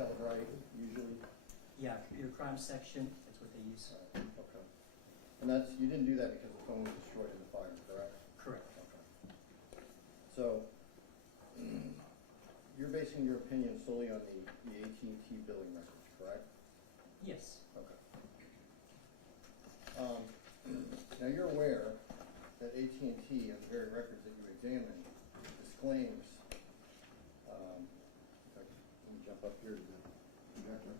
Celebrate usually? Yeah, computer crime section, that's what they use. Right, okay. And that's, you didn't do that because the phone was destroyed in the fire, correct? Correct. Okay. So, you're basing your opinion solely on the AT&T billing records, correct? Yes. Okay. Now you're aware that AT&T, on the very records that you examined, disclaims, in fact, let me jump up here to the projector.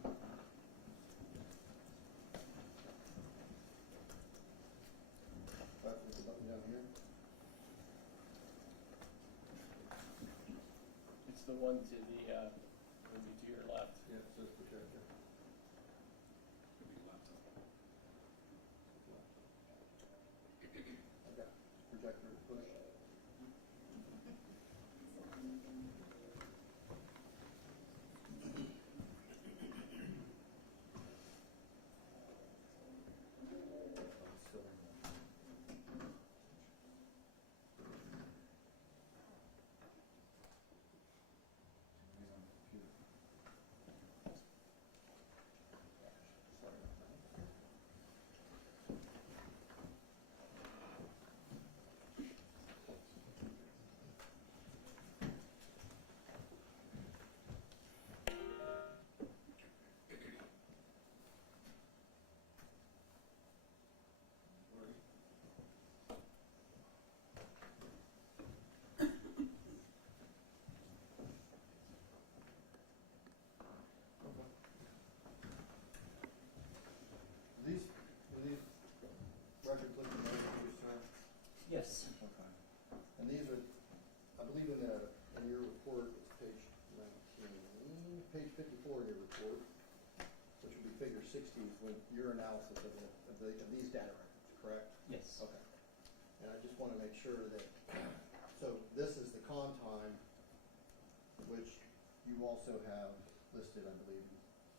With the button down here. It's the one to the, would be to your left. Yeah, it says projector. Okay, projector push. Sorry about that. These records look familiar to you, sir? Yes. Okay. And these are, I believe in your report, it's page 19, page 54 in your report, which will be figure 60 with your analysis of these data records, correct? Yes. Okay. And I just want to make sure that, so this is the con time, which you also have listed, I believe,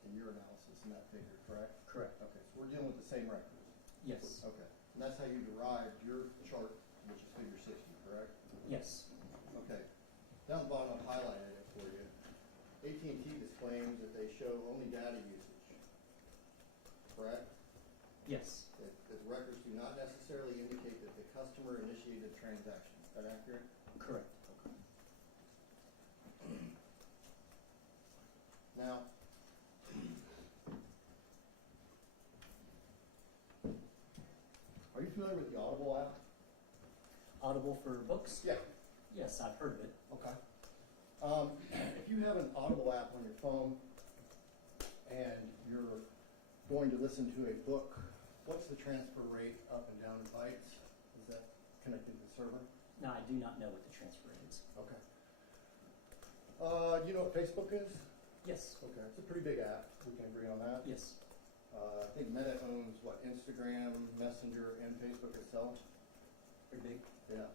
in your analysis in that figure, correct? Correct. Okay, so we're dealing with the same records. Yes. Okay, and that's how you derived your chart, which is figure 60, correct? Yes. Okay, down the bottom I've highlighted it for you. AT&T disclaims that they show only data usage, correct? Yes. That the records do not necessarily indicate that the customer initiated the transaction. Is that accurate? Correct. Okay. Now, are you familiar with the Audible app? Audible for books? Yeah. Yes, I've heard of it. Okay. If you have an Audible app on your phone and you're going to listen to a book, what's the transfer rate up and down in bytes? Is that connected to the server? No, I do not know what the transfer rate is. Okay. Do you know what Facebook is? Yes. Okay, it's a pretty big app. We can agree on that. Yes. I think Meta owns what, Instagram, Messenger, and Facebook itself. Pretty big. Yeah.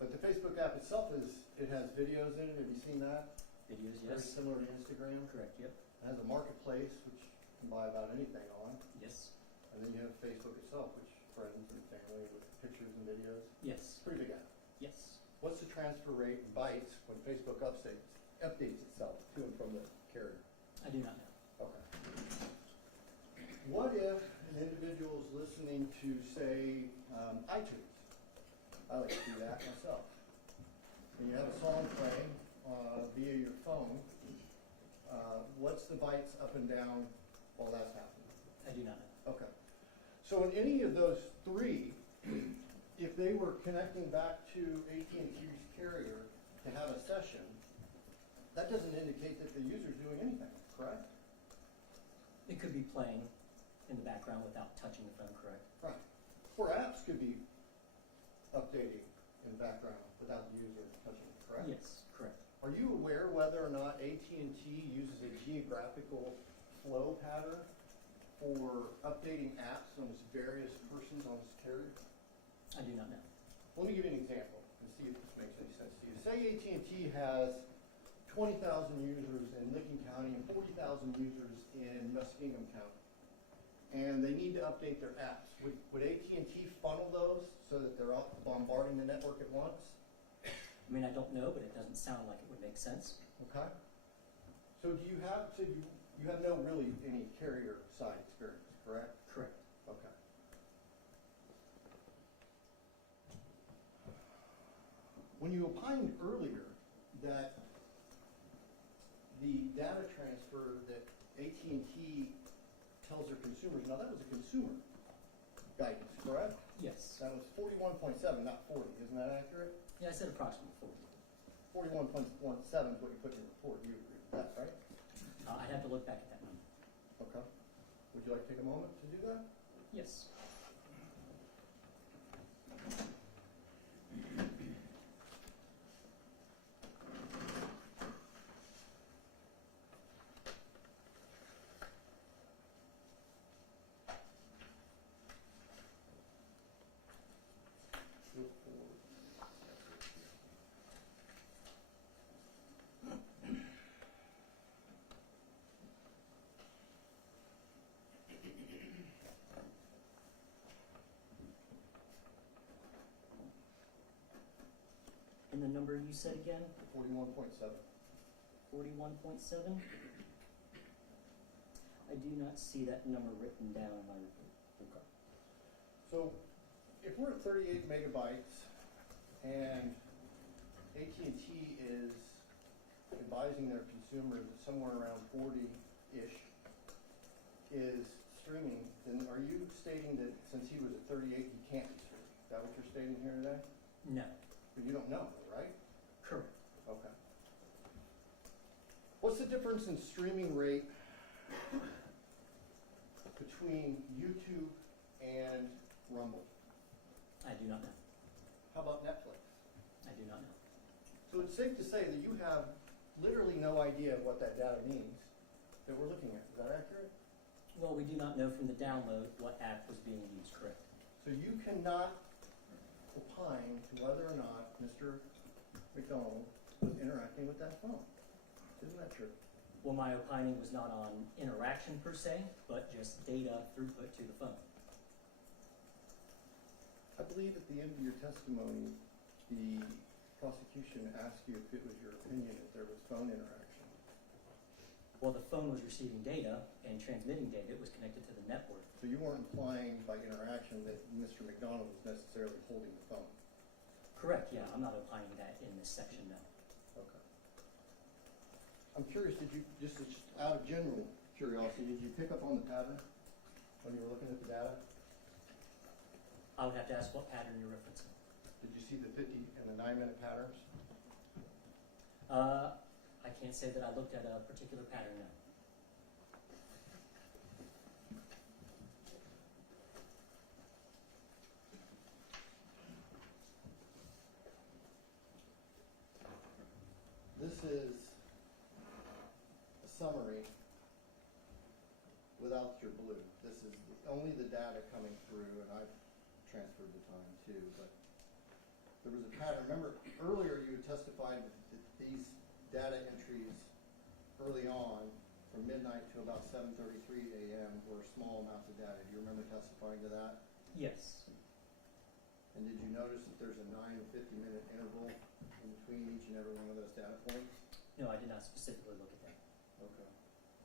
But the Facebook app itself it has videos in it. Have you seen that? Videos, Very yes. similar to Instagram. Correct, yep. It has a marketplace, which you can buy about anything on. Yes. And then you have Facebook itself, which friends and family with pictures and videos. Yes. Pretty big app. Yes. What's the transfer rate in bytes when Facebook updates itself to and from the carrier? I do not know. Okay. What if an individual is listening to, say, iTunes? I like to do that myself. And you have a song playing via your phone. What's the bytes up and down while that's happening? I do not know. Okay. So in any of those three, if they were connecting back to AT&T's carrier to have a session, that doesn't indicate that the user's doing anything, correct? It could be playing in the background without touching the phone, correct? Right. Or apps could be updating in the background without the user touching it, correct? Yes, correct. Are you aware whether or not AT&T uses a geographical flow pattern for updating apps on its various persons on its carrier? I do not know. Let me give you an example and see if this makes any sense to you. Say AT&T has 20,000 users in Licking County and 40,000 users in Muskingum County, and they need to update their apps. Would AT&T funnel those so that they're all bombarding the network at once? I mean, I don't know, but it doesn't sound like it would make sense. Okay. So do you have to, You have no really any carrier side experience, correct? Correct. Okay. When you opined earlier that the data transfer that AT&T tells their consumers, now that was a consumer guidance, correct? Yes. That was 41.7, not 40, isn't that accurate? Yeah, I said approximately 40. 41.17 is what you put in your report, you agree with that, right? I'd have to look back at that number. Okay. Would you like to take a moment to do that? Yes. And the number you said again? 41.7. 41.7? I do not see that number written down in my report. Okay. So if we're at 38 megabytes and AT&T is advising their consumers that somewhere around 40-ish is streaming, then are you stating that since he was at 38, he can't be streaming? Is that what you're stating here today? No. But you don't know, right? Correct. Okay. What's the difference in streaming rate between YouTube and Rumble? I do not know. How about Netflix? I do not know. So it's safe to say that you have literally no idea what that data means that we're looking at. Is that accurate? Well, we do not know from the download what app was being used, correct? So you cannot opine to whether or not Mr. McDonald was interacting with that phone. Isn't that true? Well, my opining was not on interaction per se, but just data throughput to the phone. I believe at the end of your testimony, the prosecution asked you if it was your opinion that there was phone interaction. Well, the phone was receiving data and transmitting data. It was connected to the network. So you weren't implying by interaction that Mr. McDonald was necessarily holding the phone? Correct, yeah. I'm not opining that in this section, no. Okay. I'm curious, did you, just out of general curiosity, did you pick up on the pattern when you were looking at the data? I would have to ask what pattern you're referencing. Did you see the 50 and the 9-minute patterns? I can't say that I looked at a particular pattern, no. This is a summary without your blue. This is only the data coming through, and I've transferred the time too, but there was a pattern. Remember, earlier you testified that these data entries early on, from midnight to about 7:33 a.m. were small amounts of data. Do you remember testifying to that? Yes. And did you notice that there's a 9 and 50-minute interval in between each and every one of those data points? No, I did not specifically look at that. Okay.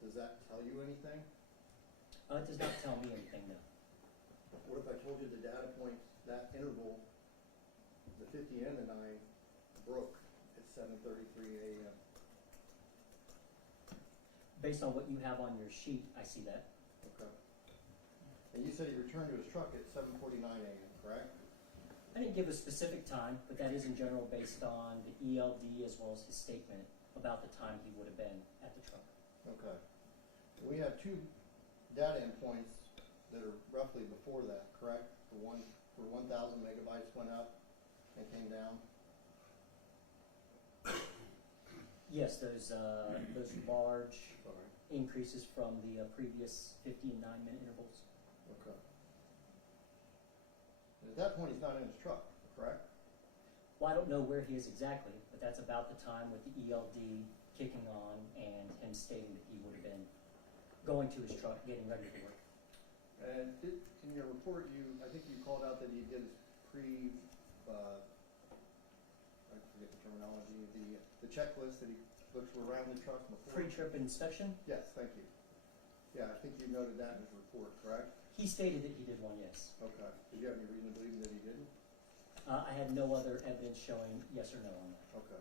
Does that tell you anything? It does not tell me anything, no. What if I told you the data points, that interval, the 50 and the 9, broke at 7:33 a.m.? Based on what you have on your sheet, I see that. Okay. And you said he returned to his truck at 7:49 a.m., correct? I didn't give a specific time, but that is in general based on the ELD as well as his statement about the time he would have been at the truck. Okay. We have two data endpoints that are roughly before that, correct? For 1,000 megabytes went up and came down? Yes, those large Sorry. increases from the previous 50 and 9-minute intervals. Okay. And at that point, he's not in his truck, correct? Well, I don't know where he is exactly, but that's about the time with the ELD kicking on and him stating that he would have been going to his truck, getting ready for work. And in your report, I think you called out that he did his I forget the terminology, the checklist that he looks around the truck before. Pre-trip inspection? Yes, thank you. Yeah, I think you noted that in his report, correct? He stated that he did one, yes. Okay. Did you have any reason to believe that he didn't? I had no other evidence showing yes or no on that. Okay.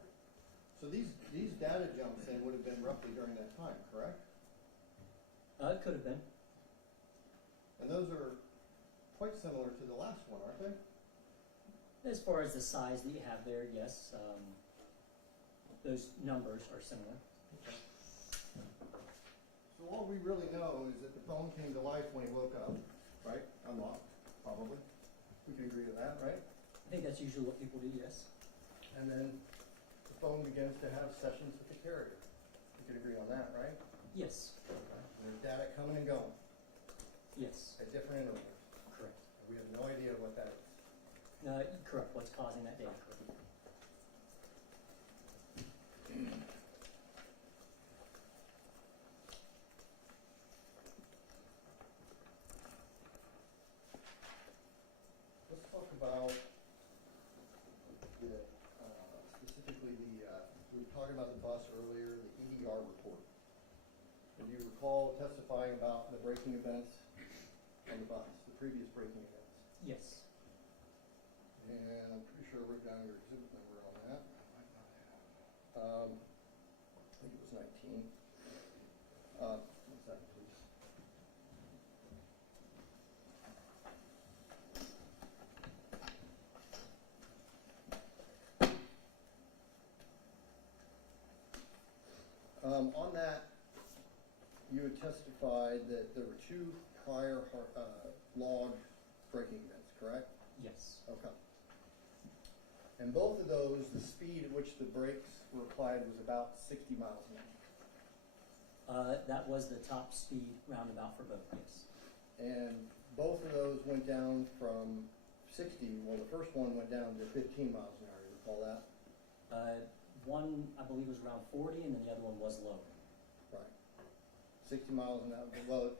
So these data jumps then would have been roughly during that time, correct? It could have been. And those are quite similar to the last one, aren't they? As far as the size that you have there, yes, those numbers are similar. Okay. So all we really know is that the phone came to life when he woke up, right? Unlocked, probably. We can agree with that, right? I think that's usually what people do, yes. And then the phone begins to have sessions with the carrier. We can agree on that, right? Yes, And there's data coming and going yes, at different intervals. correct. We have no idea what that is. Correct, what's causing that data, correct. Let's talk about specifically we were talking about the bus earlier, the EDR report. And you recall testifying about the braking events on the bus, the previous braking events. Yes, And I'm pretty sure I wrote down your exhibit number on that. I think it was 19. One second, please. On that, you had testified that there were two prior logged braking events, correct? yes, Okay. And both of those, the speed at which the brakes were applied was about 60 miles an hour. that was the top speed roundabout for both, yes. And both of those went down from 60, well, the first one went down to 15 miles an hour, you recall that? One, I believe, was around 40, and then the other one was lower. Right. 60 miles an hour, well,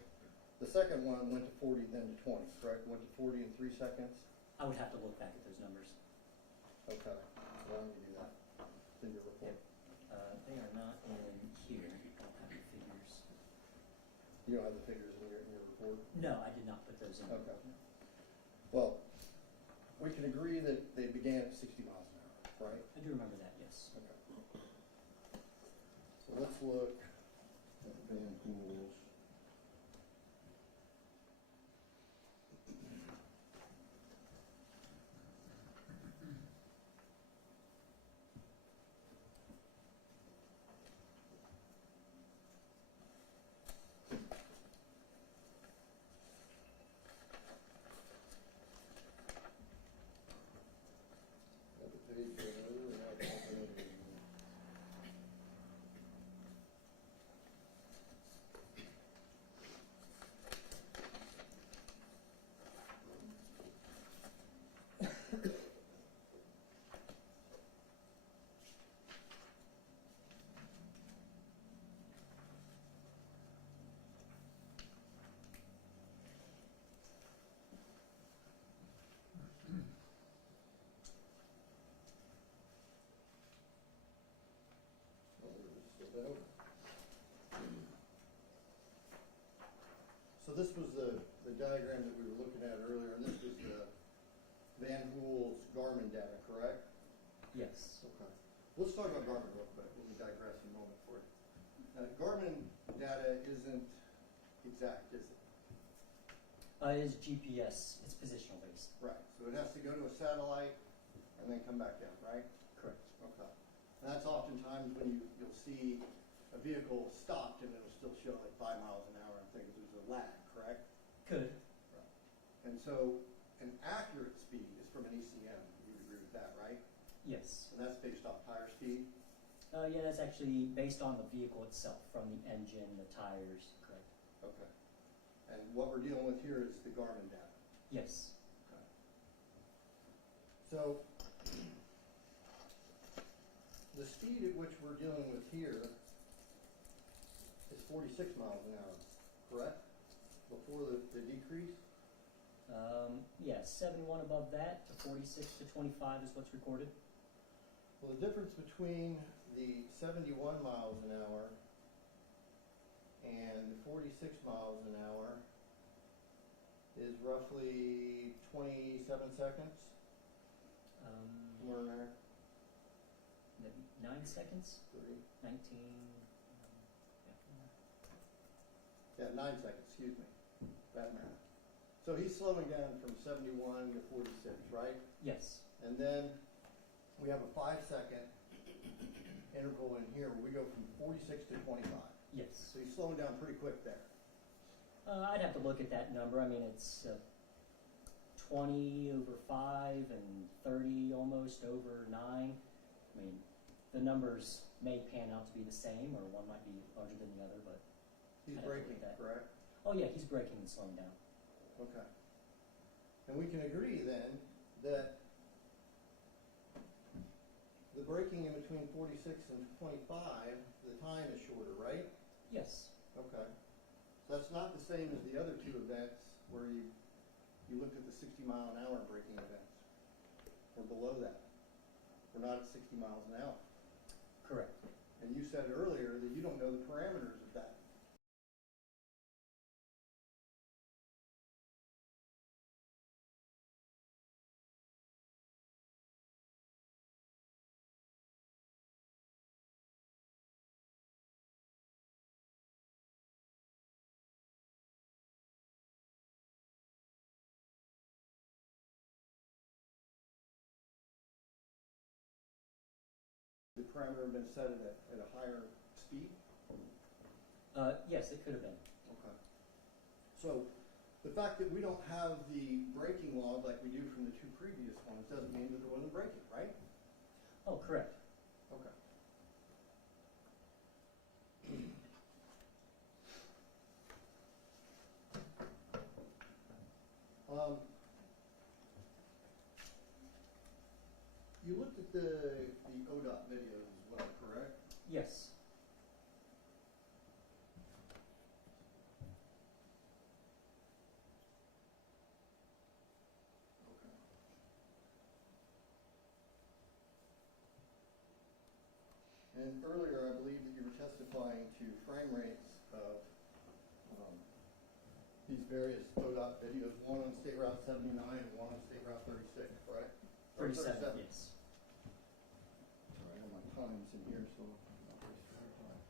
the second one went to 40, then to 20, correct? Went to 40 in 3 seconds? I would have to look back at those numbers. Okay, why don't you do that? It's in your report. They are not in here. I don't have the figures. You don't have the figures in your report? No, I did not put those in. Okay. Well, we can agree that they began at 60 miles an hour, right? I do remember that, yes. Okay. So let's look at the van pools. Got the page there, I really like that one. So this was the diagram that we were looking at earlier, and this was the Van Hool's Garmin data, correct? Yes. Okay. Let's talk about Garmin real quick. Let me digress a moment for you. Garmin data isn't exact, is it? It is GPS. It's positional based. Right. So it has to go to a satellite and then come back down, right? Correct. Okay. And that's oftentimes when you'll see a vehicle stopped and it'll still show like 5 miles an hour and things. There's a lag, correct? Could. Right. And so an accurate speed is from an ECM. You would agree with that, right? Yes. And that's based off tire speed? Yeah, that's actually based on the vehicle itself, from the engine, the tires. Correct. Okay. And what we're dealing with here is the Garmin data. Yes. Okay. So the speed at which we're dealing with here is 46 miles an hour, correct? Before the decrease? Yeah, 71 above that to 46 to 25 is what's recorded. Well, the difference between the 71 miles an hour and 46 miles an hour is roughly 27 seconds. Somewhere in there. 9 seconds? 3. 19. Yeah, 9 seconds, excuse me. Bad math. So he's slowing down from 71 to 46, right? Yes. And then we have a 5-second interval in here where we go from 46 to 25. Yes. So he's slowing down pretty quick there. I'd have to look at that number. I mean, it's 20 over 5 and 30 almost over 9. I mean, the numbers may pan out to be the same, or one might be larger than the other, but He's I'd have to braking, look at that. correct? Oh yeah, he's braking and slowing down. Okay. And we can agree then that the braking in between 46 and 25, the time is shorter, right? Yes. Okay. So that's not the same as the other two events where you looked at the 60 mile an hour braking events. We're below that. We're not at 60 miles an hour. Correct. And you said earlier that you don't know the parameters of that. The parameter been set at a higher speed? Yes, it could have been. Okay. So the fact that we don't have the braking log like we do from the two previous ones doesn't mean that there wasn't braking, right? Oh, correct. Okay. You looked at the ODOT videos as well, correct? Yes. Okay. And earlier, I believe that you were testifying to frame rates of these various ODOT videos, one on State Route 79 and one on State Route 36, correct? Or 37, yes. All right, I have my times in here, so I'm not wasting your time.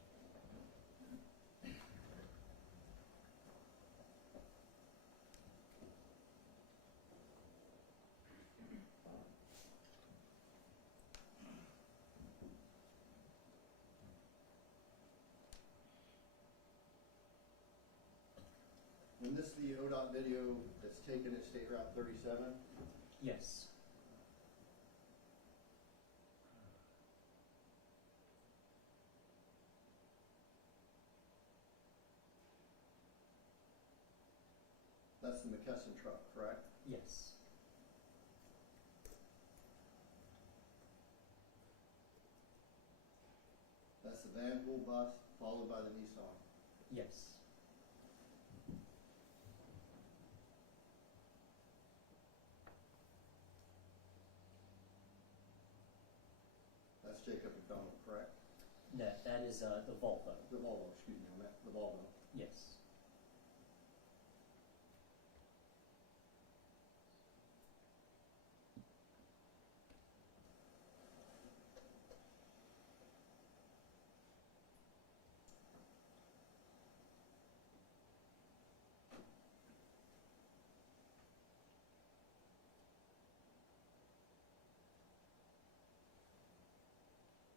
And this is the ODOT video that's taken at State Route 37? Yes. That's the McKesson truck, correct? Yes. That's the van pool bus, followed by the Nissan. Yes. That's Jacob McDonald, correct? That is the Volvo. The Volvo, excuse me, I meant the Volvo. Yes.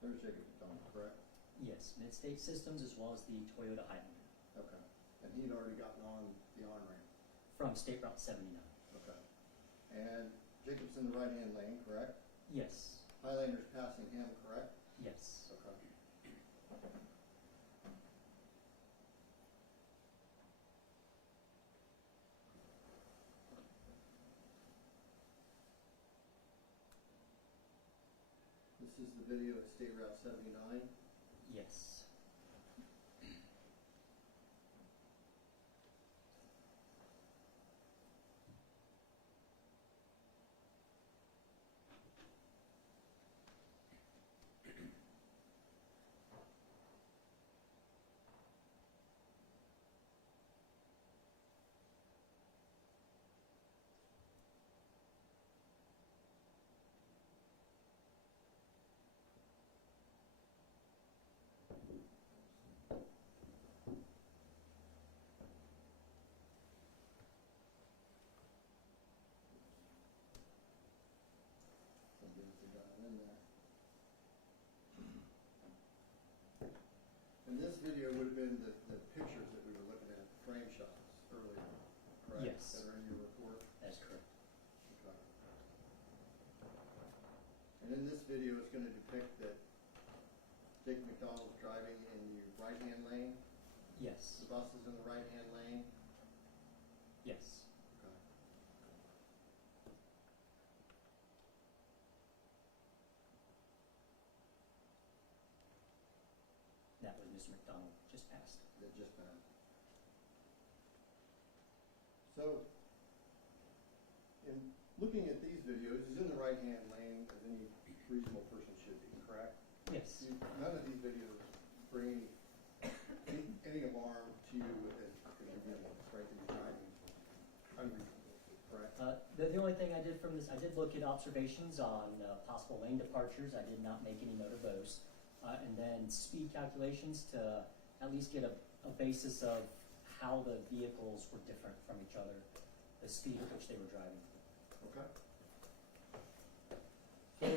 There's Jacob McDonald, correct? Yes. Mid-State Systems as well as the Toyota Highlander Okay. And he'd already gotten on the on-ramp. from State Route 79. Okay. And Jacob's in the right-hand lane, correct? Yes. Highlander's passing him, correct? Yes. Okay. This is the video at State Route 79. Yes. And this video would have been the pictures that we were looking at, frame shots earlier, correct? Yes. That are in your report? That's correct. Okay. And in this video, it's going to depict that Jacob McDonald's driving in the right-hand lane. Yes. The bus is in the right-hand lane. Yes. Okay. That was Mr. McDonald, just passed. That just passed. So, in looking at these videos, he's in the right-hand lane as any reasonable person should be, correct? Yes. None of these videos bring any alarm to you as you're viewing this, right? That he's driving unreasonably, correct? The only thing I did from this, I did look at observations on possible lane departures. I did not make any note of those. And then speed calculations to at least get a basis of how the vehicles were different from each other, the speed at which they were driving. Okay. So,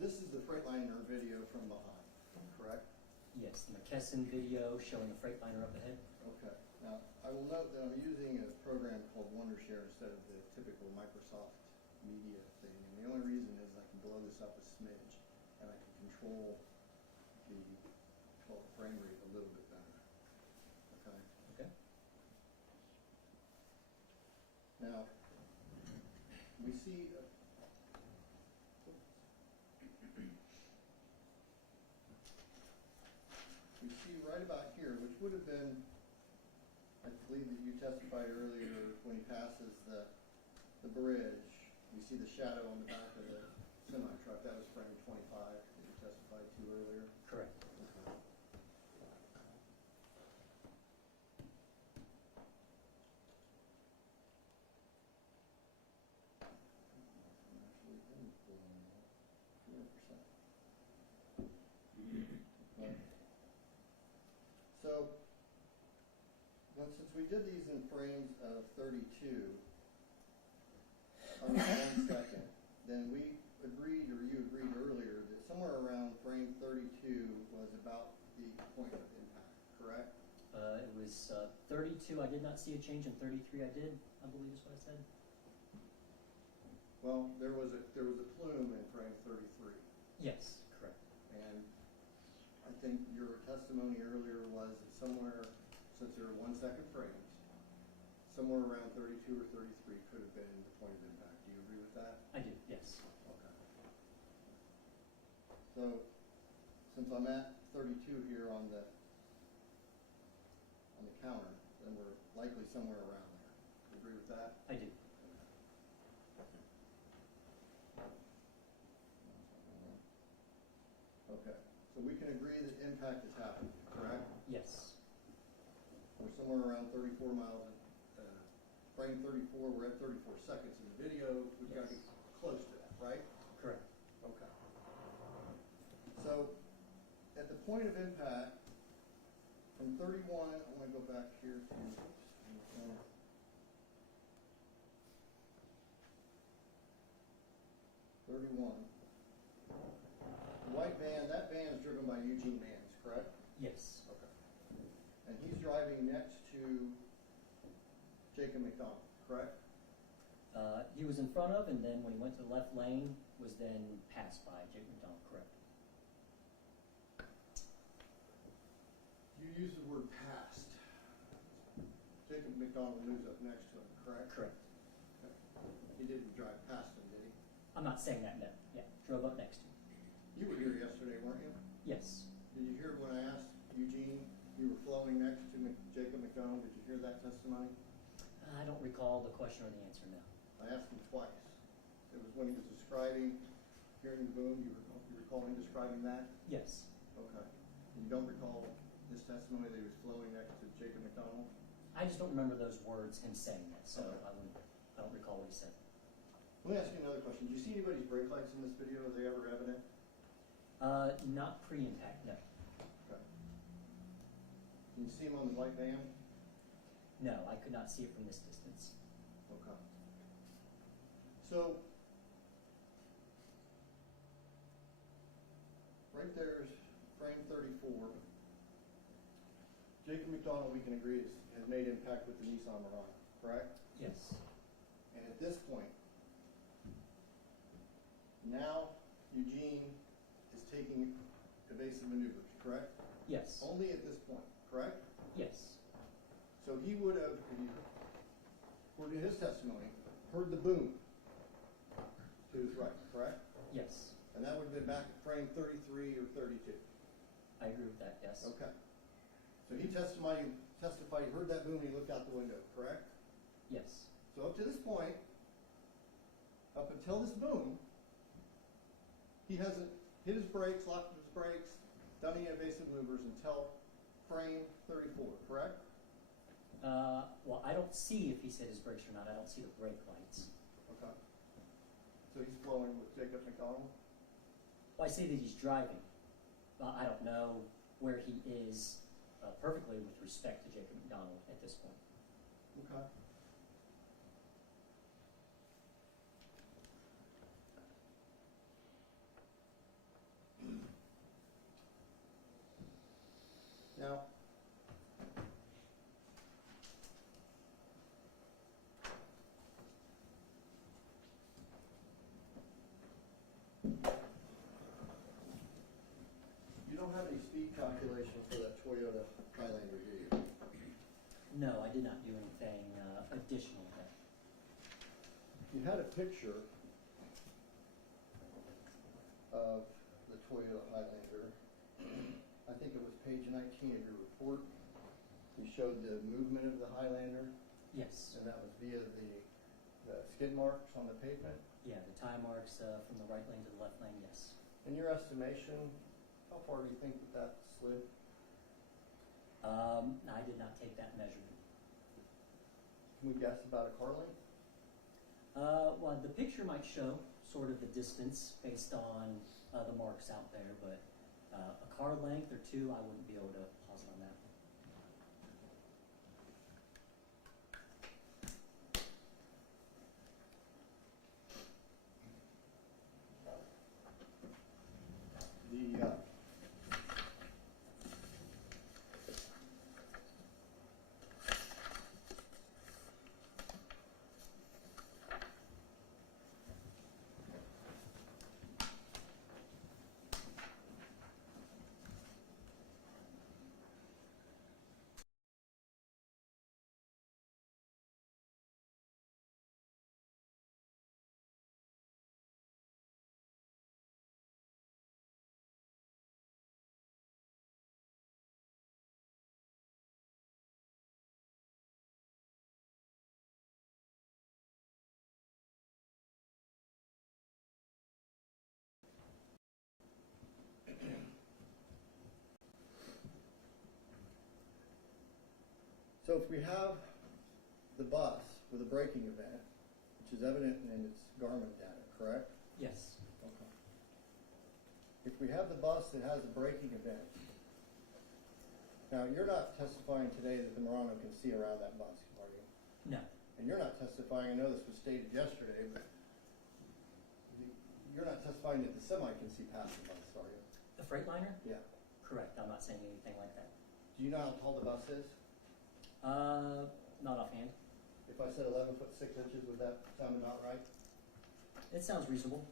this is the Freightliner video from behind, correct? Yes, the McKesson video showing the Freightliner up ahead. Okay. Now, I will note that I'm using a program called Wondershare instead of the typical Microsoft Media thing. And the only reason is I can blow this up a smidge, and I can control the frame rate a little bit better. Okay? Okay. Now, we see right about here, which would have been, I believe that you testified earlier when he passes the bridge. We see the shadow on the back of the semi-truck. That was frame 25 that you testified to earlier. Correct. Okay. So, well, since we did these in frames of 32, on 1 second, then we agreed, or you agreed earlier, that somewhere around frame 32 was about the point of impact, correct? It was 32. I did not see a change. In 33, I did. I believe is what I said. Well, there was a plume in frame 33, Yes, correct. and I think your testimony earlier was that somewhere, since there are 1 second frames, somewhere around 32 or 33 could have been the point of impact. Do you agree with that? I do. Yes. Okay. So, since I'm at 32 here on the counter, then we're likely somewhere around there. You agree with that? I do. Okay. So we can agree that impact has happened, correct? Yes. We're somewhere around 34 miles, frame 34, we're at 34 seconds in the video. We've got to Yes. get close to that, right? Correct. Okay. So, at the point of impact, from 31, I want to go back here to 31. The white van, that van is driven by Eugene Mans, correct? Yes. Okay. And he's driving next to Jacob McDonald, correct? He was in front of, and then when he went to the left lane, was then passed by Jacob McDonald. Correct. You use the word passed. Jacob McDonald moves up next to him, correct? Correct. Okay. He didn't drive past him, did he? I'm not saying that. No. Yeah. Drove up next to him. You were here yesterday, weren't you? Yes. Did you hear when I asked Eugene, you were flowing next to Jacob McDonald? Did you hear that testimony? I don't recall the question or the answer now. I asked him twice. It was when he was describing hearing the boom. You recall him describing that? Yes. Okay. And you don't recall his testimony that he was flowing next to Jacob McDonald? I just don't remember those words, him saying that, so Okay. I don't recall what he said. Let me ask you another question. Do you see anybody's brake lights in this video? Are they ever evident? Not pre-impact, no. Okay. Can you see them on the white van? No, I could not see it from this distance. Okay. So, right there's frame 34. Jacob McDonald, we can agree, has made impact with the Nissan Murano, correct? Yes. And at this point, now Eugene is taking evasive maneuvers, correct? Yes. Only at this point, correct? Yes. So he would have, according to his testimony, heard the boom to his right, correct? Yes. And that would have been back at frame 33 or 32. I agree with that, yes. Okay. So he testified he heard that boom and he looked out the window, correct? Yes. So up to this point, up until this boom, he hasn't hit his brakes, locked his brakes, done any evasive maneuvers until frame 34, correct? Well, I don't see if he's hit his brakes or not. I don't see the brake lights. Okay. So he's flowing with Jacob McDonald? Well, I see that he's driving. I don't know where he is perfectly with respect to Jacob McDonald at this point. Okay. Now, you don't have any speed calculation for that Toyota Highlander, do you? No, I did not do anything additional there. You had a picture of the Toyota Highlander. I think it was page 19 of your report. You showed the movement of the Highlander, Yes. and that was via the skid marks on the pavement. Yeah, the tie marks from the right lane to the left lane, yes. In your estimation, how far do you think that slid? I did not take that measurement. Can we guess about a car length? Well, the picture might show sort of the distance based on the marks out there, but a car length or two, I wouldn't be able to posit on that. So if we have the bus with a braking event, which is evident in its Garmin data, correct? Yes. Okay. If we have the bus that has a braking event, now you're not testifying today that the Murano can see around that bus, are you? No. And you're not testifying, I know this was stated yesterday, but you're not testifying that the semi can see past the bus, are you? The Freightliner? Yeah. Correct. I'm not saying anything like that. Do you know how tall the bus is? Not offhand. If I said 11 foot 6 inches, would that sound about right? It sounds reasonable.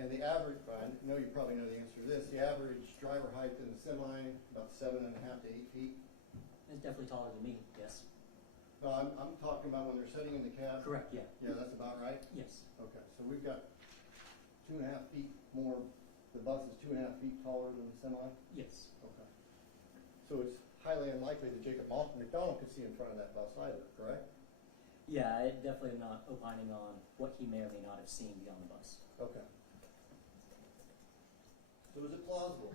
And the average, I know you probably know the answer to this, the average driver height in the semi, about 7.5 to 8 feet. It's definitely taller than me, yes. No, I'm talking about when they're sitting in the cab. Correct, yeah. Yeah, that's about right? Yes. Okay, so we've got 2.5 feet more, the bus is 2.5 feet taller than the semi? Yes. Okay. So it's highly unlikely that Jacob McDonald could see in front of that bus either, correct? Yeah, I definitely am not opining on what he may or may not have seen beyond the bus. Okay. So is it plausible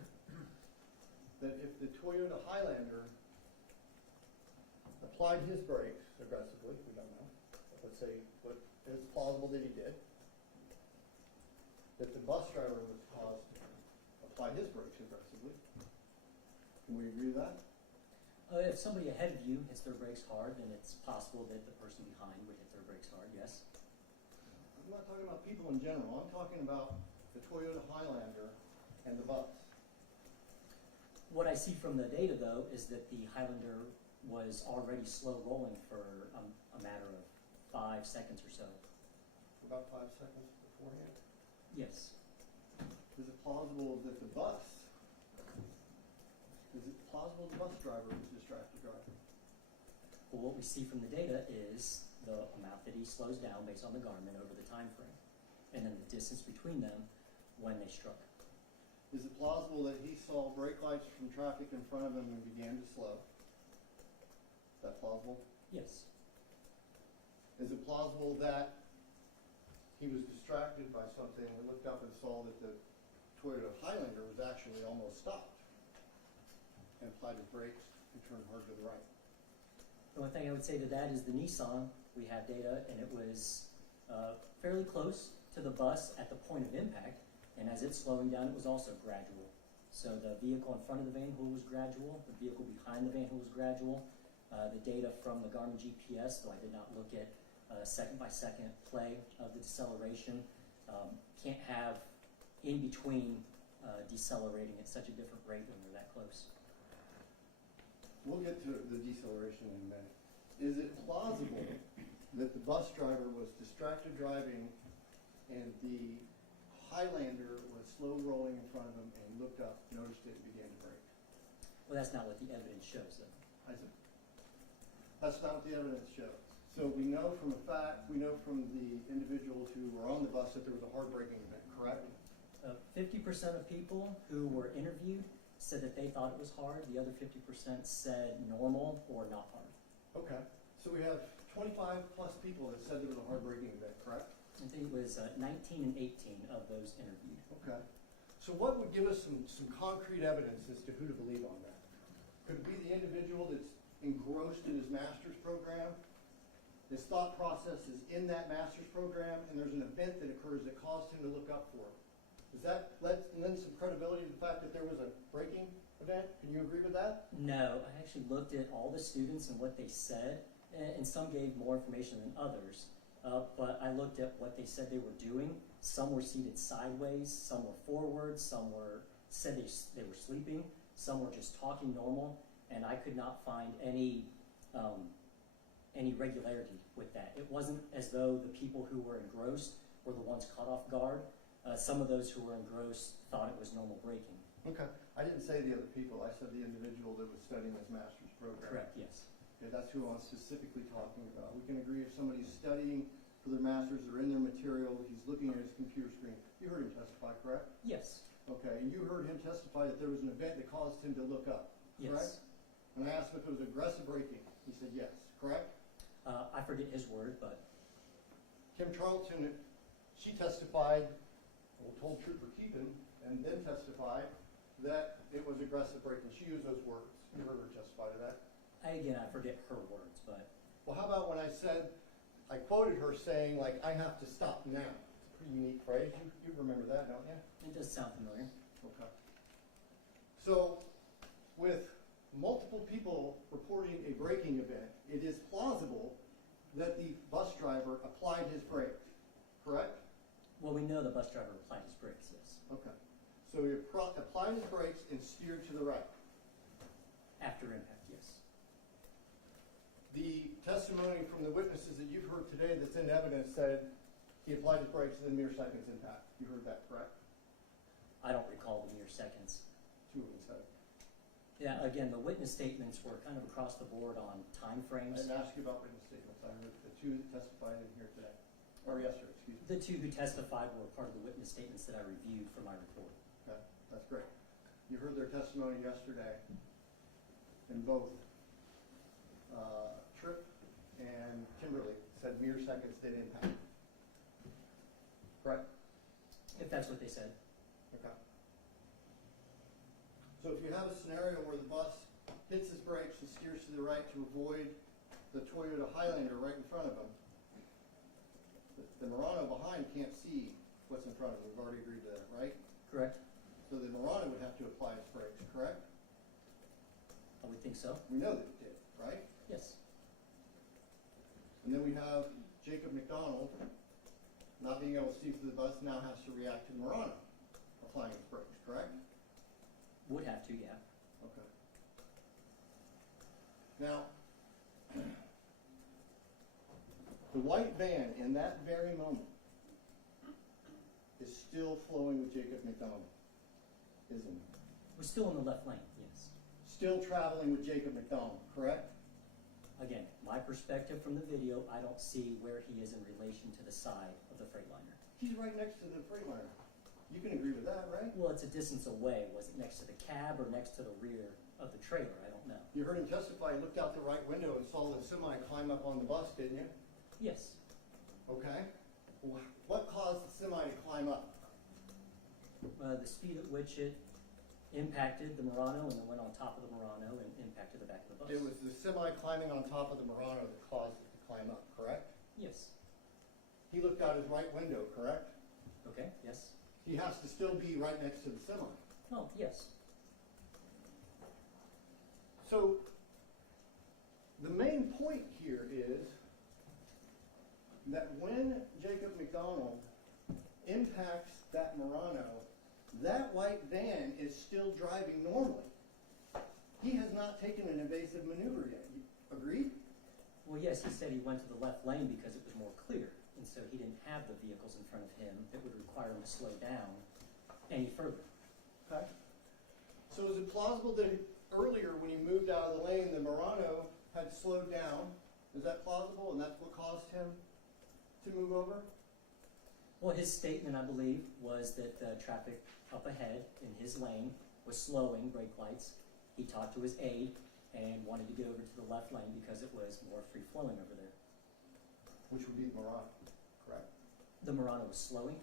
that if the Toyota Highlander applied his brakes aggressively, we don't know, let's say, but it's plausible that he did, that the bus driver was caused to apply his brakes aggressively? Can we agree with that? If somebody ahead of you hits their brakes hard, then it's possible that the person behind would hit their brakes hard, yes. I'm not talking about people in general. I'm talking about the Toyota Highlander and the bus. What I see from the data, though, is that the Highlander was already slow rolling for a matter of 5 seconds or so. About 5 seconds beforehand? Yes. Is it plausible that the bus driver was distracted driving? Well, what we see from the data is the amount that he slows down based on the Garmin over the time frame, and then the distance between them when they struck. Is it plausible that he saw brake lights from traffic in front of him and began to slow? Is that plausible? Yes. Is it plausible that he was distracted by something and looked up and saw that the Toyota Highlander was actually almost stopped and applied his brakes and turned hard to the right? The only thing I would say to that is the Nissan, we have data, and it was fairly close to the bus at the point of impact, and as it's slowing down, it was also gradual. So the vehicle in front of the van hool was gradual, the vehicle behind the van hool was gradual. The data from the Garmin GPS, though I did not look at second-by-second play of the deceleration, can't have in between decelerating at such a different rate when they're that close. We'll get to the deceleration in a minute. Is it plausible that the bus driver was distracted driving and the Highlander was slow rolling in front of him and looked up, noticed it, and began to brake? Well, that's not what the evidence shows, though. I said, that's not what the evidence shows. So we know from from the individuals who were on the bus that there was a hard braking event, correct? 50% of people who were interviewed said that they thought it was hard. The other 50% said normal or not hard. Okay. So we have 25 plus people that said there was a hard braking event, correct? I think it was 19 and 18 of those interviewed. Okay. So what would give us some concrete evidence as to who to believe on that? Could it be the individual that's engrossed in his master's program? His thought process is in that master's program, and there's an event that occurs that caused him to look up for it. Does that lend some credibility to the fact that there was a braking event? Can you agree with that? No, I actually looked at all the students and what they said, and some gave more information than others. But I looked at what they said they were doing. Some were seated sideways, some were forward, some said they were sleeping, some were just talking normal, and I could not find any regularity with that. It wasn't as though the people who were engrossed were the ones caught off guard. Some of those who were engrossed thought it was normal braking. Okay. I didn't say the other people. I said the individual that was studying his master's program. Correct, yes. Okay, that's who I'm specifically talking about. We can agree if somebody's studying for their master's, they're in their material, he's looking at his computer screen. You heard him testify, correct? Yes. Okay, and you heard him testify that there was an event that caused him to look up, correct? Yes. And I asked him if it was aggressive braking. He said yes, correct? I forget his word, but Kim Charlton, she testified, well, told Trooper Keepan, and then testified that it was aggressive braking. She used those words. You heard her testify to that. I forget her words, but Well, how about when I said, I quoted her saying, like, I have to stop now. It's a pretty unique phrase. You remember that, don't you? it does sound familiar. Okay. So, with multiple people reporting a braking event, it is plausible that the bus driver applied his brakes, correct? Well, we know the bus driver applied his brakes, yes. Okay. So he applied his brakes and steered to the right. After impact, yes. The testimony from the witnesses that you've heard today that's in evidence said he applied his brakes within mere seconds impact. You heard that, correct? I don't recall the mere seconds. Two of them said it. Yeah, again, the witness statements were kind of across the board on time I frames. didn't ask you about witness statements. I heard the two that testified in here today. Or yesterday, excuse me. The two who testified were part of the witness statements that I reviewed for my report. Okay, that's great. You heard their testimony yesterday, and both Tripp and Kimberly said mere seconds did impact. Correct? If that's what they said. Okay. So if you have a scenario where the bus hits his brakes and steers to the right to avoid the Toyota Highlander right in front of him, the Murano behind can't see what's in front of him. We've already agreed to that, right? Correct? So the Murano would have to apply his brakes, correct? I would think so. We know that it did, right? Yes. And then we have Jacob McDonald, not being able to see through the bus, now has to react to the Murano applying his brakes, correct? Would have to, yeah. Now, the white van in that very moment is still flowing with Jacob McDonald, isn't it? We're still in the left lane, yes. Still traveling with Jacob McDonald, correct? Again, my perspective from the video, I don't see where he is in relation to the side of the Freightliner. He's right next to the Freightliner. You can agree with that, right? Well, it's a distance away. Was it next to the cab or next to the rear of the trailer? I don't know. You heard him testify, he looked out the right window and saw the semi climb up on the bus, didn't you? Yes. Okay. What caused the semi to climb up? The speed at which it impacted the Murano and then went on top of the Murano and impacted the back of the bus. It was the semi climbing on top of the Murano that caused it to climb up, correct? Yes. He looked out his right window, correct? Okay, yes. He has to still be right next to the semi. Oh, yes. So, the main point here is that when Jacob McDonald impacts that Murano, that white van is still driving normally. He has not taken an evasive maneuver yet. Agreed? Well, yes, he said he went to the left lane because it was more clear, and so he didn't have the vehicles in front of him that would require him to slow down any further. Okay. So is it plausible that earlier when he moved out of the lane, the Murano had slowed down? Is that plausible and that's what caused him to move over? Well, his statement, I believe, was that the traffic up ahead in his lane was slowing, brake lights. He talked to his aide and wanted to get over to the left lane because it was more free-flowing over there. Which would be the Murano, correct? The Murano was slowing?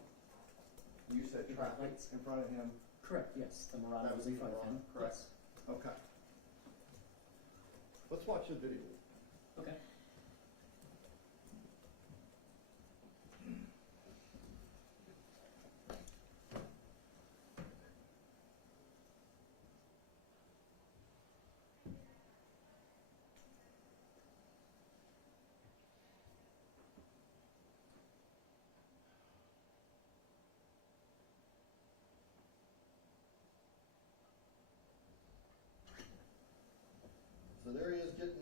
You said The traffic lights? in front of him. Correct, yes. The Murano That was would in be front of him. Murano, correct. Yes. Okay. Let's watch the video. Okay. So there he is getting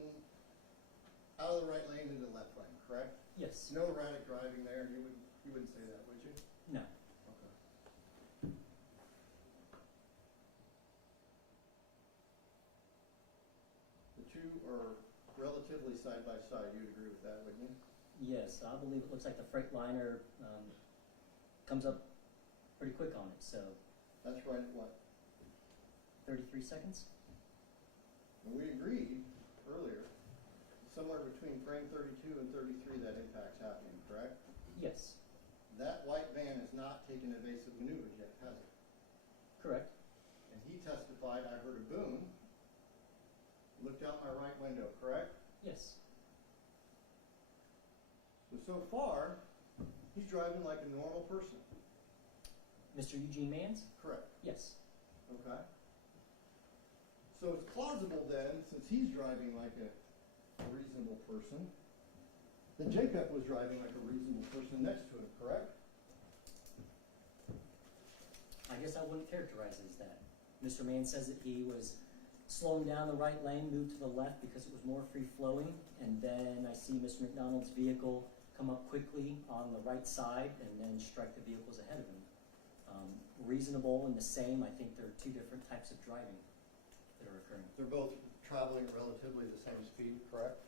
out of the right lane into the left lane, correct? Yes. No erratic driving there. You wouldn't say that, would you? No. Okay. The two are relatively side by side. You'd agree with that, wouldn't you? Yes, I believe it looks like the Freightliner comes up pretty quick on it, so That's right at what? 33 seconds? And we agreed earlier, somewhere between frame 32 and 33 that impact's happening, correct? Yes. That white van has not taken evasive maneuvers yet, has it? Correct. And he testified, I heard a boom, looked out my right window, correct? Yes. So far, he's driving like a normal person, Mr. Eugene Manns? correct? Yes. Okay. So it's plausible then, since he's driving like a reasonable person, that Jacob was driving like a reasonable person next to him, correct? I guess I wouldn't characterize it as that. Mr. Mann says that he was slowing down the right lane, moved to the left because it was more free-flowing, and then I see Mr. McDonald's vehicle come up quickly on the right side and then strike the vehicles ahead of him. Reasonable and the same, I think they're two different types of driving that are occurring. They're both traveling at relatively the same speed, correct?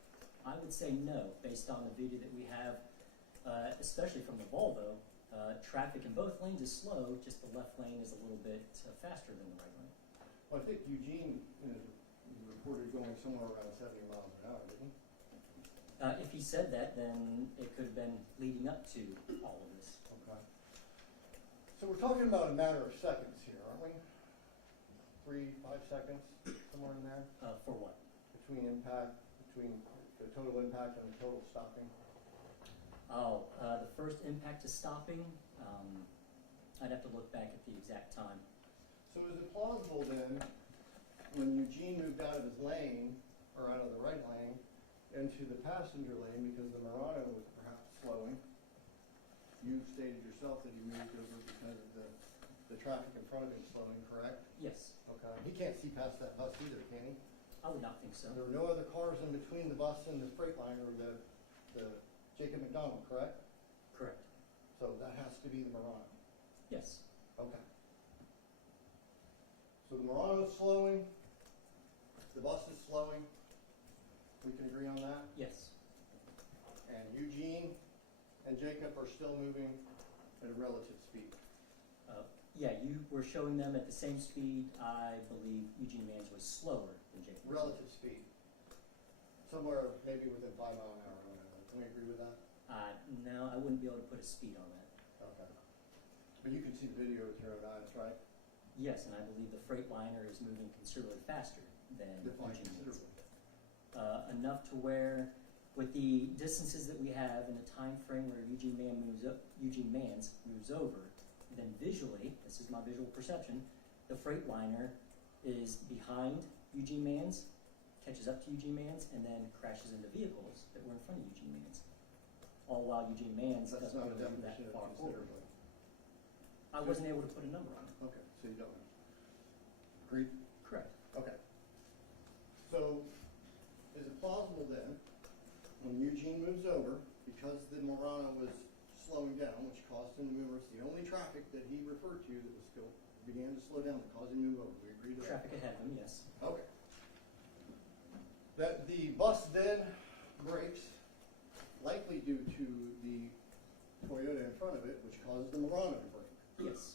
I would say no, based on the video that we have, especially from the Volvo. Traffic in both lanes is slow, just the left lane is a little bit faster than the right lane. Well, I think Eugene reported going somewhere around 70 miles an hour, didn't he? If he said that, then it could have been leading up to all of this. Okay. So we're talking about a matter of seconds here, aren't we? 3, 5 seconds, somewhere in there? For what? Between the total impact and the total stopping? Oh, the first impact to stopping, I'd have to look back at the exact time. So is it plausible then, when Eugene moved out of his lane, or out of the right lane, into the passenger lane because the Murano was perhaps slowing, you stated yourself that he moved over because of the traffic in front of him slowing, correct? Yes. Okay. He can't see past that bus either, can he? I would not think so. There were no other cars in between the bus and the Freightliner or the Jacob McDonald, correct? Correct. So that has to be the Murano. Yes. Okay. So the Murano's slowing, the bus is slowing. We can agree on that? Yes. And Eugene and Jacob are still moving at a relative speed. Yeah, you were showing them at the same speed. I believe Eugene Mann's was slower than Jacob. Relative speed. Somewhere maybe within 5 miles an hour or whatever. Can we agree with that? No, I wouldn't be able to put a speed on that. Okay. But you can see the video with your own eyes, right? Yes, and I believe the Freightliner is moving considerably faster than Define Eugene Mann's. considerably. Enough to where, with the distances that we have in the time frame where Eugene Mann's moves over, then visually, this is my visual perception, the Freightliner is behind Eugene Mann's, catches up to Eugene Mann's, and then crashes into vehicles that were in front of Eugene Mann's. All while Eugene Mann's That's doesn't not a move that definition of far forward. considerably. I wasn't able to put a number on it. Okay, so you don't know. Agreed? Correct. Okay. So, is it plausible then, when Eugene moves over, because the Murano was slowing down, which caused him to move over, it's the only traffic that he referred to that was still, began to slow down, that caused him to move over, we agree to that? Traffic ahead of him, yes. Okay. That the bus then brakes, likely due to the Toyota in front of it, which caused the Murano to brake. Yes.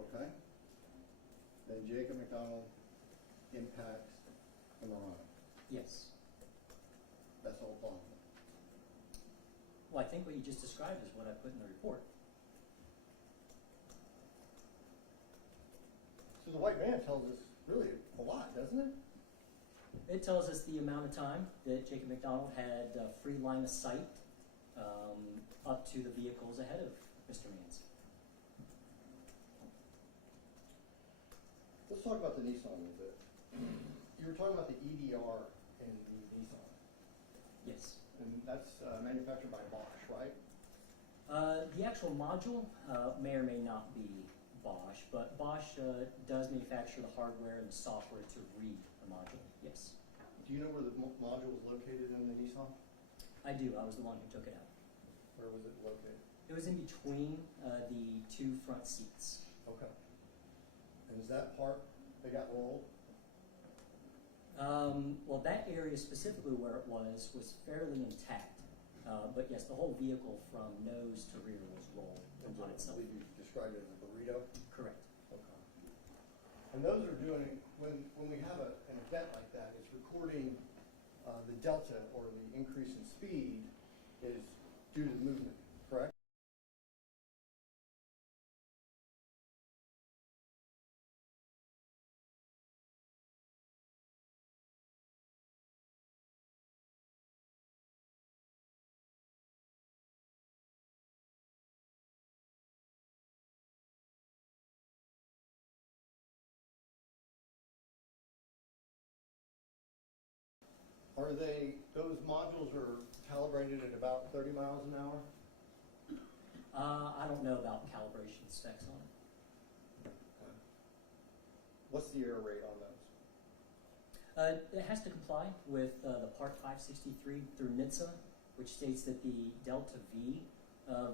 Okay? Then Jacob McDonald impacts the Murano. Yes. That's all plausible. Well, I think what you just described is what I put in the report. So the white van tells us really a lot, doesn't it? It tells us the amount of time that Jacob McDonald had free line of sight up to the vehicles ahead of Mr. Mann's. Let's talk about the Nissan a little bit. You were talking about the EDR in the Nissan, Yes. and that's manufactured by Bosch, right? The actual module may or may not be Bosch, but Bosch does manufacture the hardware and the software to read the module, yes. Do you know where the module was located in the Nissan? I do, I was the one who took it out. Where was it located? It was in between the two front seats. Okay. And is that part that got rolled? Well, that area specifically where it was fairly intact. But yes, the whole vehicle from nose to rear was rolled upon I itself. believe you described it as a burrito. Correct. Okay. And those are doing, when we have an event like that, it's recording the delta or the increase in speed is due to the movement, correct? Are those modules are calibrated at about 30 miles an hour? I don't know about calibration specs on it. What's the error rate on those? It has to comply with the Part 563 through NHTSA, which states that the delta V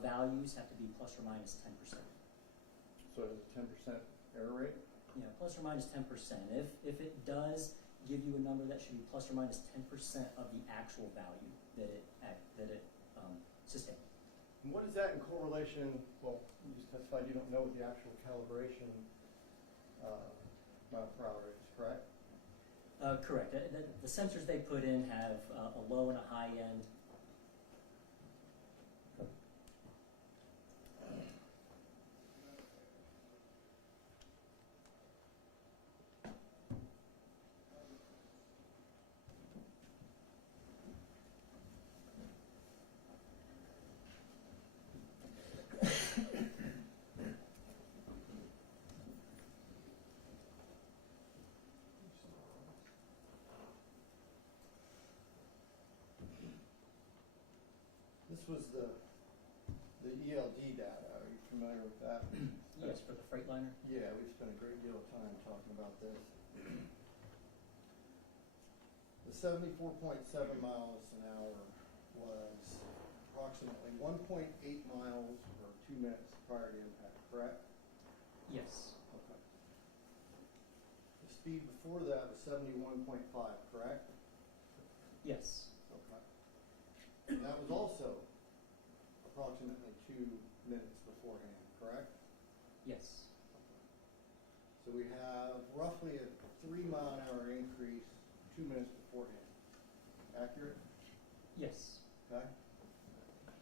values have to be plus or minus 10%. So it has a 10% error rate? Yeah, plus or minus 10%. If it does give you a number, that should be plus or minus 10% of the actual value that it sustained. And what is that in correlation, well, you just testified you don't know what the actual calibration mile per hour is, correct? Correct. The sensors they put in have a low and a high end. This was the ELD data. Are you familiar with that? Yes, for the Freightliner. Yeah, we've spent a great deal of time talking about this. 74.7 miles an hour was approximately 1.8 miles or 2 minutes prior to impact, correct? Yes. Okay. The speed before that was 71.5, correct? Yes. Okay. And that was also approximately 2 minutes beforehand, correct? Yes. So we have roughly a 3 mile an hour increase 2 minutes beforehand. Accurate? Yes. Okay?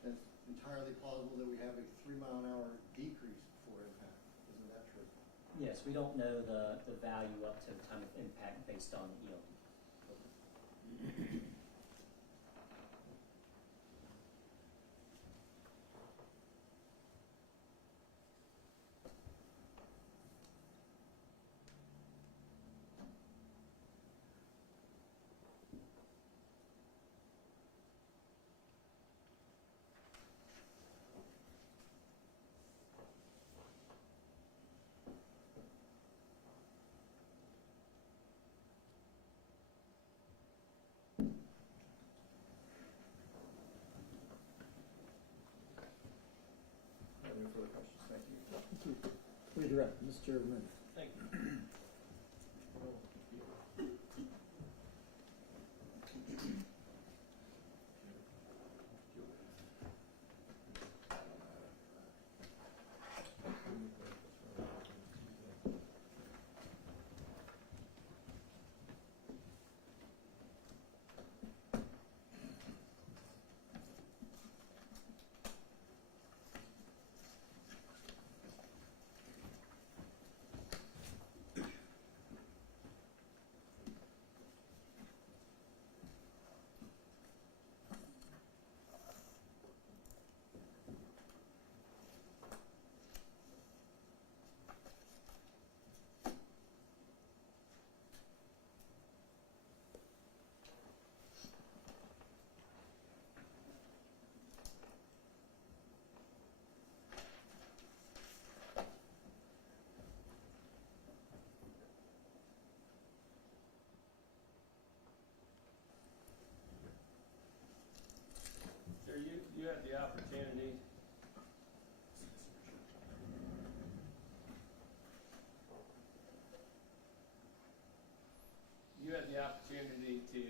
And it's entirely plausible that we have a 3 mile an hour decrease before impact. Isn't that true? Yes, we don't know the value up to the time of impact based on the ELD. No further questions. Thank you. Please direct, Mr. Lynn. Thank you. Sir, you had the opportunity to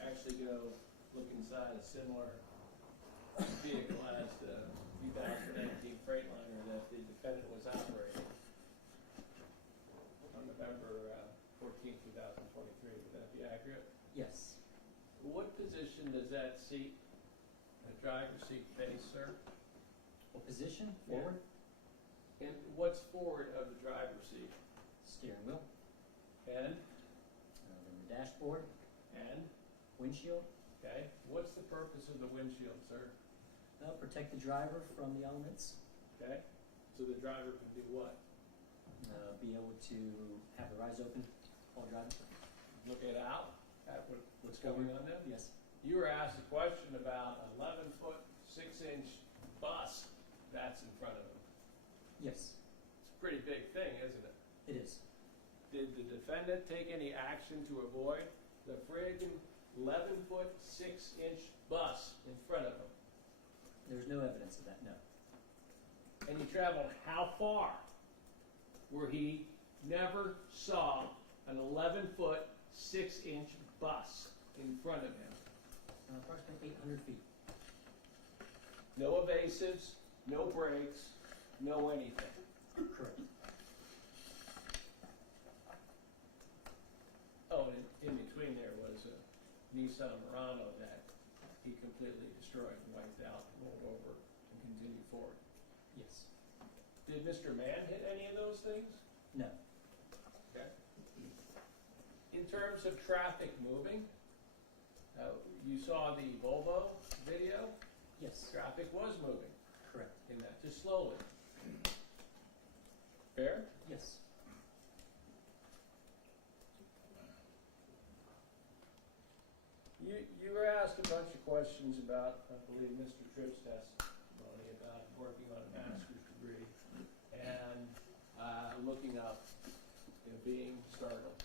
actually go look inside a similar vehicle as the 2019 Freightliner that the defendant was operating on November 14, 2023. Would that be accurate? Yes. What position does that seat, the driver's seat, face, sir? What position? Yeah. Forward? And what's forward of the driver's seat? Steering wheel. And? Then the dashboard. And? Windshield. Okay. What's the purpose of the windshield, sir? Protect the driver from the elements. Okay. So the driver can do what? Be able to have the eyes open while driving. Look it out at what's Forward. going on there? Yes. You were asked a question about an 11-foot, 6-inch bus that's in front of him. Yes. It's a pretty big thing, isn't it? It is. Did the defendant take any action to avoid the friggin' 11-foot, 6-inch bus in front of him? There's no evidence of that, no. And he traveled how far where he never saw an 11-foot, 6-inch bus in front of him? Approximately 800 feet. No evasives, no brakes, no anything. Correct. Oh, and in between there was a Nissan Murano that he completely destroyed and wiped out, rolled over, and continued forward. Yes. Did Mr. Mann hit any of those things? No. Okay. In terms of traffic moving, you saw the Volvo video? Yes. Traffic was moving Correct. in that, just slowly. Fair? Yes. You were asked a bunch of questions about, I believe, Mr. Tripp's testimony about working on a master's degree and looking up, being startled.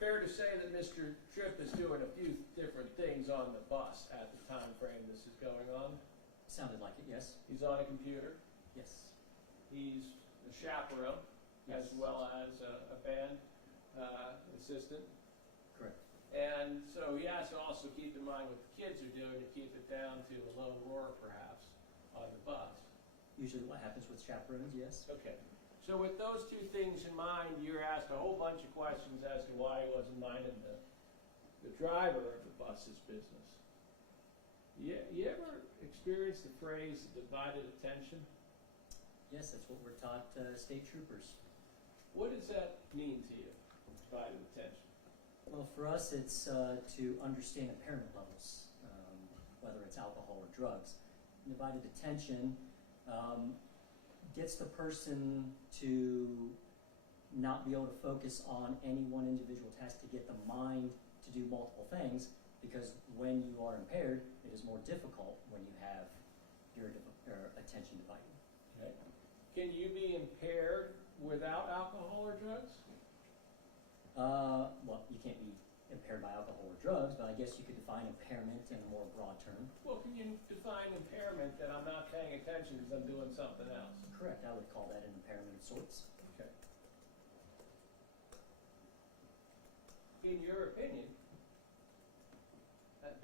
fair to say that Mr. Tripp is doing a few different things on the bus at the time frame this is going on? Sounded like it, yes. He's on a computer, Yes. he's a chaperone, as Yes. well as a band assistant. Correct. And so he has to also keep in mind what the kids are doing to keep it down to a low roar, perhaps, on the bus. Usually what happens with chaperones, yes. Okay. So with those two things in mind, you're asked a whole bunch of questions as to why he wasn't minding the driver of the bus's business. You ever experienced the phrase divided attention? Yes, that's what we're taught state troopers. What does that mean to you, divided attention? Well, for us, it's to understand impairment levels, whether it's alcohol or drugs. Divided attention gets the person to not be able to focus on any one individual task, to get the mind to do multiple things, because when you are impaired, it is more difficult when you have your attention divided. Okay. Can you be impaired without alcohol or drugs? Well, you can't be impaired by alcohol or drugs, but I guess you could define impairment in a more broad term. Well, can you define impairment that I'm not paying attention because I'm doing something else? Correct, I would call that an impairment of sorts. Okay. In your opinion,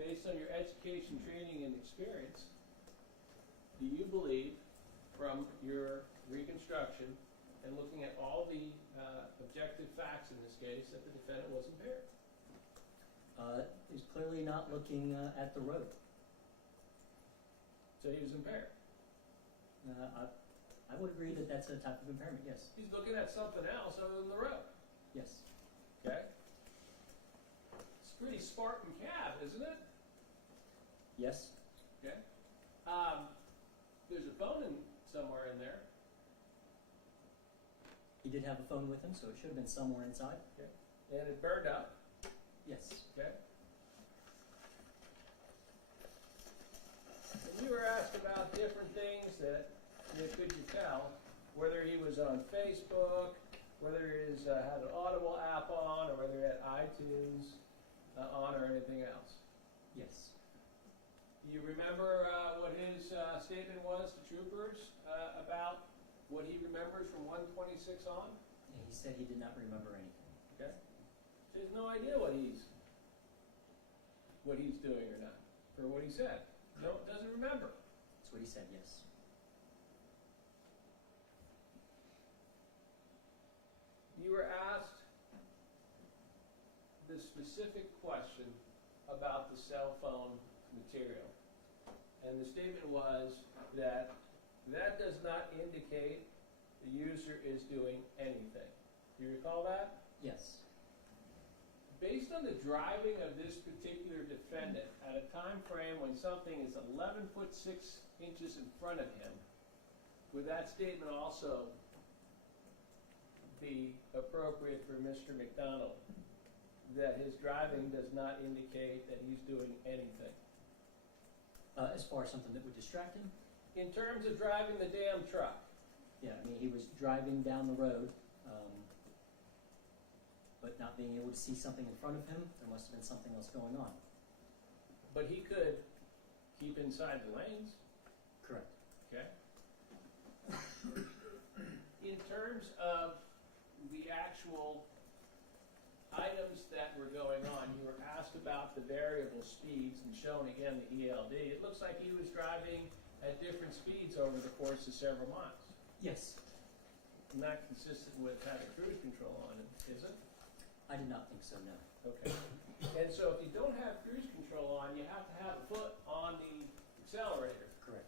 based on your education, training, and experience, do you believe, from your reconstruction and looking at all the objective facts in this case, that the defendant was impaired? He's clearly not looking at the road. So he was impaired. I would agree that that's a type of impairment, yes. He's looking at something else other than the road. Yes. Okay? It's a pretty Spartan cab, isn't it? Yes. Okay. There's a phone somewhere in there. He did have a phone with him, so it should have been somewhere inside. Okay. And it burned up. Yes. Okay. And you were asked about different things that could you tell, whether he was on Facebook, whether he had an Audible app on, or whether he had iTunes on, or anything else. Yes. Do you remember what his statement was to troopers about what he remembers from 126 on? And he said he did not remember anything. Okay. So he has no idea what he's doing or not, or what he said. No, doesn't remember. That's what he said, yes. You were asked the specific question about the cell phone material. And the statement was that that does not indicate the user is doing anything. Do you recall that? Yes. Based on the driving of this particular defendant at a time frame when something is 11 foot 6 inches in front of him, would that statement also be appropriate for Mr. McDonald, that his driving does not indicate that he's doing anything? As far as something that would distract him? In terms of driving the damn truck, Yeah, I mean, he was driving down the road, but not being able to see something in front of him, there must have been something else going on. but he could keep inside the lanes, Correct. okay? In terms of the actual items that were going on, you were asked about the variable speeds and shown again the ELD. It looks like he was driving at different speeds over the course of several miles. Yes. Not consistent with having cruise control on it, is it? I did not think so, no. Okay. And so if you don't have cruise control on, you have to have a foot on the accelerator, Correct.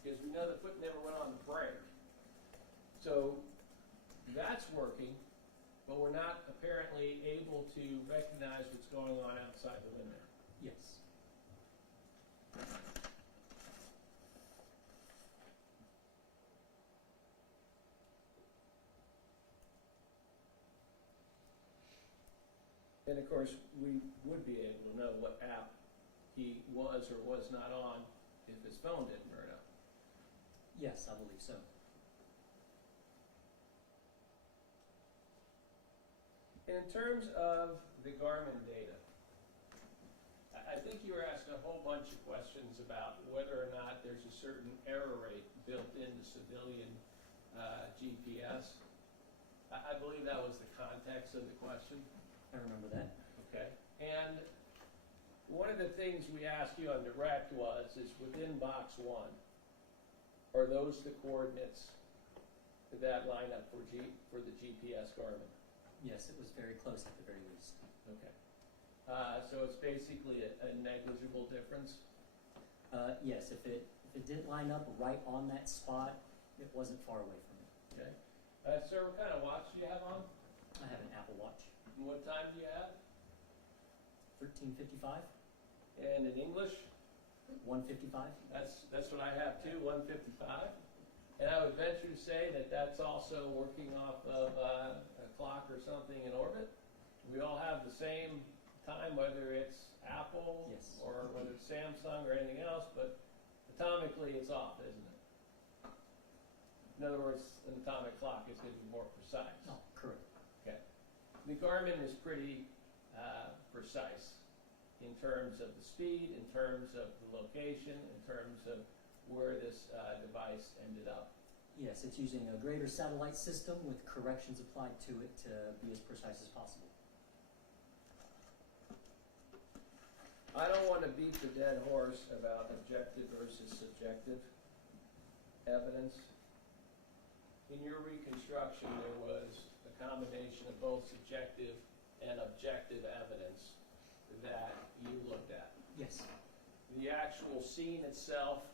because we know the foot never went on the brake. So that's working, but we're not apparently able to recognize what's going on outside the window. Yes. And of course, we would be able to know what app he was or was not on if his phone didn't burn up. Yes, I believe so. In terms of the Garmin data, I think you were asking a whole bunch of questions about whether or not there's a certain error rate built into civilian GPS. I believe that was the context of the question. I remember that. Okay. And one of the things we asked you on direct is within box 1, are those the coordinates that line up for the GPS Garmin? Yes, it was very close at the very least. Okay. So it's basically a negligible difference? Yes, if it didn't line up right on that spot, it wasn't far away from it. Okay. Sir, what kind of watch do you have on? I have an Apple Watch, And what time do you have? 1355, And in English? 155. That's what I have too, 155. And I would venture to say that that's also working off of a clock or something in orbit. We all have the same time, whether it's Apple Yes. or whether it's Samsung or anything else, but atomically it's off, isn't it? In other words, an atomic clock is going to be more precise. Oh, correct. Okay. The Garmin is pretty precise in terms of the speed, in terms of the location, in terms of where this device ended up. Yes, it's using a greater satellite system with corrections applied to it to be as precise as possible. I don't want to beat the dead horse about objective versus subjective evidence. In your reconstruction, there was a combination of both subjective and objective evidence that you looked at. Yes. The actual scene itself,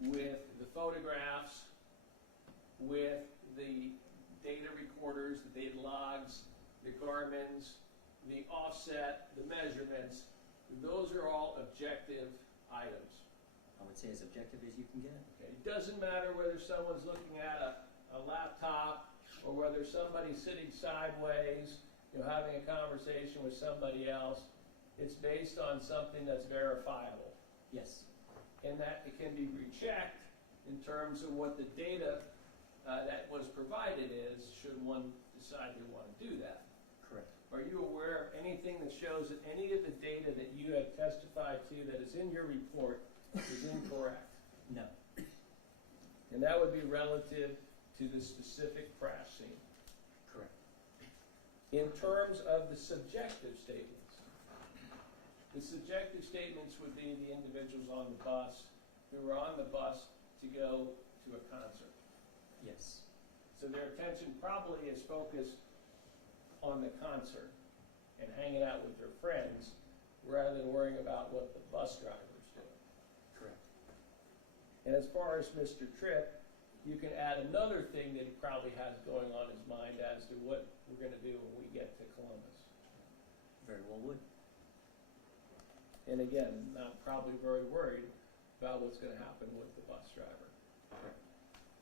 with the photographs, with the data recorders, the data logs, the Garmin's, the offset, the measurements, those are all objective items. I would say as objective as you can get. Okay. It doesn't matter whether someone's looking at a laptop or whether somebody's sitting sideways, having a conversation with somebody else. It's based on something that's verifiable. Yes. And that it can be rechecked in terms of what the data that was provided is, should one decide they want to do that. Correct. Are you aware of anything that shows that any of the data that you have testified to that is in your report is incorrect? No. And that would be relative to the specific crash scene. Correct. In terms of the subjective statements, the subjective statements would be the individuals on the bus who were on the bus to go to a concert. Yes. So their attention probably is focused on the concert and hanging out with their friends rather than worrying about what the bus driver is doing. Correct. And as far as Mr. Tripp, you can add another thing that he probably has going on in his mind as to what we're going to do when we get to Columbus. Very well would. And again, not probably very worried about what's going to happen with the bus driver. Correct.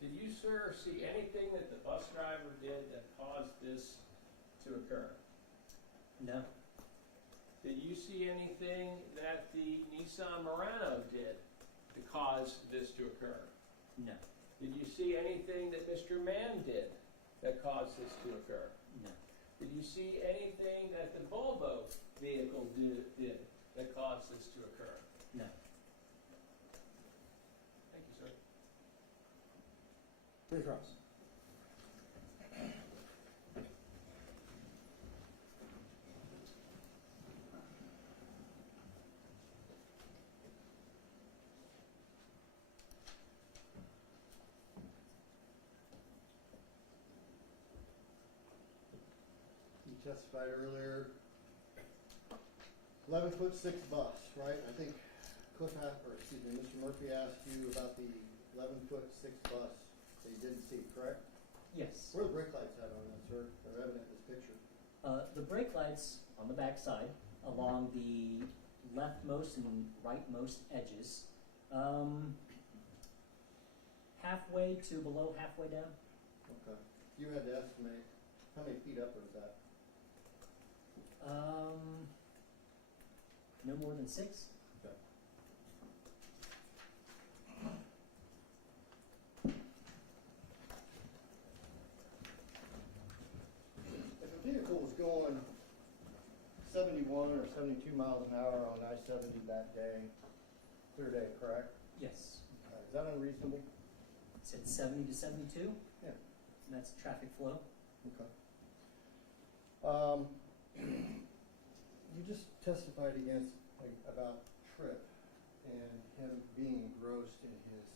Did you, sir, see anything that the bus driver did that caused this to occur? No. Did you see anything that the Nissan Murano did to cause this to occur? No. Did you see anything that Mr. Mann did that caused this to occur? No. Did you see anything that the Volvo vehicle did that caused this to occur? No. Thank you, sir. Please rise. You testified earlier, 11-foot-6 bus, right? I think Mr. Murphy asked you about the 11-foot-6 bus that you didn't see, correct? Yes. Where are the brake lights at on that, sir? They're evident in this picture. The brake lights on the back side, along the leftmost and rightmost edges, halfway to below halfway down. Okay. You had to estimate, how many feet up was that? No more than 6. Okay. If a vehicle going 71 or 72 miles an hour on I-70 that day, clear day, correct? Yes. Is that unreasonable? It said 70 to 72, Yeah. and that's traffic flow. Okay. You just testified against, about Tripp and him being engrossed in his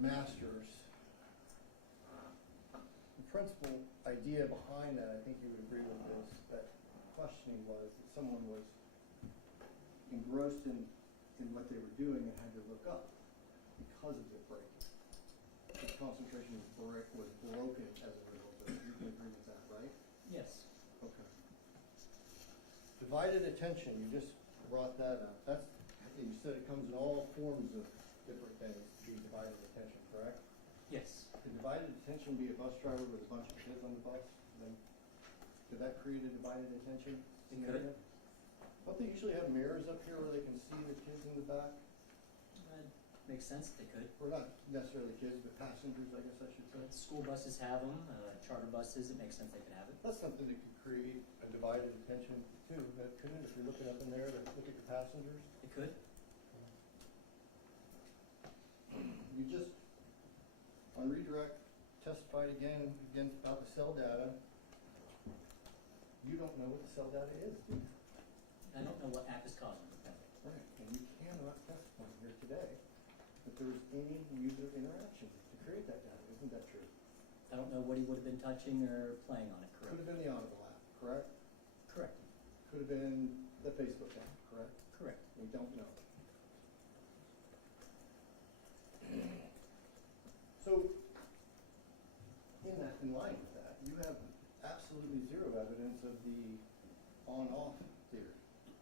master's. The principal idea behind that, I think you would agree with this, that questioning was that someone was engrossed in what they were doing and had to look up because of the breaking. The concentration was broken as a result of it. You can agree with that, right? Yes. Okay. Divided attention, you just brought that up. You said it comes in all forms of different things, to be divided attention, correct? Yes. Could divided attention be a bus driver with a bunch of kids on the bus? Then, could that create a divided attention scenario? Don't they usually have mirrors up here where they can see the kids in the back? Makes sense, they could. Or not necessarily kids, but passengers, I guess I should say. But school buses have them, charter buses, it makes sense they could have it. That's something that could create a divided attention too, couldn't it? If you're looking up in there to look at your passengers. It could. You just, on redirect, testified again about the cell data. You don't know what the cell data is, do you? I don't know what app is causing it. Right, and you cannot testify here today that there was any user interaction to create that data, isn't that true? I don't know what he would have been touching or playing on it, Could correct? have been the Audible app, correct? Correct. Could have been the Facebook app, correct? Correct. We don't know. So, in line with that, you have absolutely zero evidence of the on-off theory,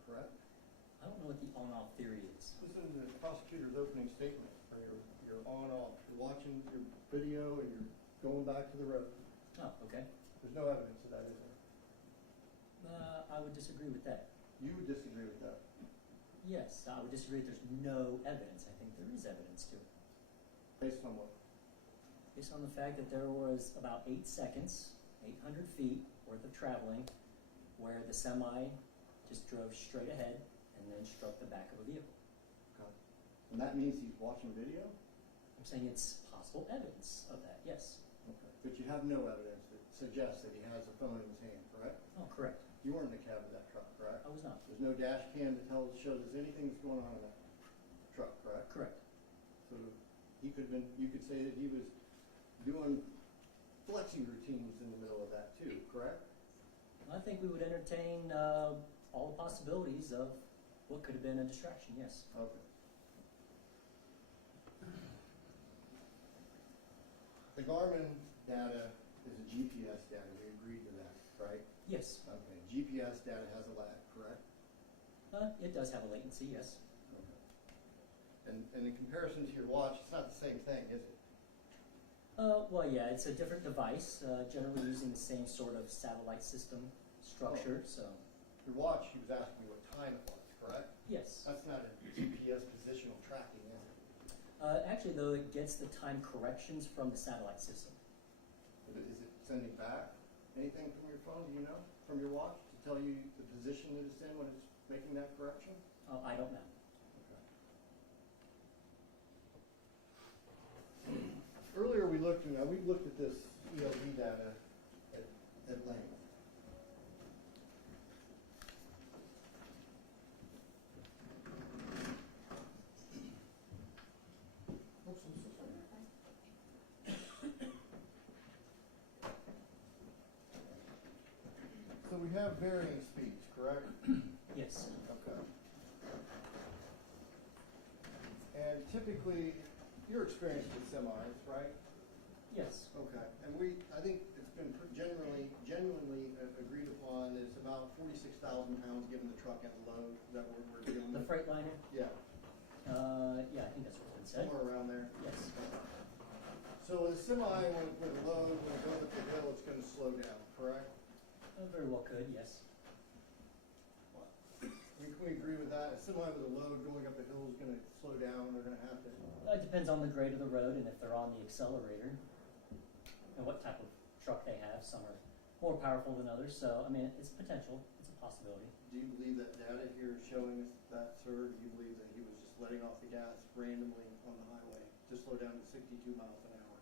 correct? I don't know what the on-off theory is. Listen to the prosecutor's opening statement, or your on-off. You're watching your video and you're going back to the road. Oh, okay. There's no evidence of that, is there? I would disagree with that. You would disagree with that. Yes, I would disagree that there's no evidence. I think there is evidence to it. Based on what? Based on the fact that there was about 8 seconds, 800 feet worth of traveling, where the semi just drove straight ahead and then struck the back of a vehicle. Okay. And that means he's watching video? I'm saying it's possible evidence of that, yes. Okay. But you have no evidence that suggests that he has a phone in his hand, correct? Oh, correct. You weren't in the cab of that truck, correct? I was not. There's no dash cam that shows us anything that's going on in that truck, correct? Correct. So you could say that he was doing flexing routines in the middle of that too, correct? I think we would entertain all the possibilities of what could have been a distraction, yes. Okay. The Garmin data is a GPS data. We agreed to that, right? Yes. Okay. GPS data has a lag, correct? It does have a latency, yes. Okay. And in comparison to your watch, it's not the same thing, is it? Well, yeah, it's a different device, generally using the same sort of satellite system structure, so Your watch, he was asking you what time it was, correct? yes. That's not a GPS positional tracking, is it? Actually, though, it gets the time corrections from the satellite system. Is it sending back anything from your phone, do you know, from your watch to tell you the position that it's in when it's making that correction? Oh, I don't know. Earlier we've looked at this ELD data at length. So we have varying speeds, correct? Yes. Okay. And typically, you're experienced with semis, right? Yes. Okay. And I think it's been genuinely agreed upon that it's about 46,000 pounds given the truck and the load that we're dealing The with. Freightliner? Yeah, Yeah, I think that's what's been said. somewhere around there. Yes. So the semi, with a load, when it goes up the hill, it's going to slow down, correct? Very well could, yes. Can we agree with that? A semi with a load going up the hill is going to slow down, they're going to have to. It depends on the grade of the road and if they're on the accelerator and what type of truck they have. Some are more powerful than others. So I mean, it's potential. It's a possibility. Do you believe that data here is showing us that, sir? Do you believe that he was just letting off the gas randomly on the highway to slow down to 62 miles an hour?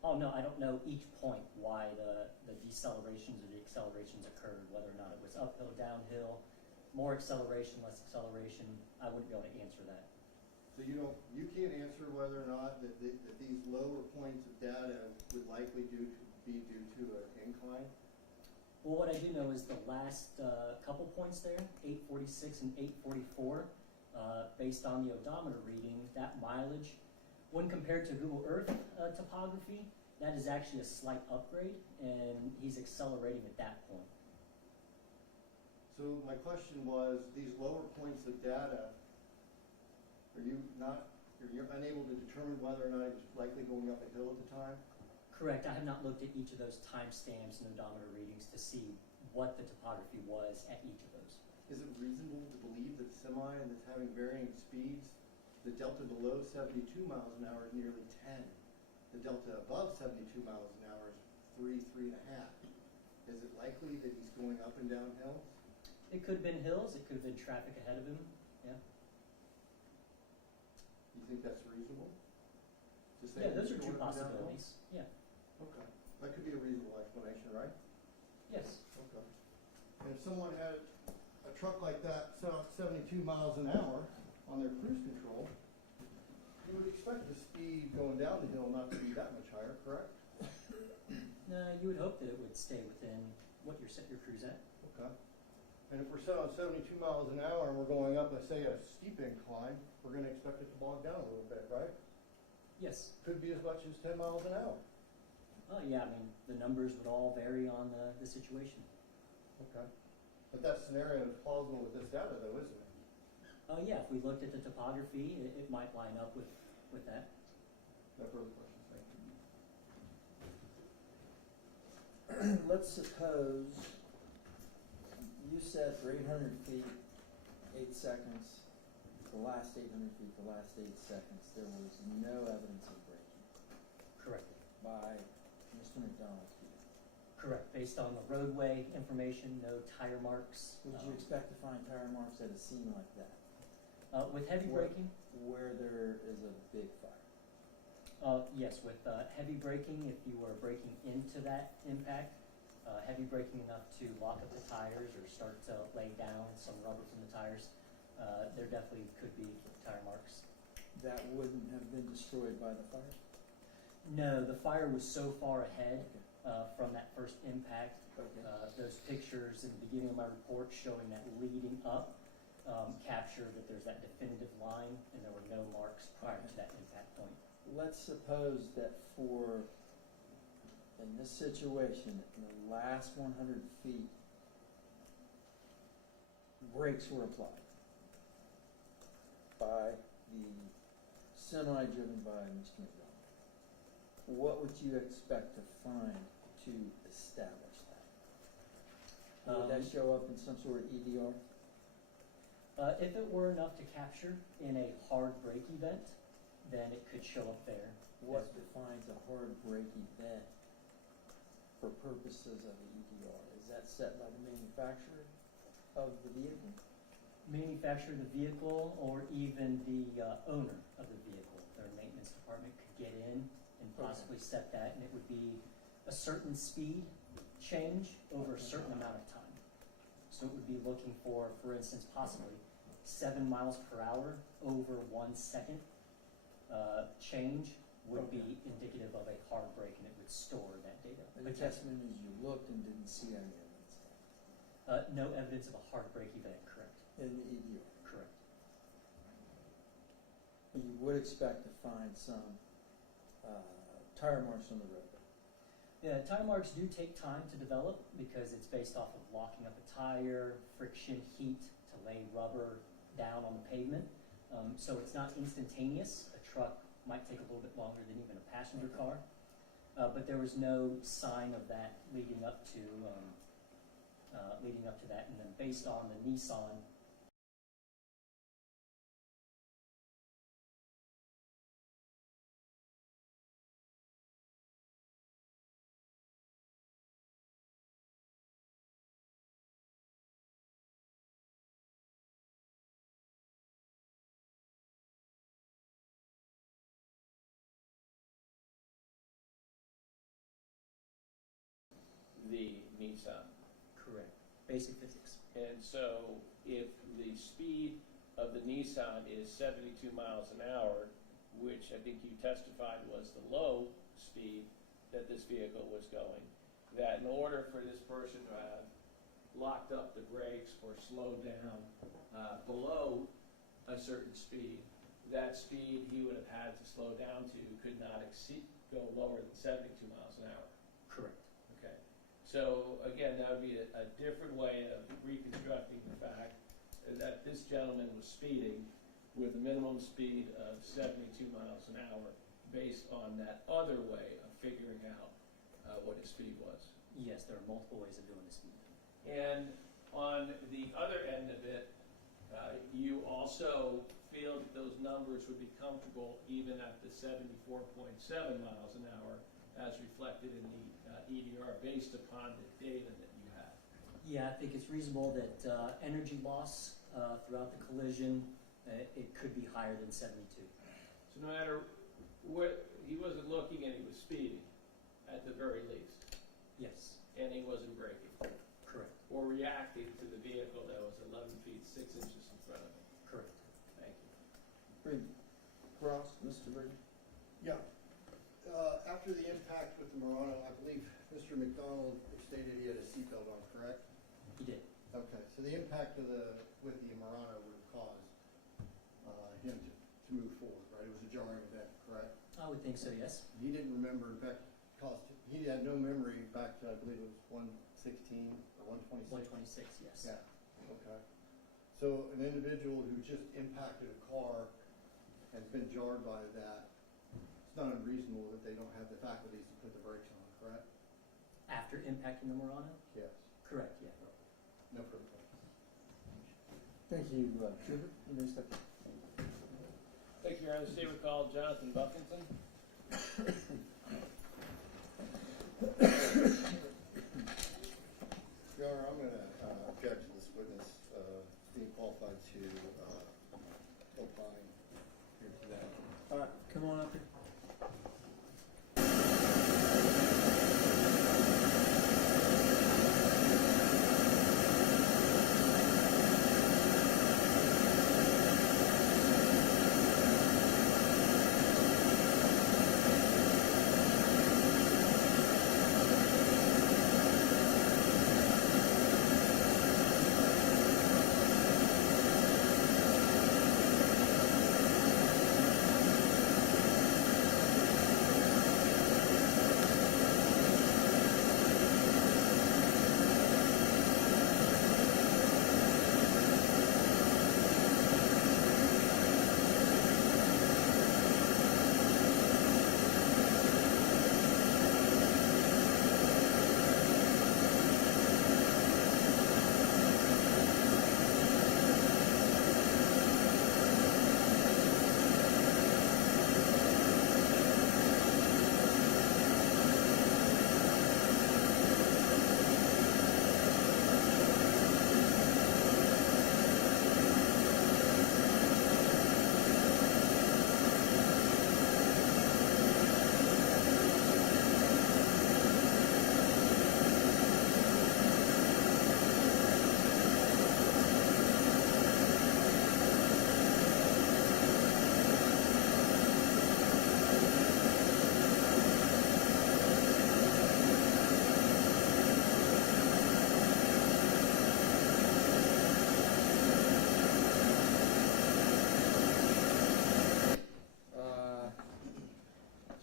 Oh no, I don't know each point why the decelerations or the accelerations occurred, whether or not it was uphill, downhill, more acceleration, less acceleration. I wouldn't be able to answer that. So you can't answer whether or not that these lower points of data would likely be due to an incline? Well, what I do know is the last couple points there, 846 and 844, based on the odometer reading, that mileage, when compared to Google Earth topography, that is actually a slight upgrade, and he's accelerating at that point. So my question was, these lower points of data, are you unable to determine whether or not he was likely going up a hill at the time? Correct. I have not looked at each of those timestamps and odometer readings to see what the topography was at each of those. Is it reasonable to believe that semi that's having varying speeds, the delta below 72 miles an hour is nearly 10. The delta above 72 miles an hour is 3.5. Is it likely that he's going up and down hills? It could have been hills. It could have been traffic ahead of him. Yeah. You think that's reasonable? To say Yeah, those he's are two going up and down hills? possibilities. Yeah. Okay. That could be a reasonable explanation, right? Yes. Okay. And if someone had a truck like that set off 72 miles an hour on their cruise control, you would expect the speed going down the hill not to be that much higher, correct? No, you would hope that it would stay within what you set your cruise at. Okay. And if we're set on 72 miles an hour and we're going up, let's say, a steep incline, we're going to expect it to bog down a little bit, right? Yes. Could be as much as 10 miles an hour. Oh, yeah. I mean, the numbers would all vary on the situation. Okay. But that scenario is plausible with this data, though, isn't it? Yeah, if we looked at the topography, it might line up with that. No further questions, thank you. Let's suppose you said for 800 feet, 8 seconds, the last 800 feet, the last 8 seconds, there was no evidence of braking Correct. by Mr. McDonald. Correct. Based on the roadway information, no tire marks. Would you expect to find tire marks at a scene like that? With heavy Where- braking? Where there is a big fire. Yes, with heavy braking, if you were braking into that impact, heavy braking enough to lock up the tires or start to lay down some rubber from the tires, there definitely could be tire marks. That wouldn't have been destroyed by the fire? No, the fire was so far ahead Okay. from that first impact. Okay. Those pictures in the beginning of my report showing that leading up capture that there's that definitive line and there were no marks prior to that impact point. Let's suppose that in this situation, in the last 100 feet, brakes were applied by the semi driven by Mr. McDonald. What would you expect to find to establish that? Would that show up in some sort of EDR? If it were enough to capture in a hard brake event, then it could show up there. What defines a hard brake event for purposes of the EDR? Is that set by the manufacturer of the vehicle? Manufacturer of the vehicle or even the owner of the vehicle. Their maintenance department could get in and possibly set that, and it would be a certain speed change over a certain amount of time. So it would be looking for instance, possibly 7 miles per hour over 1 second change would be indicative of a hard brake, and it would store that data. And the testimony is you looked and didn't see any evidence No evidence of a hard brake event, correct? in the EDR. Correct. But you would expect to find some tire marks on the road. Yeah, tire marks do take time to develop because it's based off of locking up a tire, friction, heat to lay rubber down on the pavement. So it's not instantaneous. A truck might take a little bit longer than even a passenger car. But there was no sign of that leading up to that. And then based on the Nissan the Nissan. Correct. Basic physics. And so if the speed of the Nissan is 72 miles an hour, which I think you testified was the low speed that this vehicle was going, that in order for this person to have locked up the brakes or slowed down below a certain speed, that speed he would have had to slow down to could not go lower than 72 miles an hour. Correct. Okay. So again, that would be a different way of reconstructing the fact that this gentleman was speeding with a minimum speed of 72 miles an hour based on that other way of figuring out what his speed was. Yes, there are multiple ways of doing this. And on the other end of it, you also feel that those numbers would be comfortable even at the 74.7 miles an hour as reflected in the EDR based upon the data that you have. Yeah, I think it's reasonable that energy loss throughout the collision, it could be higher than 72. So no matter what, he wasn't looking and he was speeding at the very least, Yes, and he wasn't braking correct. or reacting to the vehicle that was 11 feet 6 inches in front of him. Correct. Thank you. Brady. Cross, Mr. Brady. Yeah. After the impact with the Murano, I believe Mr. McDonald stated he had a seatbelt on, correct? He did. Okay, so the impact of with the Murano would have caused him to move forward, right? It was a jarring event, correct? I would think so, yes. He didn't remember, in fact, he had no memory back to, I believe it was 116 or 126. 126, yes. Yeah, okay. So an individual who just impacted a car has been jarred by that, it's not unreasonable that they don't have the faculties to put the brakes on, correct? After impacting the Murano? Yes. Correct, yeah. No further questions. Thank you, Schubert. You may step in. Thank you, Your Honor. State recall Jonathan Buffington. Your Honor, I'm going to object to this witness being qualified to opine here today. All right, come on up here.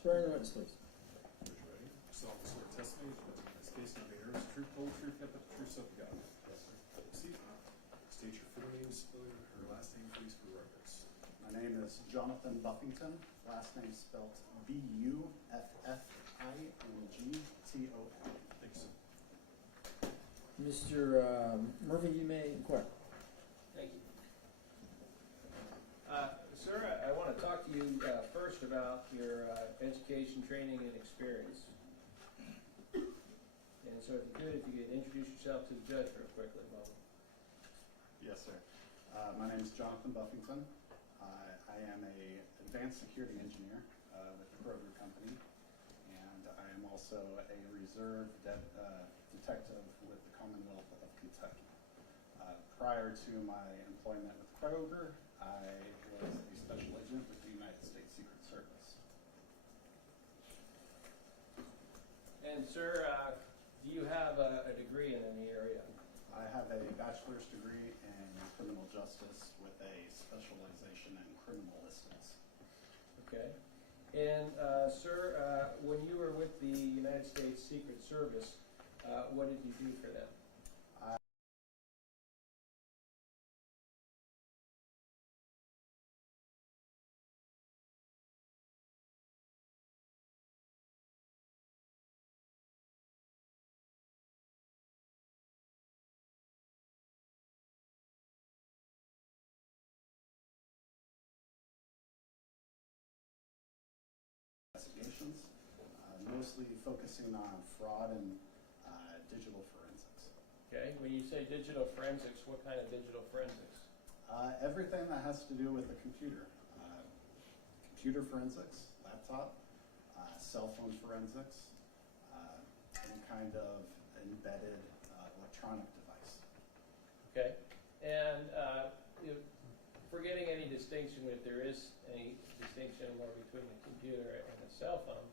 Swear in the witness, please. Ready? Self swear testimony is in this case not the errors, truth, whole truth, nothing but the truth, so help you God. Yes, sir. Proceed. State your full name, spelling her last name, please, for the records. My name is Jonathan Buffington, last name spelled B-U-F-F-I-N-G-T-O-N. Thanks. Mr. Murphy, you may inquire. Thank you. Sir, I want to talk to you first about your education, training, and experience. And so if you could introduce yourself to the judge real quickly, Mom. Yes, sir. My name is Jonathan Buffington. I am a advanced security engineer with the Kroger Company, and I am also also a reserve detective with the Commonwealth of Kentucky. Prior to my employment with Kroger, I was a special agent with the United States Secret Service. And sir, do you have a degree in any area? I have a bachelor's degree in criminal justice with a specialization in criminalistics. Okay. And sir, when you were with the United States Secret Service, what did you do for them? Investigations, mostly focusing on fraud and digital forensics. Okay. When you say digital forensics, what kind of digital forensics? Everything that has to do with the computer. Computer forensics, laptop, cell phone forensics, any kind of embedded electronic device. Okay. And forgetting any distinction, if there is any distinction anymore between a computer and a cell phone,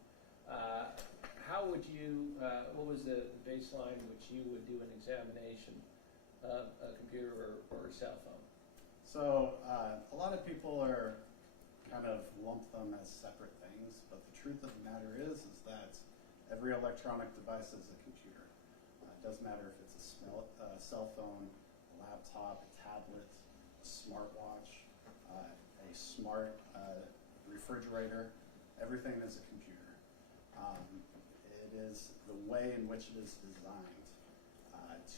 how would you, what was the baseline in which you would do an examination of a computer or a cell phone? So a lot of people are kind of lump them as separate things, but the truth of the matter is that every electronic device is a computer. It doesn't matter if it's a cell phone, a laptop, a tablet, a smartwatch, a smart refrigerator. Everything is a computer. It is the way in which it is designed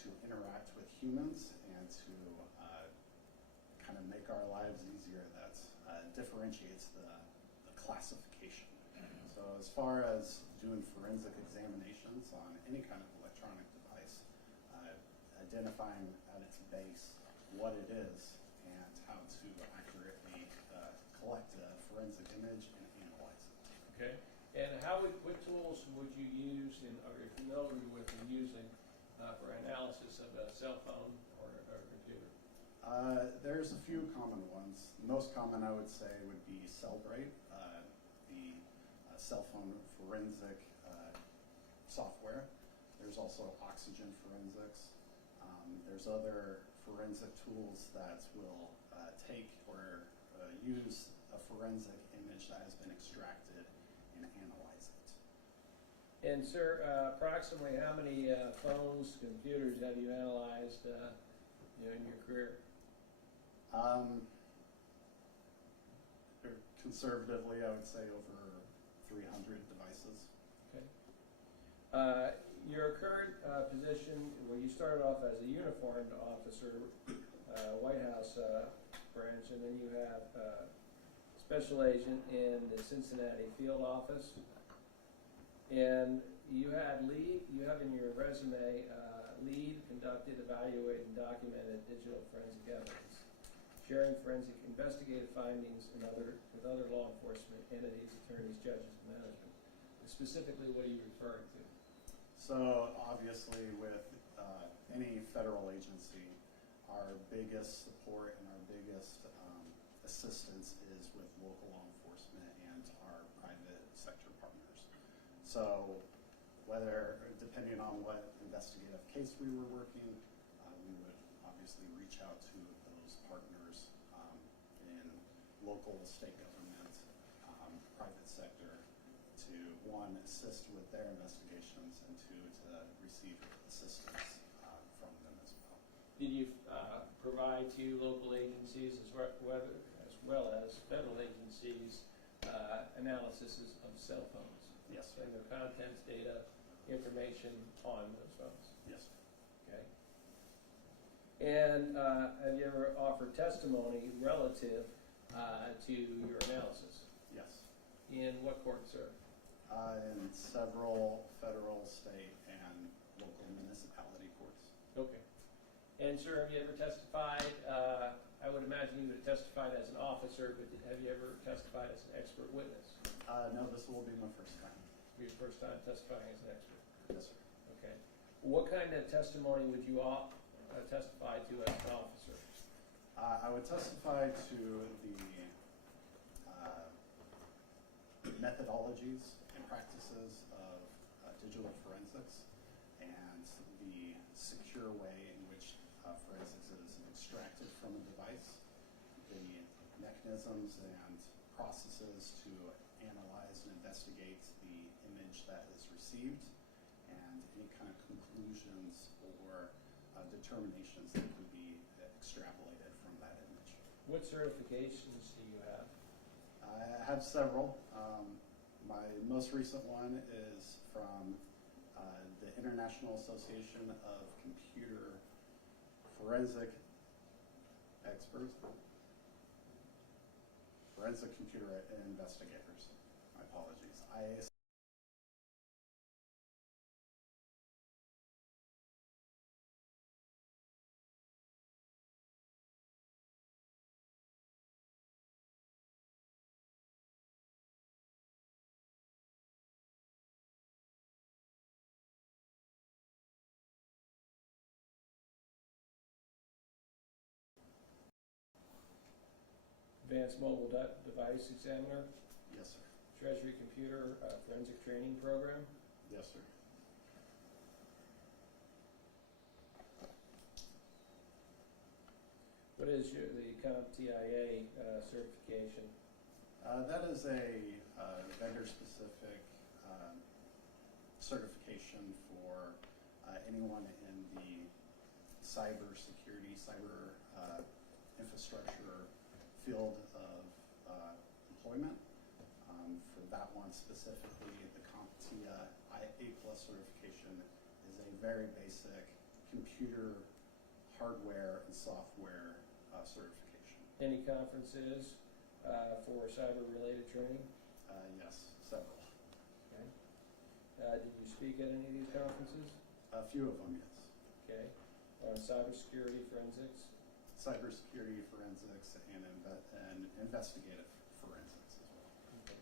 to interact with humans and to kind of make our lives easier. That differentiates the classification. So as far as doing forensic examinations on any kind of electronic device, identifying at its base what it is and how to accurately collect a forensic image and analyze it. Okay. And what tools would you use or are you familiar with using for analysis of a cell phone or a computer? There's a few common ones. The most common, I would say, would be Cellbrite, the cell phone forensic software. There's also Oxygen Forensics. There's other forensic tools that will take or use a forensic image that has been extracted and analyze it. And sir, approximately how many phones, computers have you analyzed in your career? Conservatively, I would say over 300 devices. Okay. Your current position, well, you started off as a uniformed officer, White House branch, and then you have special agent in the Cincinnati field office. And you have in your resume, lead, conducted, evaluated, and documented digital forensic evidence, sharing forensic investigative findings with other law enforcement entities, attorneys, judges, and management. Specifically, what are you referring to? So obviously with any federal agency, our biggest support and our biggest assistance is with local law enforcement and our private sector partners. So depending on what investigative case we were working, we would obviously reach out to those partners in local, state government, private sector to, one, assist with their investigations, and two, to receive assistance from them as well. Did you provide to local agencies as well as federal agencies analysis of cell phones? Yes, And their contents, data, information on those phones? yes. Okay. And have you ever offered testimony relative to your analysis? Yes. In what court, sir? In several federal, state, and local municipality courts. Okay. And sir, have you ever testified, I would imagine you would have testified as an officer, but have you ever testified as an expert witness? No, this will be my first time. for your first time testifying as an expert? Yes, sir. Okay. What kind of testimony would you testify to as an officer? I would testify to the methodologies and practices of digital forensics and the secure way in which forensics is extracted from a device, the mechanisms and processes to analyze and investigate the image that is received, and any kind of conclusions or determinations that can be extrapolated from that image. What certifications do you have? I have several. My most recent one is from the International Association of Computer Forensic Experts, Forensic Computer Investigators. My apologies. Advanced Mobile Device Examiner, Yes, sir. Treasury Computer Forensic Training Program. Yes, sir. What is the CompTIA certification? That is a vendor-specific certification for anyone in the cyber security, cyber infrastructure field of employment. For that one specifically, the CompTIA A+ certification is a very basic computer hardware and software certification. Any conferences for cyber-related training? Yes, several. Okay. Did you speak at any of these conferences? A few of them, yes. Okay. On cybersecurity forensics? Cybersecurity forensics and investigative forensics as well. Okay.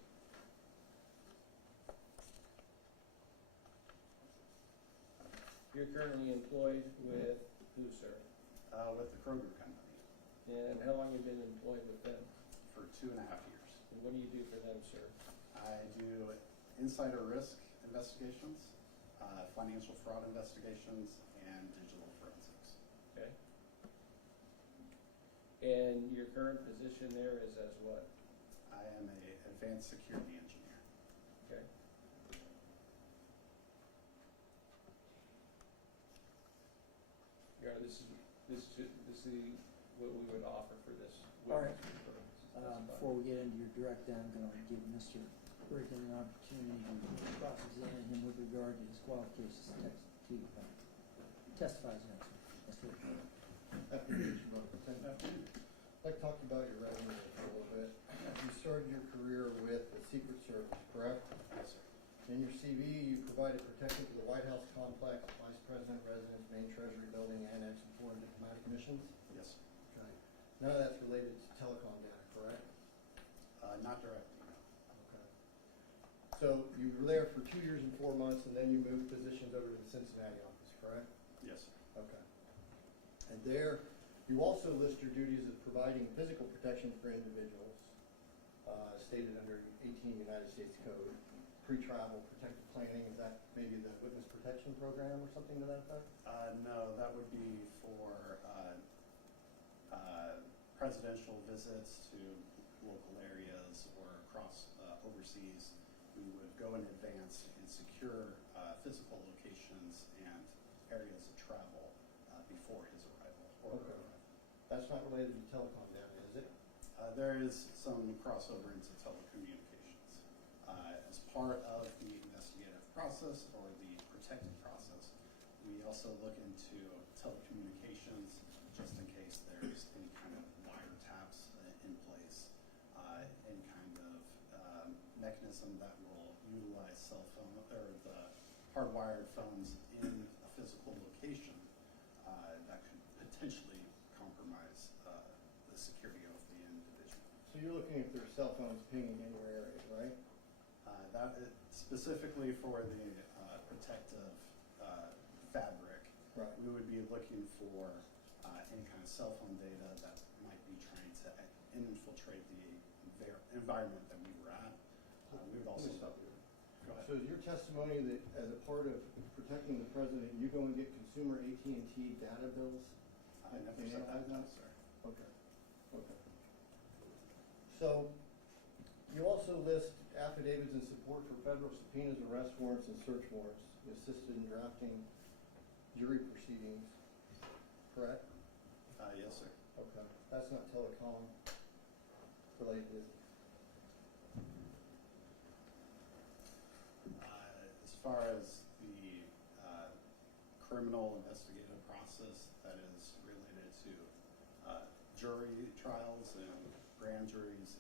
You're currently employed with who, sir? With the Kroger Company And how long have you been employed with them? for 2.5 years. And what do you do for them, sir? I do insider risk investigations, financial fraud investigations, and digital forensics. Okay. And your current position there is as what? I am an advanced security engineer. Okay. Yeah, this is what we would offer for this. All right. That's Before we get into your direct, I'm going to give Mr. Riggin an opportunity to cross-examine him with regard to his qualifications to testify as an expert. Mr. Riggin. Application representative. I'd like to talk about your resume a little bit. You started your career with the Secret Service, correct? Yes, sir. In your CV, you provided protection to the White House complex, Vice President, residence, main Treasury building, annex, and foreign diplomatic missions. Yes, sir. Okay. None of that's related to telecom data, correct? Not directly, no. Okay. So you were there for 2 years and 4 months, and then you moved positions over to the Cincinnati office, correct? Yes, sir. Okay. And there, you also list your duties as providing physical protection for individuals, stated under 18 United States Code, pre-travel protective planning. Is that maybe the witness protection program or something to that effect? No, that would be for presidential visits to local areas or across overseas. We would go in advance and secure physical locations and areas of travel before his arrival. Or Okay. That's not related to telecom data, is it? There is some crossover into telecommunications. As part of the investigative process or the protective process, we also look into telecommunications just in case there's any kind of wiretaps in place, any kind of mechanism that will utilize cell phone or the hardwired phones in a physical location that could potentially compromise the security of the individual. So you're looking if there's cell phones pinging in your area, right? Specifically for the protective fabric, Right. we would be looking for any kind of cell phone data that might be trying to infiltrate the environment that we were at. We would also. Let me stop you. Go ahead. So is your testimony that as a part of protecting the president, you go and get consumer AT&T data bills? I never said that, no, sir. Okay, okay. So, you also list affidavits in support for federal subpoenas, arrest warrants, and search warrants. You assisted in drafting jury proceedings, correct? Yes, sir. Okay, that's not telecom related, is it? As far as the criminal investigative process that is related to jury trials and grand juries,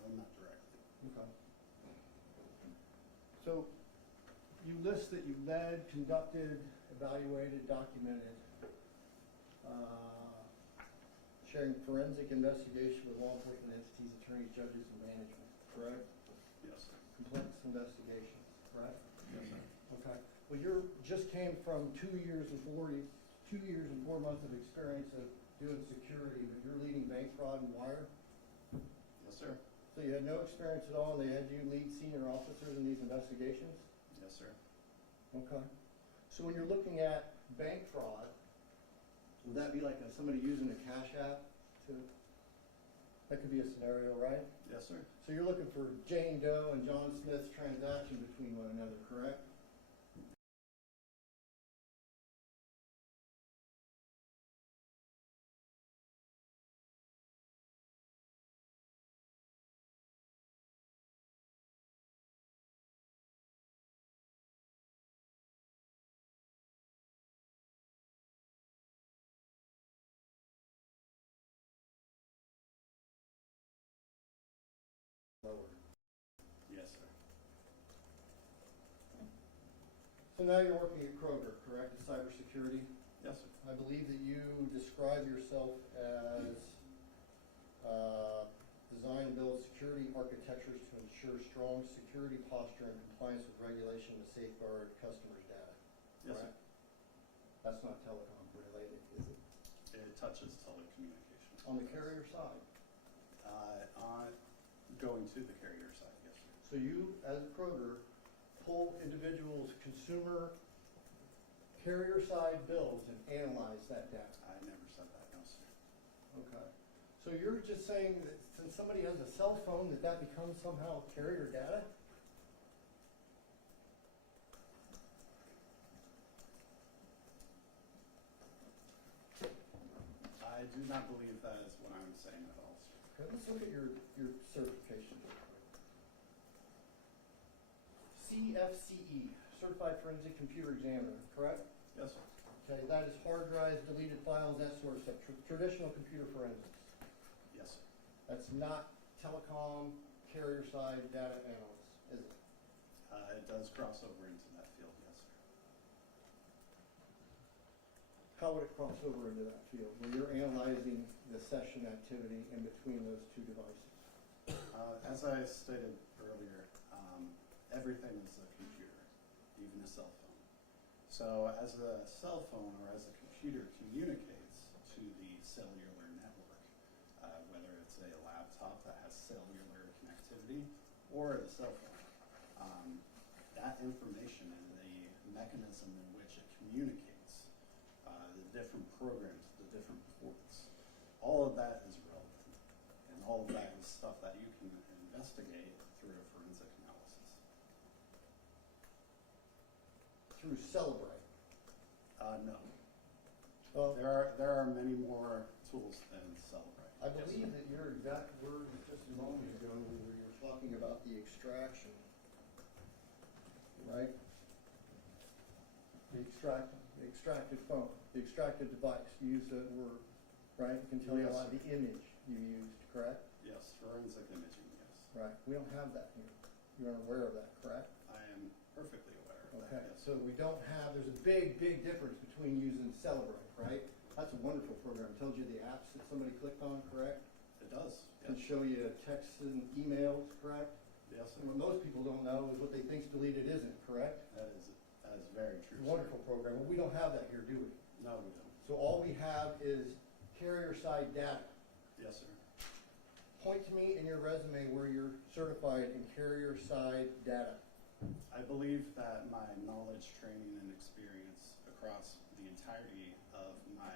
no, not directly. Okay. So, you list that you led, conducted, evaluated, documented, sharing forensic investigation with law enforcement entities, attorneys, judges, and management, correct? Yes, sir. Complex investigations, correct? Yes, sir. Okay. Well, you just came from 2 years and 4 months of experience of doing security, but you're leading bank fraud and wire? Yes, sir. So you had no experience at all, and they had you lead senior officers in these investigations? Yes, sir. Okay. So when you're looking at bank fraud, would that be like somebody using a cash app to, that could be a scenario, right? Yes, sir. So you're looking for Jane Doe and John Smith's transaction between one another, correct? Lower. Yes, sir. So now you're working at Kroger, correct, in cybersecurity? Yes, sir. I believe that you describe yourself as design and build security architectures to ensure strong security posture and compliance with regulation to safeguard customers' data. Yes, sir. Correct? That's not telecom related, is it? It touches telecommunications. On the carrier side. On going to the carrier side, yes, sir. So you, as Kroger, pull individuals' consumer carrier side bills and analyze that data. I never said that, no, sir. Okay. So you're just saying that since somebody has a cell phone, that becomes somehow carrier data? I do not believe that is what I'm saying at all, sir. Okay, let's look at your certification real quick. CFCE, Certified Forensic Computer Examiner, correct? Yes, sir. Okay, that is hard drives, deleted files, that sort of stuff, traditional computer forensics. Yes, sir. That's not telecom, carrier side data analyst, is it? It does cross over into that field, yes, sir. How would it cross over into that field, where you're analyzing the session activity in between those two devices? As I stated earlier, everything is a computer, even a cell phone. So as a cell phone or as a computer communicates to the cellular network, whether it's a laptop that has cellular connectivity or a cell phone, that information and the mechanism in which it communicates, the different programs, the different ports, all of that is relevant. And all of that is stuff that you can investigate through a forensic analysis. Through Celebrate? No. Well, There are many more tools than Celebrate. I believe that your exact words just a moment ago, where you were talking about the extraction, right? The extracted phone, the extracted device, you used that word, right? It can tell you a lot of the image you used, correct? Yes, forensic imaging, yes. Right, we don't have that here. You're unaware of that, correct? I am perfectly aware of Okay, that, yes. so we don't have, there's a big, big difference between using Celebrate, right? That's a wonderful program. It tells you the apps that somebody clicked on, correct? It does, Can yes. show you texts and emails, correct? Yes, sir. And what most people don't know is what they think's deleted isn't, correct? That is very true, sir. Wonderful program, but we don't have that here, do we? No, we don't. So all we have is carrier-side data. Yes, sir. Point to me in your resume where you're certified in carrier-side data. I believe that my knowledge, training, and experience across the entirety of my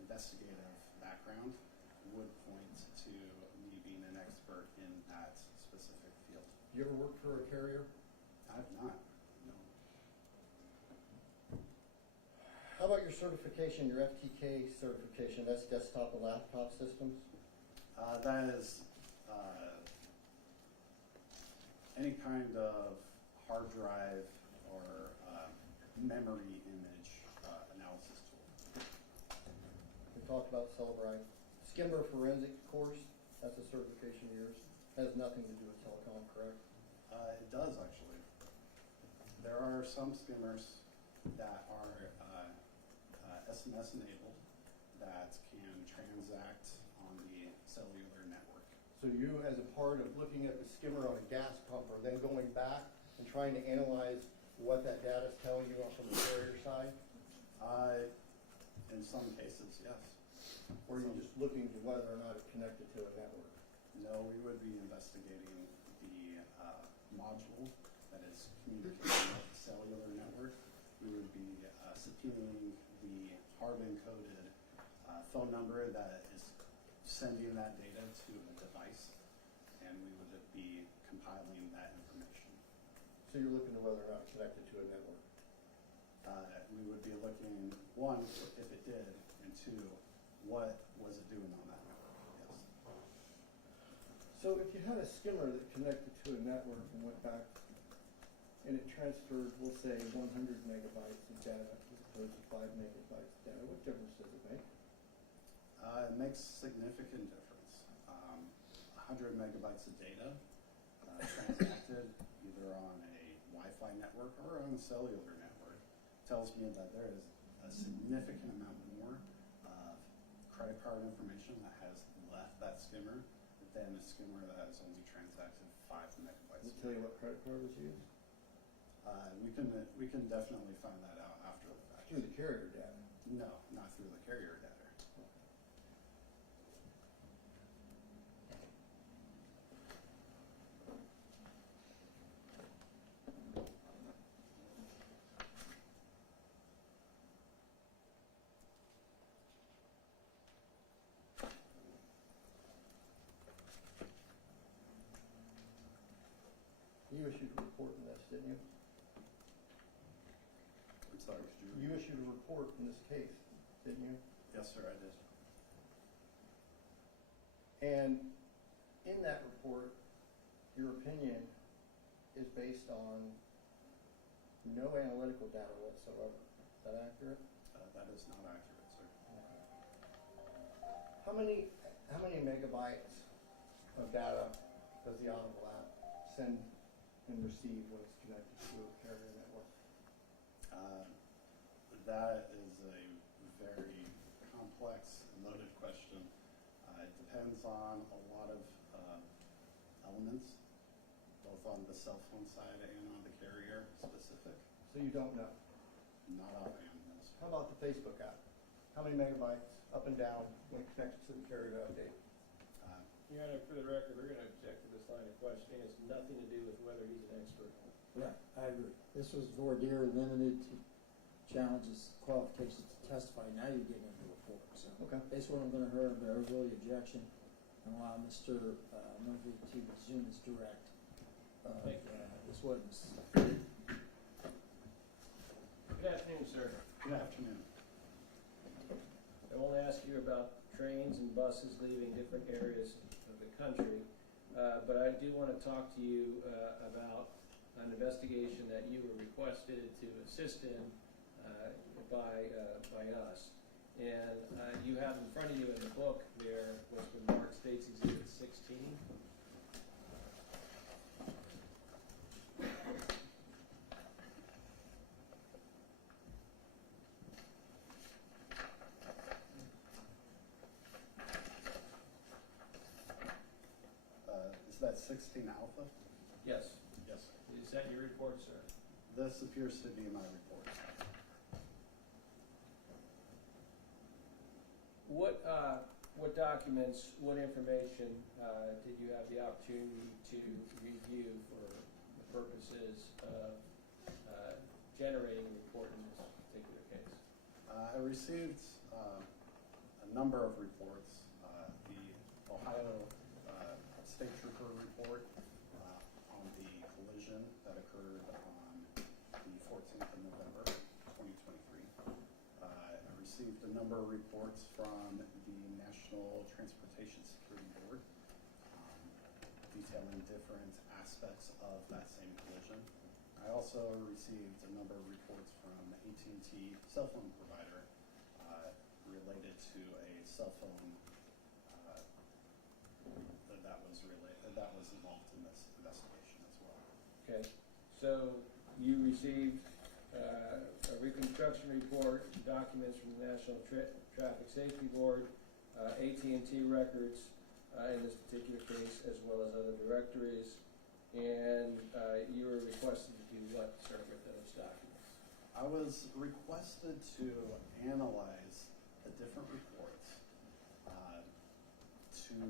investigative background would point to me being an expert in that specific field. You ever worked for a carrier? I've not, no. How about your certification, your FTK certification? That's desktop and laptop systems? That is any kind of hard drive or memory image analysis tool. We talked about Celebrite. Skimmer forensic course, that's a certification of yours. Has nothing to do with telecom, correct? It does, actually. There are some skimmers that are SMS enabled that can transact on the cellular network. So you, as a part of looking at the skimmer on a gas pump, are then going back and trying to analyze what that data is telling you from the carrier side? In some cases, yes. Or are you just looking to whether or not it's connected to a network? No, we would be investigating the module that is communicating with the cellular network. We would be subpoenaing the hard-encoded phone number that is sending that data to a device, and we would be compiling that information. So you're looking to whether or not it's connected to a network? We would be looking, one, if it did, and two, what was it doing on that network? Yes. So if you had a skimmer that connected to a network and went back and it transferred, we'll say, 100 megabytes of data as opposed to 5 megabytes of data, what difference does it make? It makes significant difference. 100 megabytes of data transacted either on a Wi-Fi network or on a cellular network tells me that there is a significant amount more of credit card information that has left that skimmer than a skimmer that has only transacted 5 megabytes. Does it tell you what credit card was used? We can definitely find that out after the fact. Through the carrier data. No, not through the carrier data. You issued a report in this, didn't you? I'm sorry, could you You repeat? issued a report in this case, didn't you? Yes, sir, I did. And in that report, your opinion is based on no analytical data whatsoever. Is that accurate? That is not accurate, sir. How many megabytes of data does the Audible app send and receive when it's connected to a carrier network? That is a very complex and loaded question. It depends on a lot of elements, both on the cell phone side and on the carrier specific. So you don't know. Not offhand, no, sir. How about the Facebook app? How many megabytes up and down when connected to the carrier to update? Your Honor, for the record, we're going to object to this line of questioning. It has nothing to do with whether he's an expert. Right, I agree. This was voir dire, limited to challenges, qualifications to testify. Now you're getting into the report. So Okay. based on what I'm going to hear, I'm going to overrule the objection and allow Mr. Murphy to resume his direct Thank you. this witness. Good afternoon, sir. Good afternoon. I won't ask you about trains and buses leaving different areas of the country, but I do want to talk to you about an investigation that you were requested to assist in by us. And you have in front of you in the book there what's been marked States Exhibit 16. Is that 16 Alpha? Yes. Yes, sir. Is that your report, sir? This appears to be my report. What documents, what information did you have the opportunity to review for the purposes of generating a report in this particular case? I received a number of reports. The Ohio State Trooper report on the collision that occurred on the 14th of November, 2023. I received a number of reports from the National Transportation Security Board detailing different aspects of that same collision. I also received a number of reports from AT&T cell phone provider related to a cell phone that was involved in this investigation as well. Okay, so you received a reconstruction report, documents from the National Traffic Safety Board, AT&T records in this particular case, as well as other directories, and you were requested to do what, sir, with those documents? I was requested to analyze the different reports to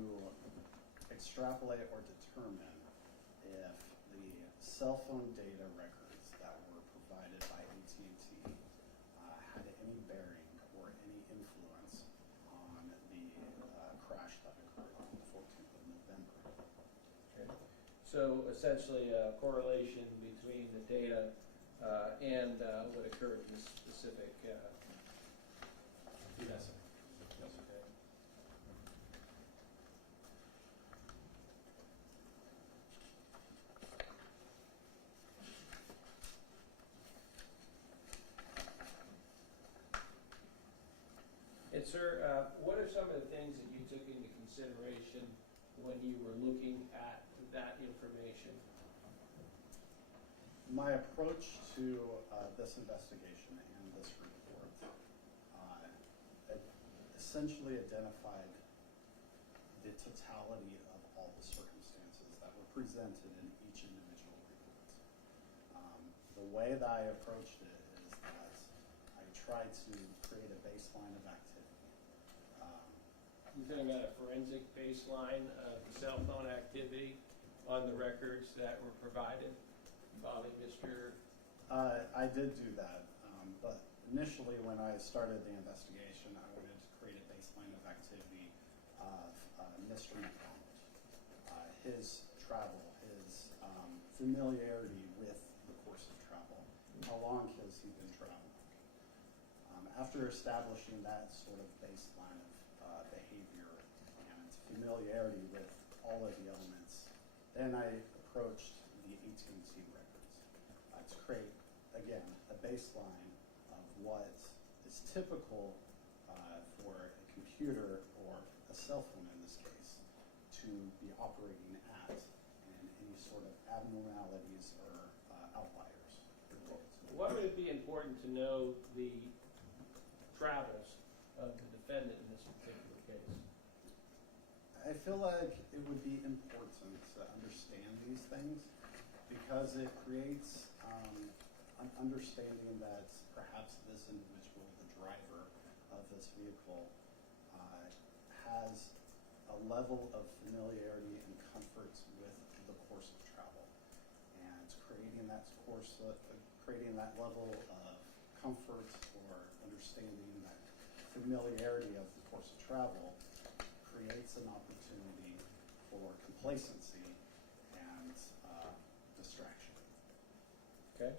extrapolate or determine if the cell phone data records that were provided by AT&T had any bearing or any influence on the crash that occurred on the 14th of November. Okay. So essentially a correlation between the data and what occurred in this specific Yes, sir. Yes, sir. Okay. And sir, what are some of the things that you took into consideration when you were looking at that information? My approach to this investigation and this report essentially identified the totality of all the circumstances that were presented in each individual report. The way that I approached it is that I tried to create a baseline of activity. You're talking about a forensic baseline of the cell phone activity on the records that were provided involving Mr. I did do that, but initially when I started the investigation, I wanted to create a baseline of activity of Mr. McDonald, his travel, his familiarity with the course of travel, how long has he been traveling. After establishing that sort of baseline of behavior and familiarity with all of the elements, then I approached the AT&T records to create, again, a baseline of what is typical for a computer or a cell phone in this case to be operating at, and any sort of abnormalities or outliers. Why would it be important to know the travels of the defendant in this particular case? I feel like it would be important to understand these things because it creates an understanding that perhaps this individual, the driver of this vehicle, has a level of familiarity and comfort with the course of travel. And creating that level of comfort or understanding that familiarity of the course of travel creates an opportunity for complacency and distraction. Okay.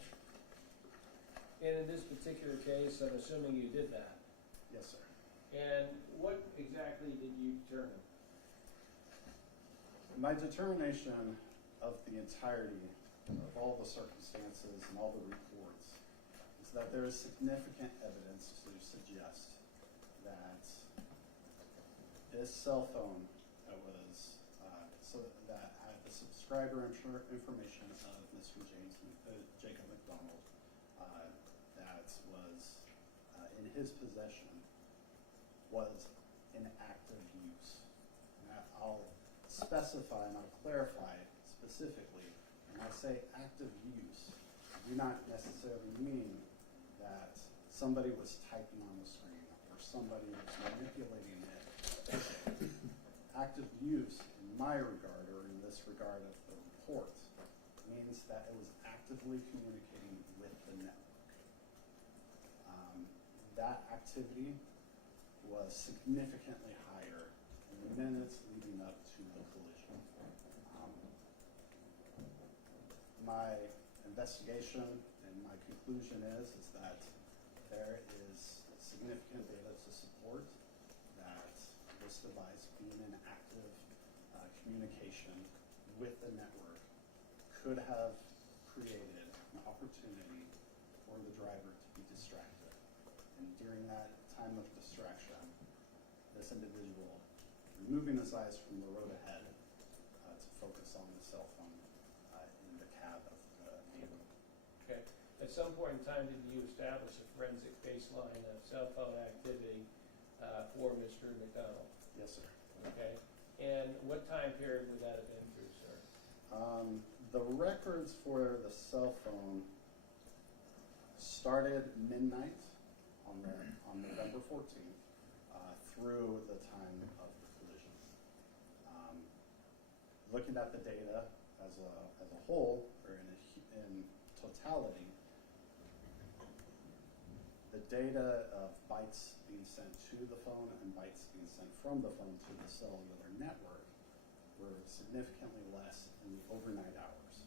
And in this particular case, I'm assuming you did that. Yes, sir. And what exactly did you determine? My determination of the entirety of all the circumstances and all the reports is that there is significant evidence to suggest that this cell phone that was that had the subscriber information of Mr. Jacob McDonald that was in his possession was in active use. And I'll specify and I'll clarify specifically, when I say active use, I do not necessarily mean that somebody was typing on the screen or somebody was manipulating it. Active use, in my regard, or in this regard of the report, means that it was actively communicating with the network. That activity was significantly higher in the minutes leading up to the collision. My investigation and my conclusion is that there is significant data to support that this device being in active communication with the network could have created an opportunity for the driver to be distracted. And during that time of distraction, this individual removing his eyes from the road ahead to focus on the cell phone in the cab of the vehicle. Okay. At some point in time, did you establish a forensic baseline of cell phone activity for Mr. McDonald? Yes, sir. Okay. And what time period would that have been through, sir? The records for the cell phone started midnight on November 14th through the time of the collision. Looking at the data as a whole, or in totality, the data of bytes being sent to the phone and bytes being sent from the phone to the cellular network were significantly less in the overnight hours,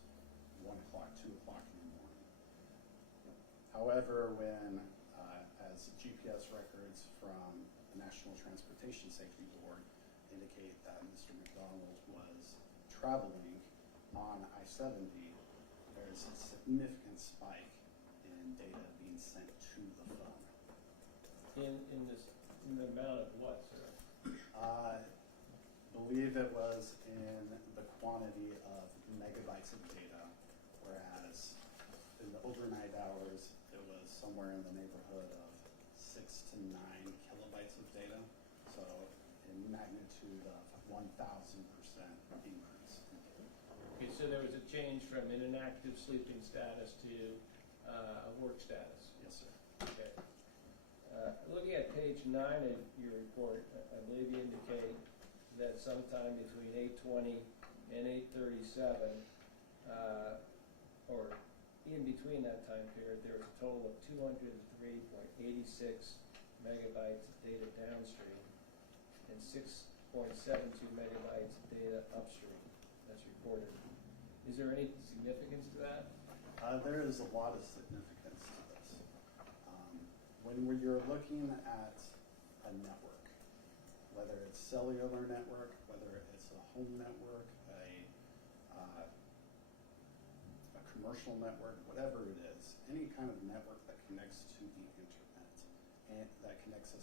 1 o'clock, 2 o'clock in the morning. However, when, as GPS records from the National Transportation Safety Board indicate that Mr. McDonald was traveling on I-70, there's a significant spike in data being sent to the phone. In the amount of what, sir? I believe it was in the quantity of megabytes of data, whereas in the overnight hours, it was somewhere in the neighborhood of 6 to 9 kilobytes of data. So in magnitude of 1,000% increase. Okay, so there was a change from an inactive sleeping status to a work status. Yes, sir. Okay. Looking at page 9 of your report, I believe you indicate that sometime between 8:20 and 8:37, or in between that time period, there was a total of 203.86 megabytes of data downstream and 6.72 megabytes of data upstream. That's reported. Is there any significance to that? There is a lot of significance to this. When you're looking at a network, whether it's cellular network, whether it's a home network, a commercial network, whatever it is, any kind of network that connects to the internet and that connects a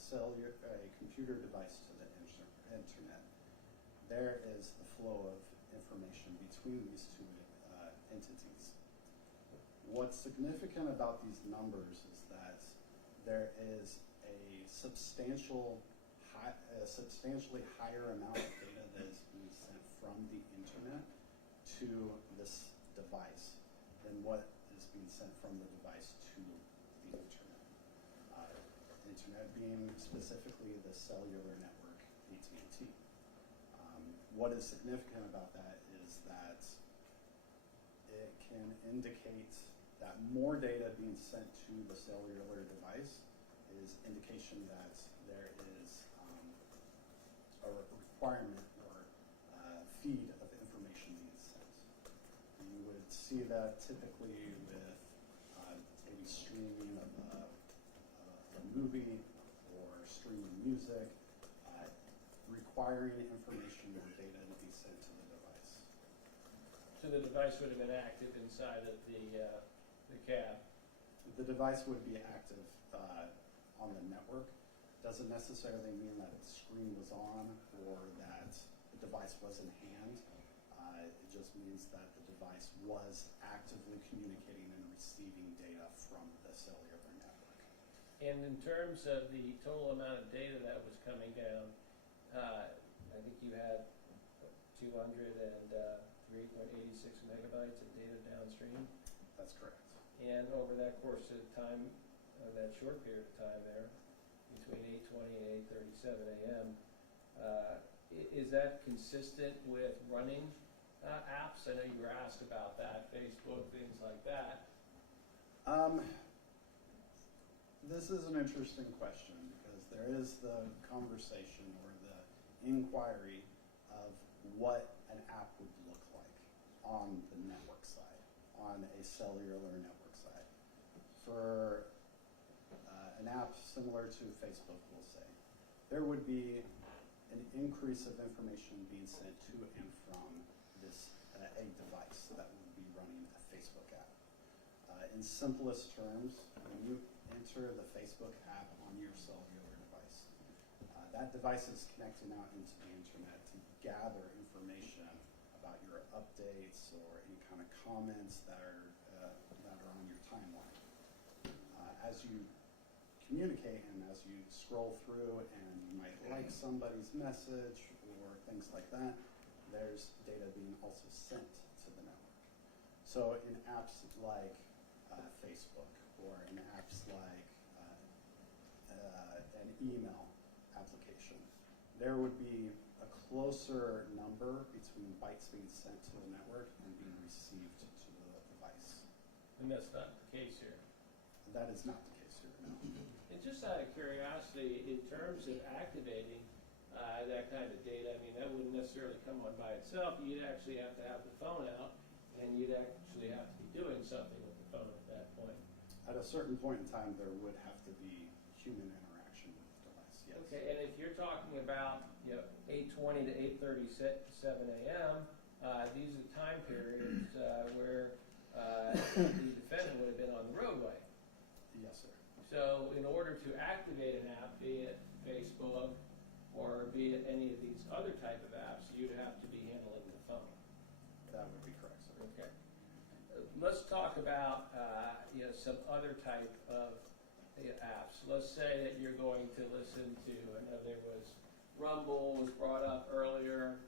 computer device to the internet, there is the flow of information between these two entities. What's significant about these numbers is that there is a substantially higher amount of data that is being sent from the internet to this device than what is being sent from the device to the internet. Internet being specifically the cellular network, AT&T. What is significant about that is that it can indicate that more data being sent to the cellular device is indication that there is a requirement or feed of information being sent. You would see that typically with maybe streaming of a movie or streaming music, requiring information or data to be sent to the device. So the device would have been active inside of the cab. The device would be active on the network. Doesn't necessarily mean that the screen was on or that the device was in hand. It just means that the device was actively communicating and receiving data from the cellular network. And in terms of the total amount of data that was coming down, I think you had 3.86 megabytes of data downstream. That's correct. And over that course of time, that short period of time there, between 8:20 and 8:37 a.m., is that consistent with running apps? I know you were asked about that, Facebook, things like that. This is an interesting question because there is the conversation or the inquiry of what an app would look like on the network side, on a cellular network side. For an app similar to Facebook, we'll say, there would be an increase of information being sent to and from this a device that would be running a Facebook app. In simplest terms, when you enter the Facebook app on your cellular device, that device is connecting out into the internet to gather information about your updates or any kind of comments that are on your timeline. As you communicate and as you scroll through and you might like somebody's message or things like that, there's data being also sent to the network. So in apps like Facebook or in apps like an email application, there would be a closer number between bytes being sent to the network and being received to the device. And that's not the case here. That is not the case here, no. And just out of curiosity, in terms of activating that kind of data, I mean, that wouldn't necessarily come on by itself. You'd actually have to have the phone out, and you'd actually have to be doing something with the phone at that point. At a certain point in time, there would have to be human interaction with the device, yes. Okay, and if you're talking about 8:20 to 8:37 a.m., these are time periods where the defendant would have been on the roadway. Yes, sir. So in order to activate an app, be it Facebook or be it any of these other type of apps, you'd have to be handling the phone. That would be correct, sir. Okay. Let's talk about some other type of apps. Let's say that you're going to listen to, I know there was Rumble was brought up earlier,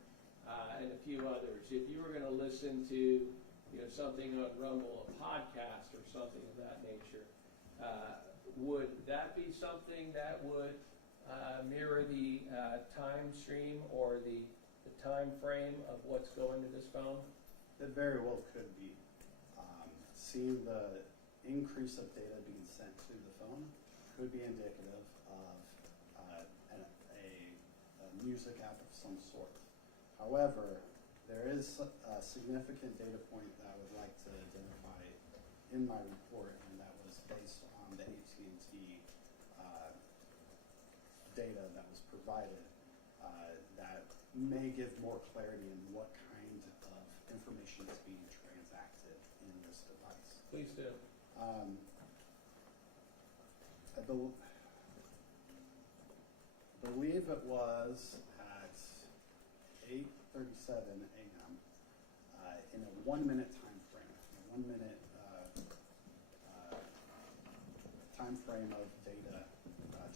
and a few others. If you were going to listen to something on Rumble, a podcast or something of that nature, would that be something that would mirror the time stream or the time frame of what's going to this phone? It very well could be. Seeing the increase of data being sent to the phone could be indicative of a music app of some sort. However, there is a significant data point that I would like to identify in my report, and that was based on the AT&T data that was provided that may give more clarity in what kind of information is being transacted in this device. Please do. I believe it was at 8:37 a.m. In a 1 minute time frame, a 1 minute time frame of data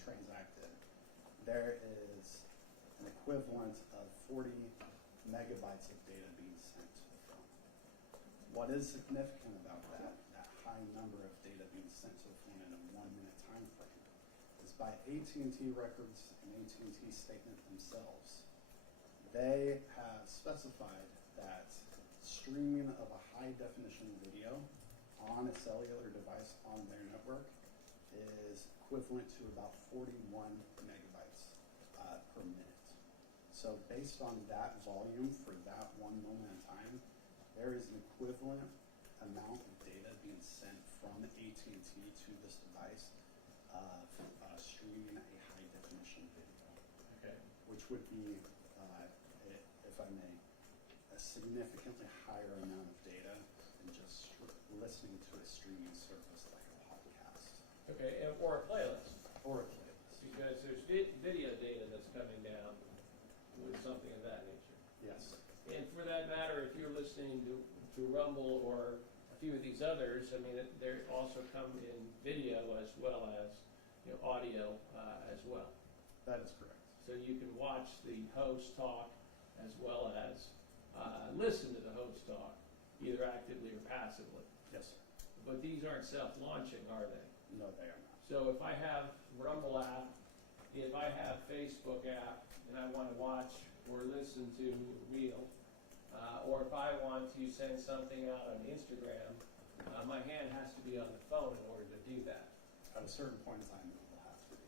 transacted, there is an equivalent of 40 megabytes of data being sent to the phone. What is significant about that high number of data being sent to the phone in a 1 minute time frame is by AT&T records and AT&T statement themselves, they have specified that streaming of a high definition video on a cellular device on their network is equivalent to about 41 megabytes per minute. So based on that volume for that one moment in time, there is an equivalent amount of data being sent from AT&T to this device of streaming a high definition video, Okay. which would be, if I may, a significantly higher amount of data than just listening to a streaming service like a podcast Okay, or a playlist. or a playlist. Because there's video data that's coming down with something of that nature. Yes. And for that matter, if you're listening to Rumble or a few of these others, I mean, they also come in video as well as audio as well. That is correct. So you can watch the host talk as well as listen to the host talk, either actively or passively. Yes, sir. But these aren't self-launching, are they? No, they are not. So if I have Rumble app, if I have Facebook app, and I want to watch or listen to Reel, or if I want to send something out on Instagram, my hand has to be on the phone in order to do that. At a certain point in time, it will have to be.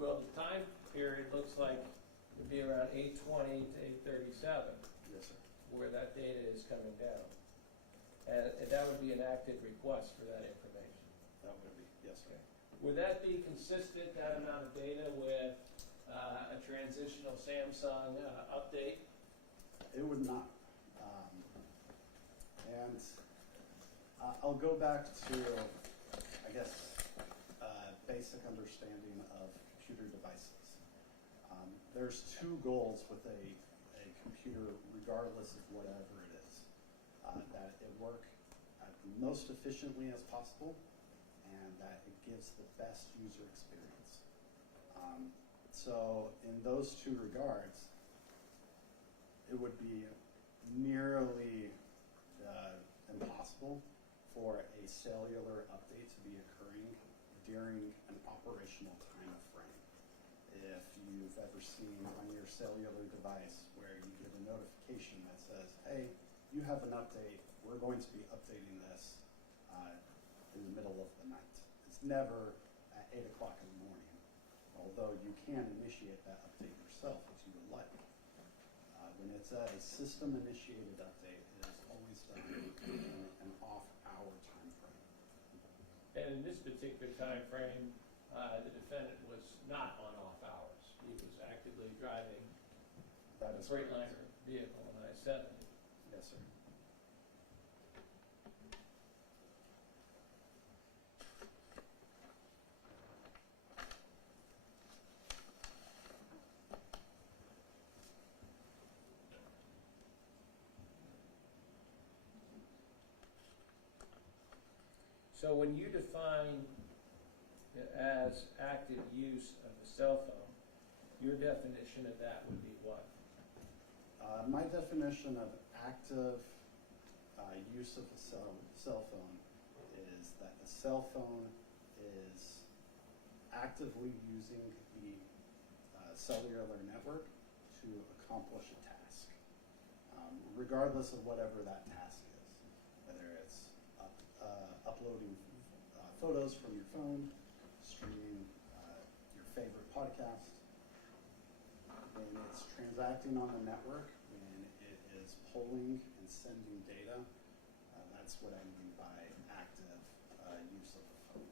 Well, the time period looks like it'd be around 8:20 to 8:37 Yes, sir. where that data is coming down. And that would be an active request for that information. That would be, yes, sir. Would that be consistent, that amount of data, with a transitional Samsung update? It would not. And I'll go back to, I guess, basic understanding of computer devices. There's two goals with a computer, regardless of whatever it is. That it work the most efficiently as possible, and that it gives the best user experience. So in those two regards, it would be nearly impossible for a cellular update to be occurring during an operational time frame. If you've ever seen on your cellular device where you get a notification that says, hey, you have an update, we're going to be updating this in the middle of the night. It's never at 8 o'clock in the morning, although you can initiate that update yourself if you would like. When it's a system-initiated update, it is always done in an off-hour time frame. And in this particular time frame, the defendant was not on off hours. He was actively driving That a is Freightliner correct. vehicle on I-70. Yes, sir. So when you define as active use of a cell phone, your definition of that would be what? My definition of active use of a cell phone is that the cell phone is actively using the cellular network to accomplish a task, regardless of whatever that task is, whether it's uploading photos from your phone, streaming your favorite podcast. When it's transacting on the network, when it is pulling and sending data, that's what I mean by active use of the phone.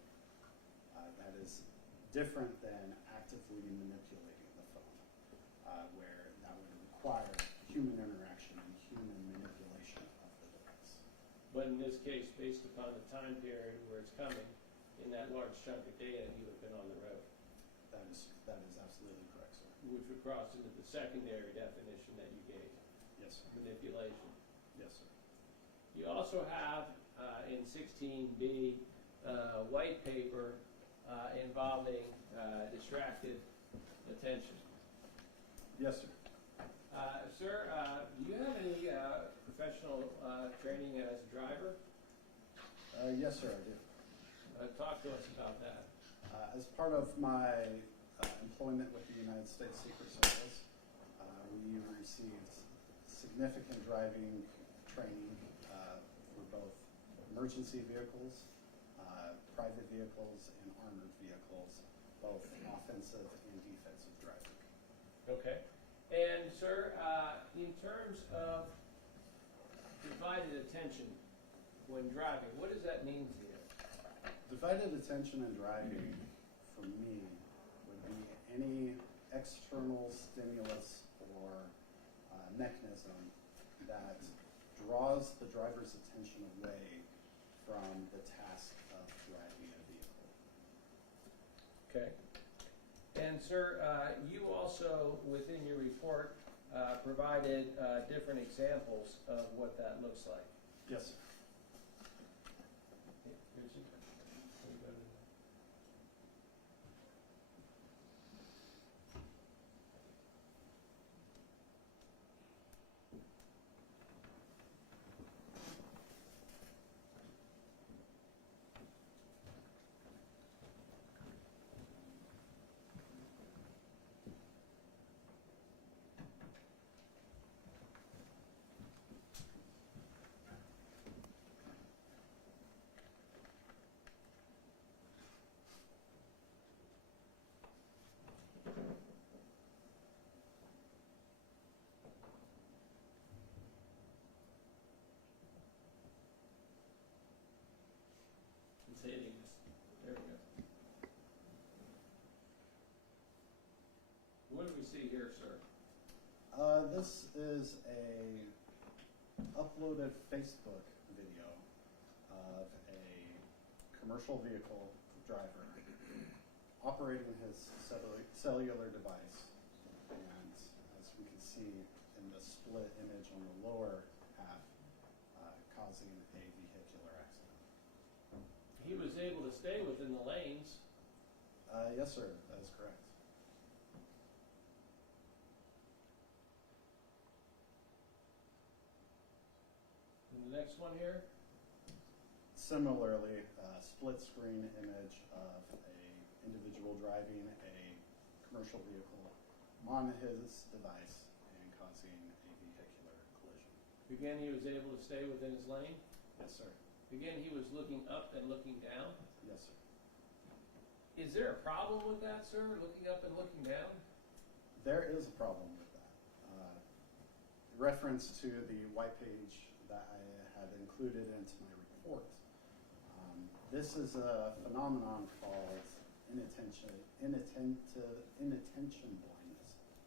That is different than actively manipulating the phone, where that would require human interaction and human manipulation of the device. But in this case, based upon the time period where it's coming, in that large chunk of data, you have been on the road, That is absolutely correct, sir. which would cross into the secondary definition that you gave, Yes, sir. manipulation. Yes, sir. You also have in 16B white paper involving distracted attention. Yes, sir. Sir, do you have any professional training as a driver? Yes, sir, I do. Talk to us about that. As part of my employment with the United States Secret Service, we received significant driving training for both emergency vehicles, private vehicles, and armored vehicles, both offensive and defensive driving. Okay. And sir, in terms of divided attention when driving, what does that mean to you? Divided attention in driving, for me, would be any external stimulus or mechanism that draws the driver's attention away from the task of driving a vehicle. Okay. And sir, you also, within your report, provided different examples of what that looks like. Yes, sir. Here's it. Can we go to the- see here, sir? This is a uploaded Facebook video of a commercial vehicle driver operating his cellular device, and as we can see in the split image on the lower half, causing a vehicular accident. He was able to stay within the lanes. Yes, sir, that is correct. And the next one here, Similarly, split screen image of a individual driving a commercial vehicle on his device and causing a vehicular collision. again, he was able to stay within his lane. Yes, sir. Again, he was looking up and looking down. Yes, sir. Is there a problem with that, sir, looking up and looking down? There is a problem with that. Reference to the white page that I had included into my report. This is a phenomenon called inattention blindness,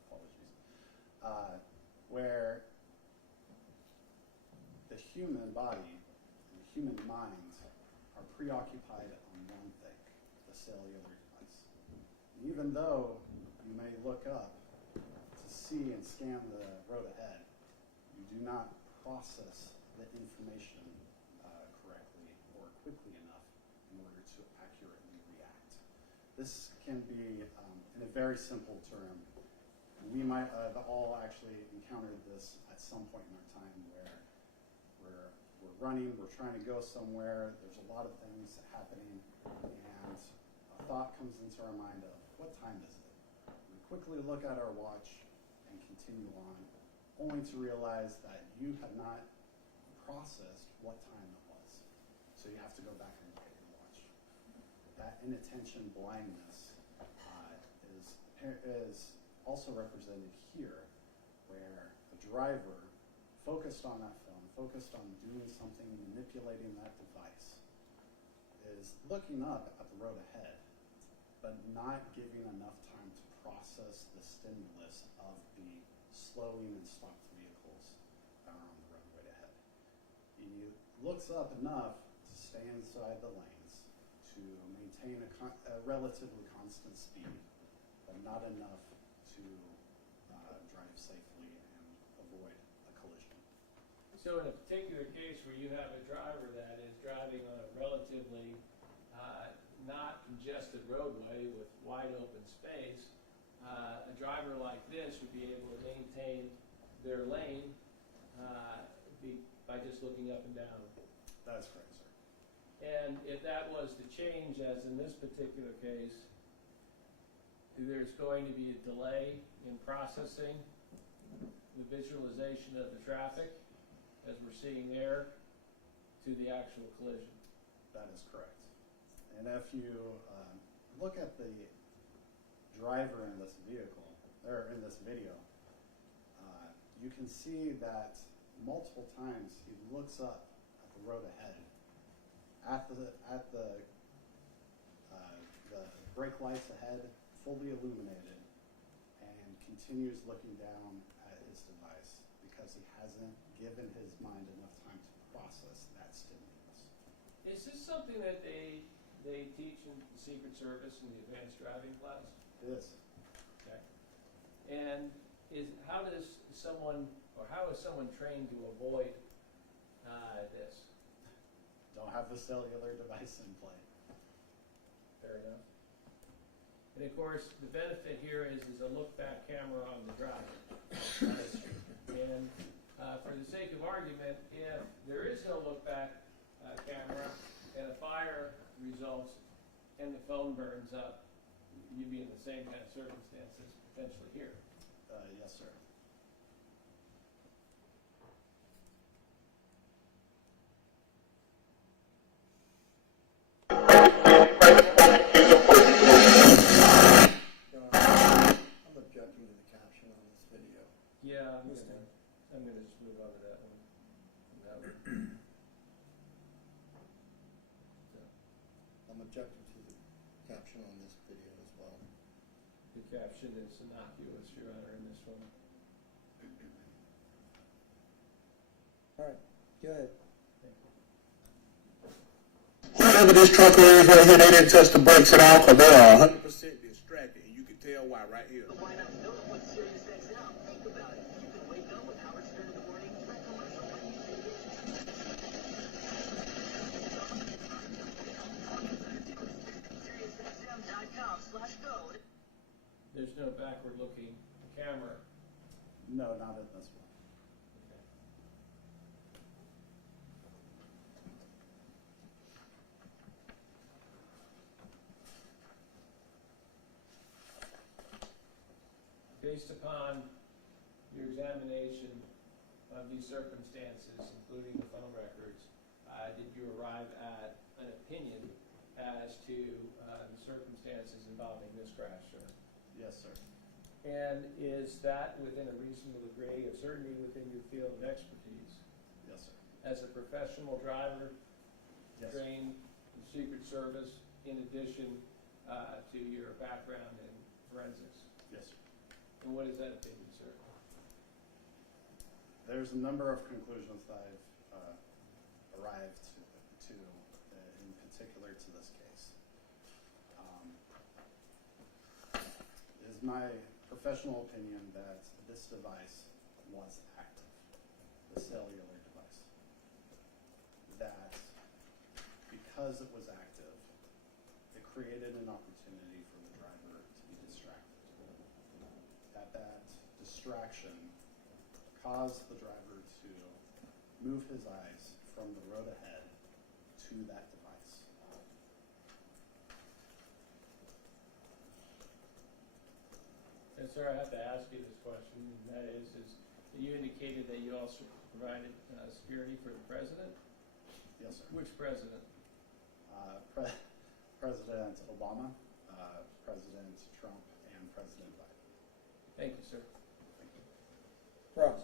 apologies, where the human body and the human mind are preoccupied on one thing, the cellular device. And even though you may look up to see and scan the road ahead, you do not process the information correctly or quickly enough in order to accurately react. This can be, in a very simple term, we might have all actually encountered this at some point in our time where we're running, we're trying to go somewhere, there's a lot of things happening, and a thought comes into our mind of, what time is it? We quickly look at our watch and continue on, only to realize that you have not processed what time it was. So you have to go back and look at your watch. That inattention blindness is also represented here, where a driver focused on that phone, focused on doing something, manipulating that device, is looking up at the road ahead, but not giving enough time to process the stimulus of the slowing and stopped vehicles that are on the roadway ahead. He looks up enough to stay inside the lanes, to maintain a relatively constant speed, but not enough to drive safely and avoid a collision. So in a particular case where you have a driver that is driving on a relatively not congested roadway with wide open space, a driver like this would be able to maintain their lane by just looking up and down. That is correct, sir. And if that was to change, as in this particular case, there's going to be a delay in processing the visualization of the traffic, as we're seeing there, to the actual collision. That is correct. And if you look at the driver in this vehicle, or in this video, you can see that multiple times he looks up at the road ahead, at the brake lights ahead, fully illuminated, and continues looking down at his device because he hasn't given his mind enough time to process that stimulus. Is this something that they teach in the Secret Service in the advanced driving class? It is. Okay. And how is someone trained to avoid this? Don't have the cellular device in play. Fair enough. And of course, the benefit here is a look-back camera on the driver. And for the sake of argument, if there is no look-back camera and a fire results and the phone burns up, you'd be in the same kind of circumstances potentially here. Yes, sir. I'm objecting to the caption on this video. Yeah, I'm gonna just move on to that one. I'm objecting to the caption on this video as well. The caption is innocuous, Your Honor, in this one. All right, go ahead. Whatever this trucker is right here, they didn't touch the brakes at all, because they are 100% distracted, and you can tell why right here. Why not know what Sirius XM? Think about it. You can wake up with Howard Stern in the morning for a commercial free SiriusXM.com/code. There's no backward-looking camera. No, not in this one. Based upon your examination of these circumstances, including the phone records, did you arrive at an opinion as to the circumstances involving this crash, sir? Yes, sir. And is that within a reasonable degree of certainty within your field of expertise? Yes, sir. As a professional driver, Yes, sir. trained in Secret Service, in addition to your background in forensics? Yes, sir. And what is that opinion, sir? There's a number of conclusions that I've arrived to in particular to this case. It is my professional opinion that this device was active, the cellular device. That because it was active, it created an opportunity for the driver to be distracted. That distraction caused the driver to move his eyes from the road ahead to that device. And sir, I have to ask you this question, and that is you indicated that you also provided security for the president? Yes, sir. Which president? President Obama, President Trump, and President Biden. Thank you, sir. Thank you. Ross.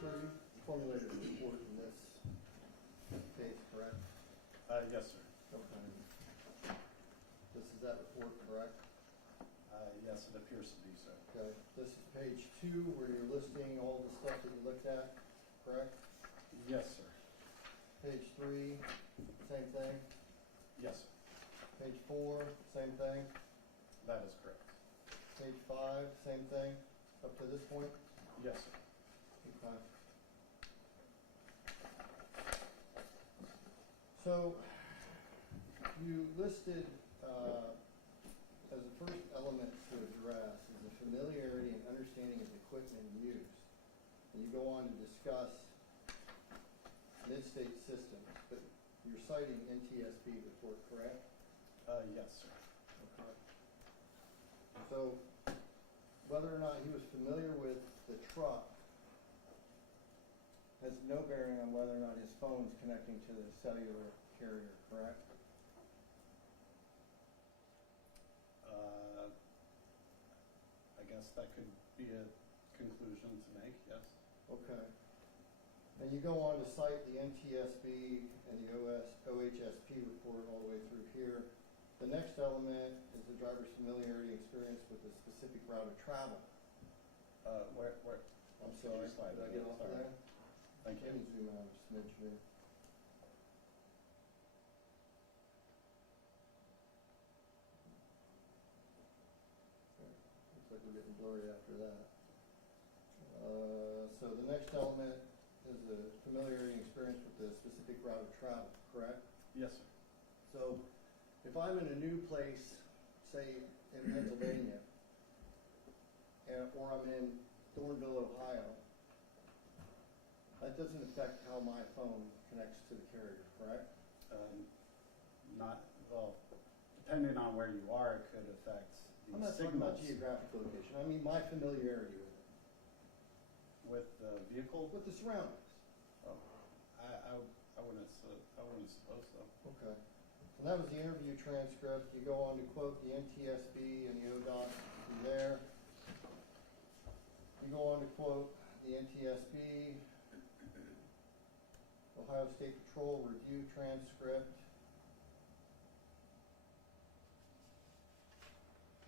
So you formulated a report in this case, correct? Yes, sir. Okay. This is that report, correct? Yes, it appears to be so. Okay. This is page 2 where you're listing all the stuff that you looked at, correct? Yes, sir. Page 3, same thing. Yes, sir. Page 4, same thing. That is correct. Page 5, same thing, up to this point. Yes, sir. Okay. So, you listed as the first element to address is the familiarity and understanding of equipment use. And you go on to discuss mid-state systems, but you're citing NTSB report, correct? Yes, sir. Okay. So, whether or not he was familiar with the truck has no bearing on whether or not his phone's connecting to the cellular carrier, correct? I guess that could be a conclusion to make, yes. Okay. And you go on to cite the NTSB and the OHSP report all the way through here. The next element is the driver's familiarity and experience with the specific route of travel. Where? I'm sorry, Slide did I that get in. off of Sorry. there? Thank Can you. you zoom out a smidge here? Okay, looks like we're getting blurry after that. So the next element is the familiarity and experience with the specific route of travel, correct? Yes, sir. So if I'm in a new place, say in Pennsylvania, or I'm in Thornville, Ohio, that doesn't affect how my phone connects to the carrier, correct? Not, well, depending on where you are, it could affect the I'm not talking about signals geographic location, I mean my familiarity with it, with the vehicle. with the surroundings. Oh, I wouldn't suppose so. Okay. And that was the interview transcript. You go on to quote the NTSB and the ODOT from there. You go on to quote the NTSB, Ohio State Patrol review transcript.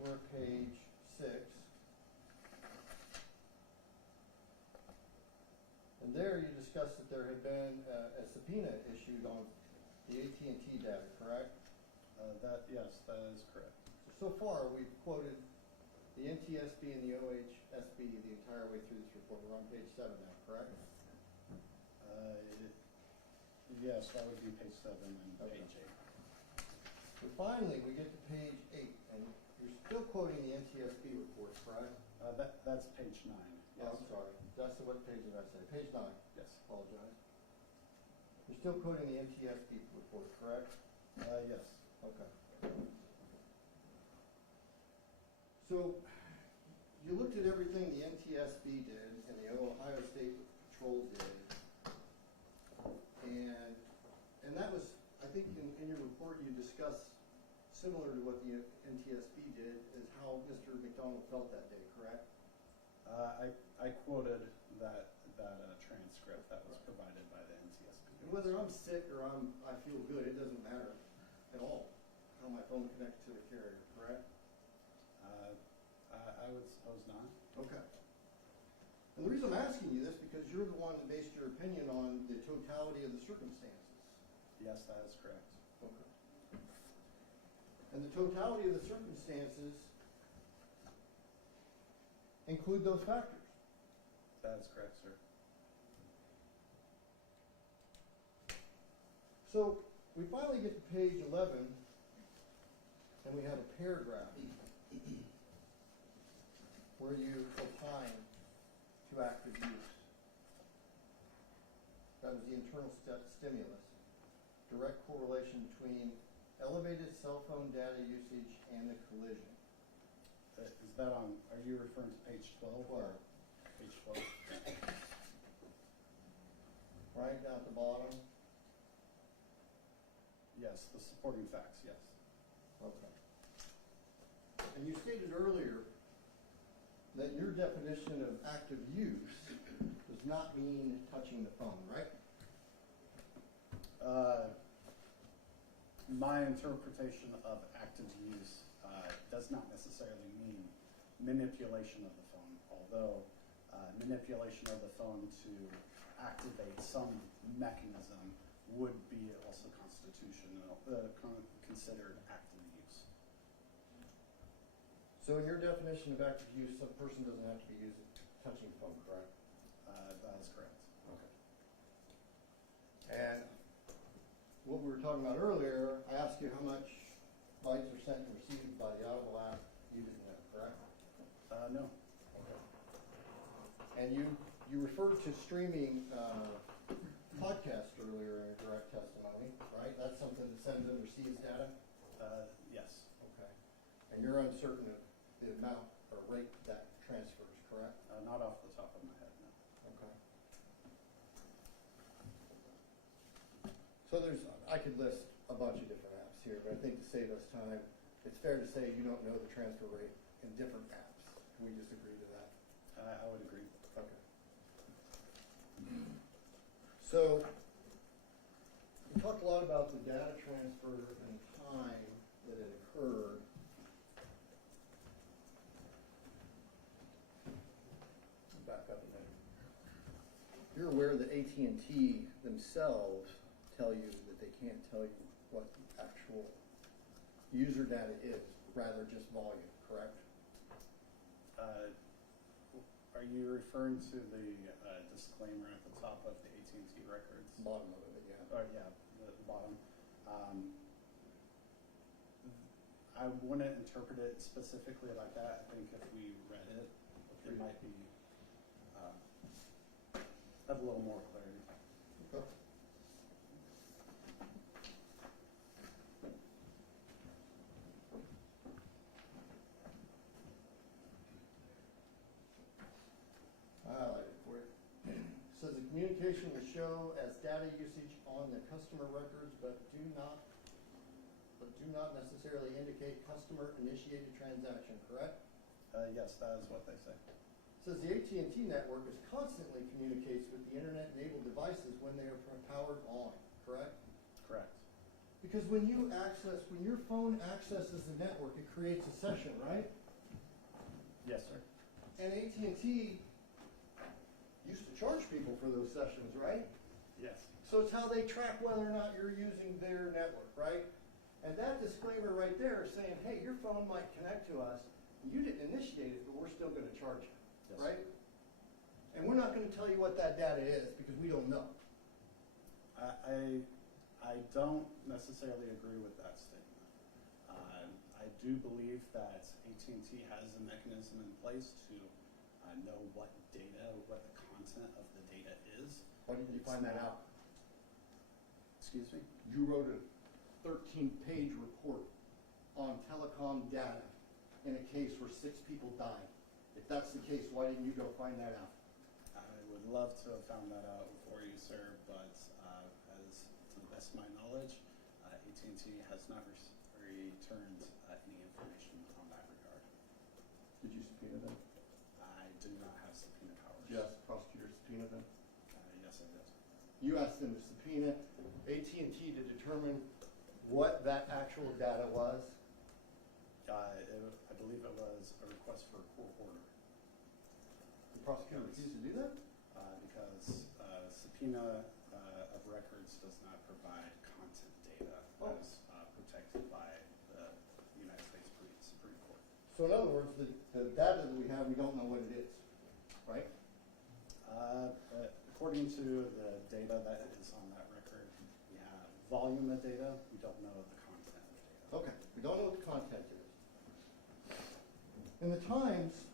We're at page 6. And there you discussed that there had been a subpoena issued on the AT&T data, correct? Yes, that is correct. So far, we've quoted the NTSB and the OHSB the entire way through this report. We're on page 7 now, correct? Yes, that would be page 7 and Okay. page 8. So finally, we get to page 8, and you're still quoting the NTSB report, correct? That's page 9. Oh, I'm sorry. That's what page did I say? Page 9. Yes. Apologize. You're still quoting the NTSB report, correct? Yes. Okay. So, you looked at everything the NTSB did and the Ohio State Patrol did, and that was, I think in your report you discussed similar to what the NTSB did, is how Mr. McDonald felt that day, correct? I quoted that transcript that was provided by the NTSB. And whether I'm sick or I feel good, it doesn't matter at all how my phone connects to the carrier, correct? I would suppose not. Okay. And the reason I'm asking you this, because you're the one that based your opinion on the totality of the circumstances. Yes, that is correct. Okay. And the totality of the circumstances include those factors. That is correct, sir. So we finally get to page 11, and we have a paragraph where you opine to active use. That was the internal stimulus. Direct correlation between elevated cell phone data usage and the collision. Is that on, are you referring to page 12 or page 12? Right down at the bottom. Yes, the supporting facts, yes. Okay. And you stated earlier that your definition of active use does not mean touching the phone, right? My interpretation of active use does not necessarily mean manipulation of the phone, although manipulation of the phone to activate some mechanism would be also constitutional, considered active use. So in your definition of active use, a person doesn't have to be touching the phone, correct? That is correct. Okay. And what we were talking about earlier, I asked you how much bytes are sent and received by the Audible app. You didn't know, correct? No. Okay. And you referred to streaming podcast earlier in your direct testimony, right? That's something that sends and receives data? Yes. Okay. And you're uncertain of the amount or rate that transfers, correct? Not off the top of my head, no. Okay. So I could list a bunch of different apps here, but I think to save us time, it's fair to say you don't know the transfer rate in different apps. Can we just agree to that? I would agree. Okay. So, we talked a lot about the data transfer and time that it occurred. Back up a minute. You're aware that AT&T themselves tell you that they can't tell you what the actual user data is, rather just volume, correct? Are you referring to the disclaimer at the top of the AT&T records? Bottom of it, yeah. Yeah, the bottom. I wouldn't interpret it specifically like that. I think if we read it, it might be have a little more clarity. Okay. I highlighted it for you. Says the communication will show as data usage on the customer records, but do not necessarily indicate customer-initiated transaction, correct? Yes, that is what they say. Says the AT&T network is constantly communicates with the internet-enabled devices when they are powered on, correct? Correct. Because when your phone accesses the network, it creates a session, right? Yes, sir. And AT&T used to charge people for those sessions, right? Yes. So it's how they track whether or not you're using their network, right? And that disclaimer right there is saying, hey, your phone might connect to us. You didn't initiate it, but we're still going to charge you, Yes. right? And we're not going to tell you what that data is because we don't know. I don't necessarily agree with that statement. I do believe that AT&T has a mechanism in place to know what the content of the data is. Why didn't you find that out? Excuse me? You wrote a 13-page report on telecom data in a case where 6 people died. If that's the case, why didn't you go find that out? I would love to have found that out for you, sir, but as to the best of my knowledge, AT&T has not returned any information on that regard. Did you subpoena them? I do not have subpoena powers. Yes, prosecutor subpoenaed them. Yes, I did. You asked them to subpoena AT&T to determine what that actual data was. I believe it was a request for a court order. The prosecutor refused to do that? Because subpoena of records does not provide content data that is protected by the United States Supreme Court. So in other words, the data that we have, we don't know what it is, right? According to the data that is on that record, we have volume of data, we don't know the content of the data. Okay, we don't know what the content is. In the times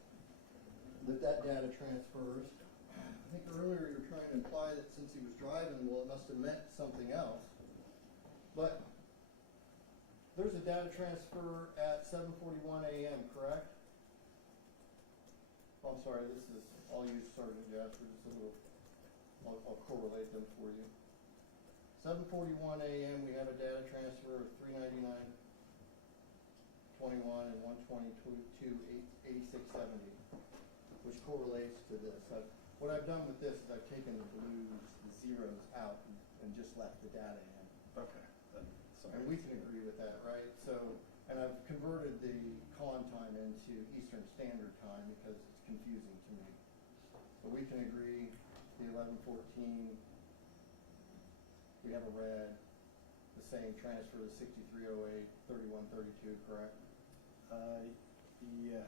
that data transfers, I think earlier you were trying to imply that since he was driving, well, it must have meant something else. But there's a data transfer at 7:41 a.m., correct? Oh, I'm sorry, I'll use Sergeant Jasper, just a little, I'll correlate them for you. 7:41 a.m., we have a data transfer of 399.21 and 122.86.70, which correlates to this. What I've done with this is I've taken the blues, the zeros out, and just left the data in. Okay. And we can agree with that, right? So, and I've converted the con time into Eastern Standard Time because it's confusing to me. But we can agree the 11:14, we have a red, the same transfer, the 6308, 3132, correct? Yes.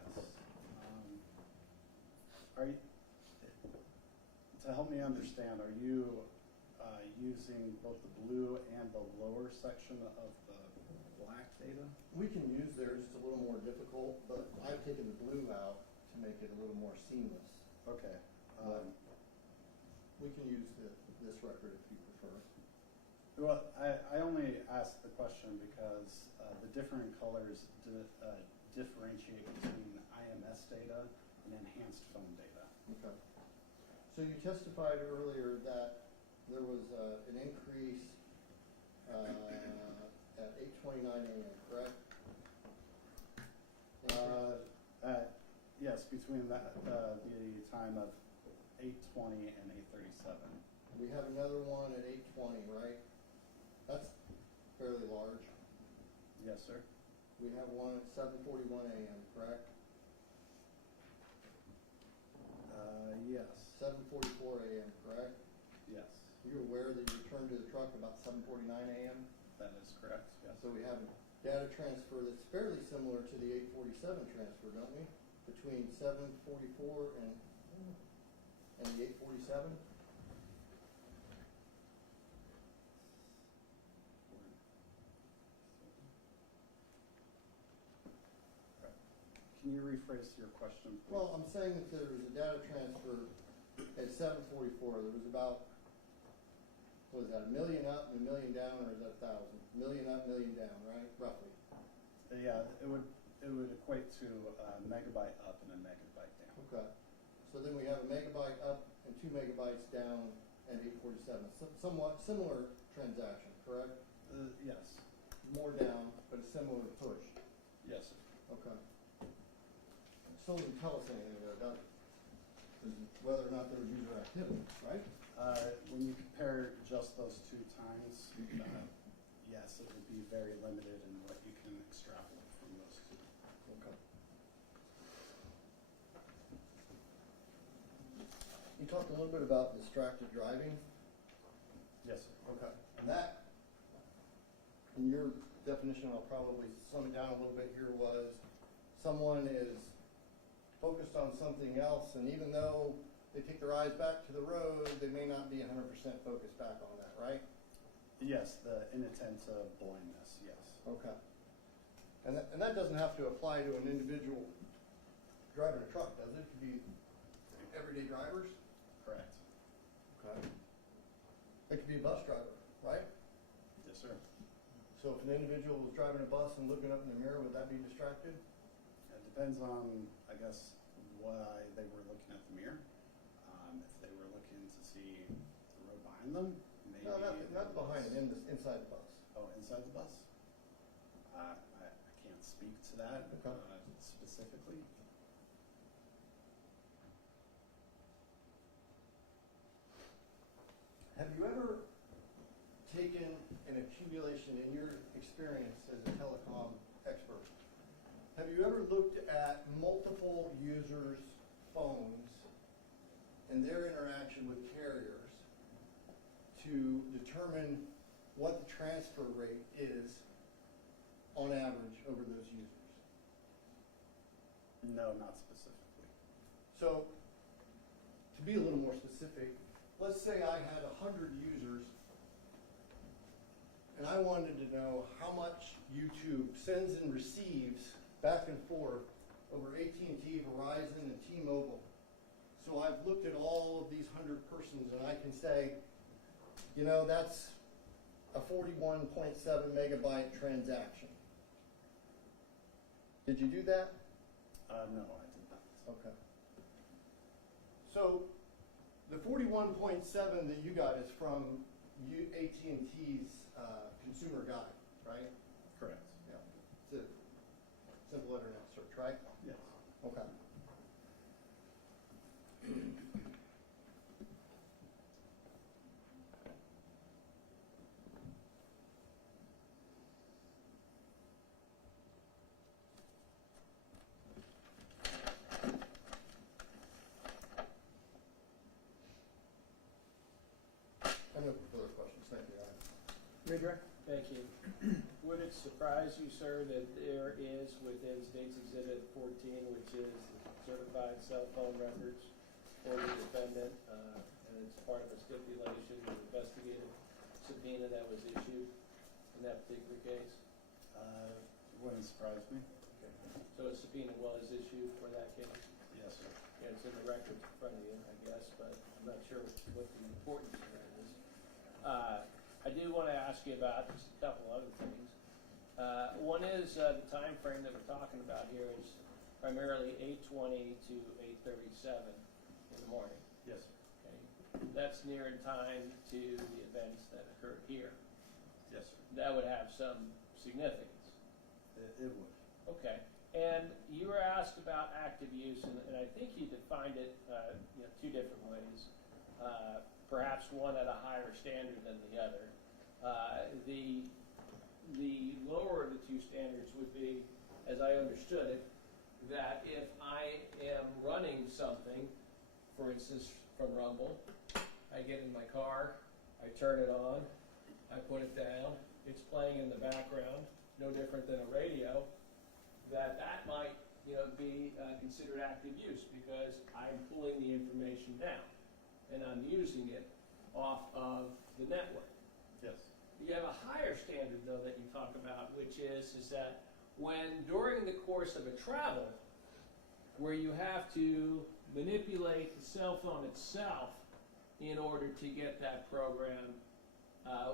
Are you, to help me understand, are you using both the blue and the lower section of the black data? We can use theirs, it's a little more difficult, but I've taken the blue out to make it a little more seamless. Okay. We can use this record if you prefer. Well, I only asked the question because the different colors differentiate between IMS data and enhanced phone data. Okay. So you testified earlier that there was an increase at 8:29 a.m., correct? Yes, between the time of 8:20 and 8:37. We have another one at 8:20, right? That's fairly large. Yes, sir. We have one at 7:41 a.m., correct? Yes. 7:44 a.m., correct? Yes. You're aware that you returned to the truck about 7:49 a.m.? That is correct. Yes. So we have a data transfer that's fairly similar to the 8:47 transfer, don't we? Between 7:44 and the 8:47? Can you rephrase your question, please? Well, I'm saying that there was a data transfer at 744, there was about, what was that, a million up and a million down, or is that 1,000? Million up, million down, right? Roughly. Yeah, it would equate to a megabyte up and a megabyte down. Okay. So then we have a megabyte up and 2 megabytes down at 847. Somewhat similar transaction, correct? Yes. More down, but a similar push. Yes, sir. Okay. Still doesn't tell us anything there, does it? Whether or not there was user activity, right? When you compare just those two times, yes, it would be very limited in what you can extrapolate from those two. Okay. You talked a little bit about distracted driving. Yes, sir. Okay. And that, in your definition, I'll probably sum it down a little bit here, was someone is focused on something else, and even though they take their eyes back to the road, they may not be 100% focused back on that, right? Yes, the inattentive blindness, yes. Okay. And that doesn't have to apply to an individual driving a truck, does it? It could be everyday drivers? Correct. Okay. It could be a bus driver, right? Yes, sir. So if an individual was driving a bus and looking up in the mirror, would that be distracted? It depends on, I guess, why they were looking at the mirror. If they were looking to see the road behind them, maybe. No, not behind it, inside the bus. Oh, inside the bus? I can't speak to that Okay. Specifically. Have you ever taken an accumulation in your experience as a telecom expert? Have you ever looked at multiple users' phones and their interaction with carriers to determine what the transfer rate is on average over those users? No, not specifically. So, to be a little more specific, let's say I had 100 users and I wanted to know how much YouTube sends and receives back and forth over AT&T, Verizon, and T-Mobile. So I've looked at all of these 100 persons and I can say, you know, that's a 41.7 megabyte transaction. Did you do that? No, I did not. Okay. So the 41.7 that you got is from AT&T's consumer guide, right? Correct. Yeah. It's a simple internet search, right? Yes. Okay. I have no further questions. Thank you. Redirect? Thank you. Would it surprise you, sir, that there is within State's Exhibit 14, which is certified cell phone records for the defendant, and it's part of a stipulation, an investigative subpoena that was issued in that particular case? Wouldn't surprise me. So a subpoena was issued for that case? Yes, sir. Yeah, it's in the records in front of you, I guess, but I'm not sure what the importance of that is. I do want to ask you about just a couple other things. One is the time frame that we're talking about here is primarily 8:20 to 8:37 in the morning. Yes, sir. Okay, that's near in time to the events that occurred here. Yes, sir. That would have some significance. It would. Okay, and you were asked about active use, and I think you defined it, two different ways. Perhaps one at a higher standard than the other. The lower of the two standards would be, as I understood it, that if I am running something, for instance, from Rumble, I get in my car, I turn it on, I put it down, it's playing in the background, no different than a radio, that might, be considered active use because I'm pulling the information down and I'm using it off of the network. Yes. You have a higher standard, though, that you talk about, which is that when during the course of a travel where you have to manipulate the cell phone itself in order to get that program,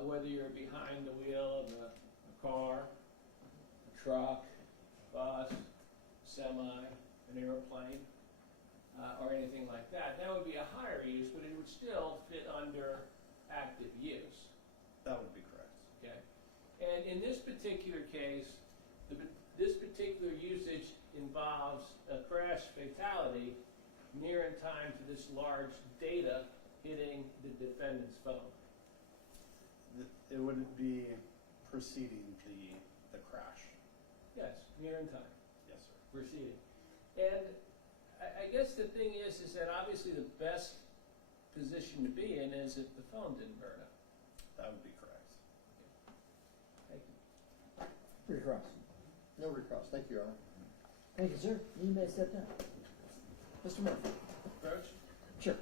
whether you're behind the wheel of a car, a truck, bus, semi, an airplane, or anything like that. That would be a higher use, but it would still fit under active use. That would be correct. Okay? And in this particular case, this particular usage involves a crash fatality near in time to this large data hitting the defendant's phone. It would be preceding the crash. Yes, near in time, Yes, sir. proceeding. And I guess the thing is that obviously the best position to be in is if the phone didn't burn up. That would be correct. Thank you. Recross. No recross. Thank you, Your Honor. Thank you, sir. You may step down. Mr. Murphy. Approach? Sure.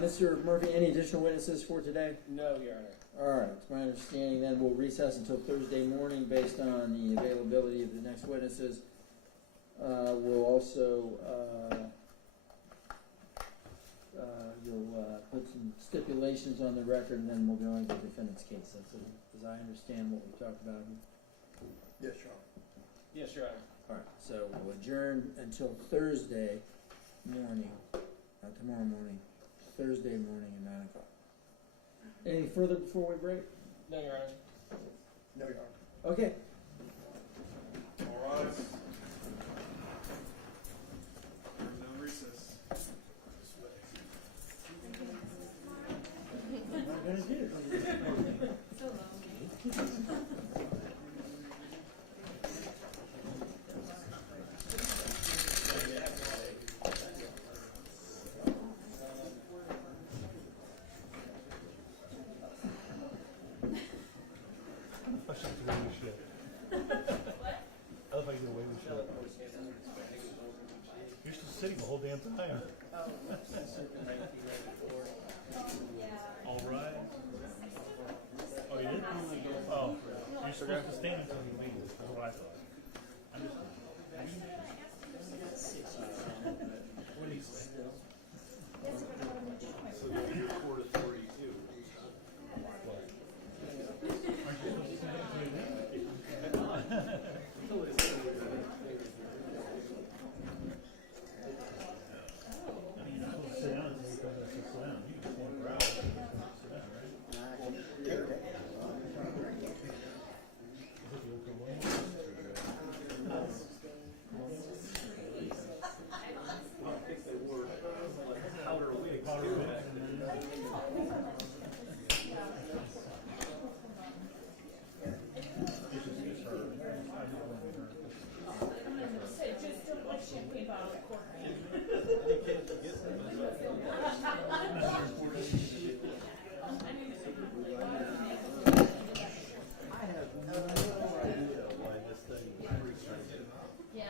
Mr. Murphy, any additional witnesses for today? No, Your Honor. All right, it's my understanding then we'll recess until Thursday morning based on the availability of the next witnesses. We'll also, you'll put some stipulations on the record and then we'll go into the defendant's case. That's as I understand what we talked about. Yes, Your Honor. Yes, Your Honor. All right, so we'll adjourn until Thursday morning, not tomorrow morning, Thursday morning at 9 o'clock. Anything further before we break? No, Your Honor. No, Your Honor. Okay. All rise. We're now in recess. What am I gonna do? I don't know if I can get away city the whole damn time. Circa 1994. All right. Oh, you did? Oh, you're supposed to stand until you leave. That's what I thought. I'm just. What do you say? So you're Port Authority too. Aren't you supposed to stand until you leave? I mean, you're supposed to sit down until you come to sit down. You can stand for hours. Sit down, right? Is it the open one? I think they wore like powder wigs Powder too. wigs and then- It's just her. I just want to be her. Say, just don't let champagne bottle at courtroom. Yeah.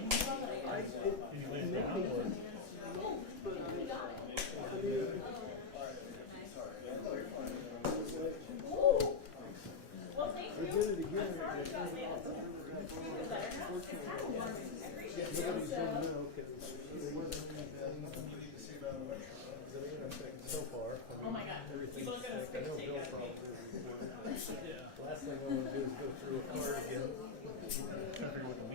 Can you lay it down or? Well, thank you. I'm sorry about that. So far. Oh my God. You look at us. I know Bill probably is. Last thing I want to do is go through a card again. Trying to figure what the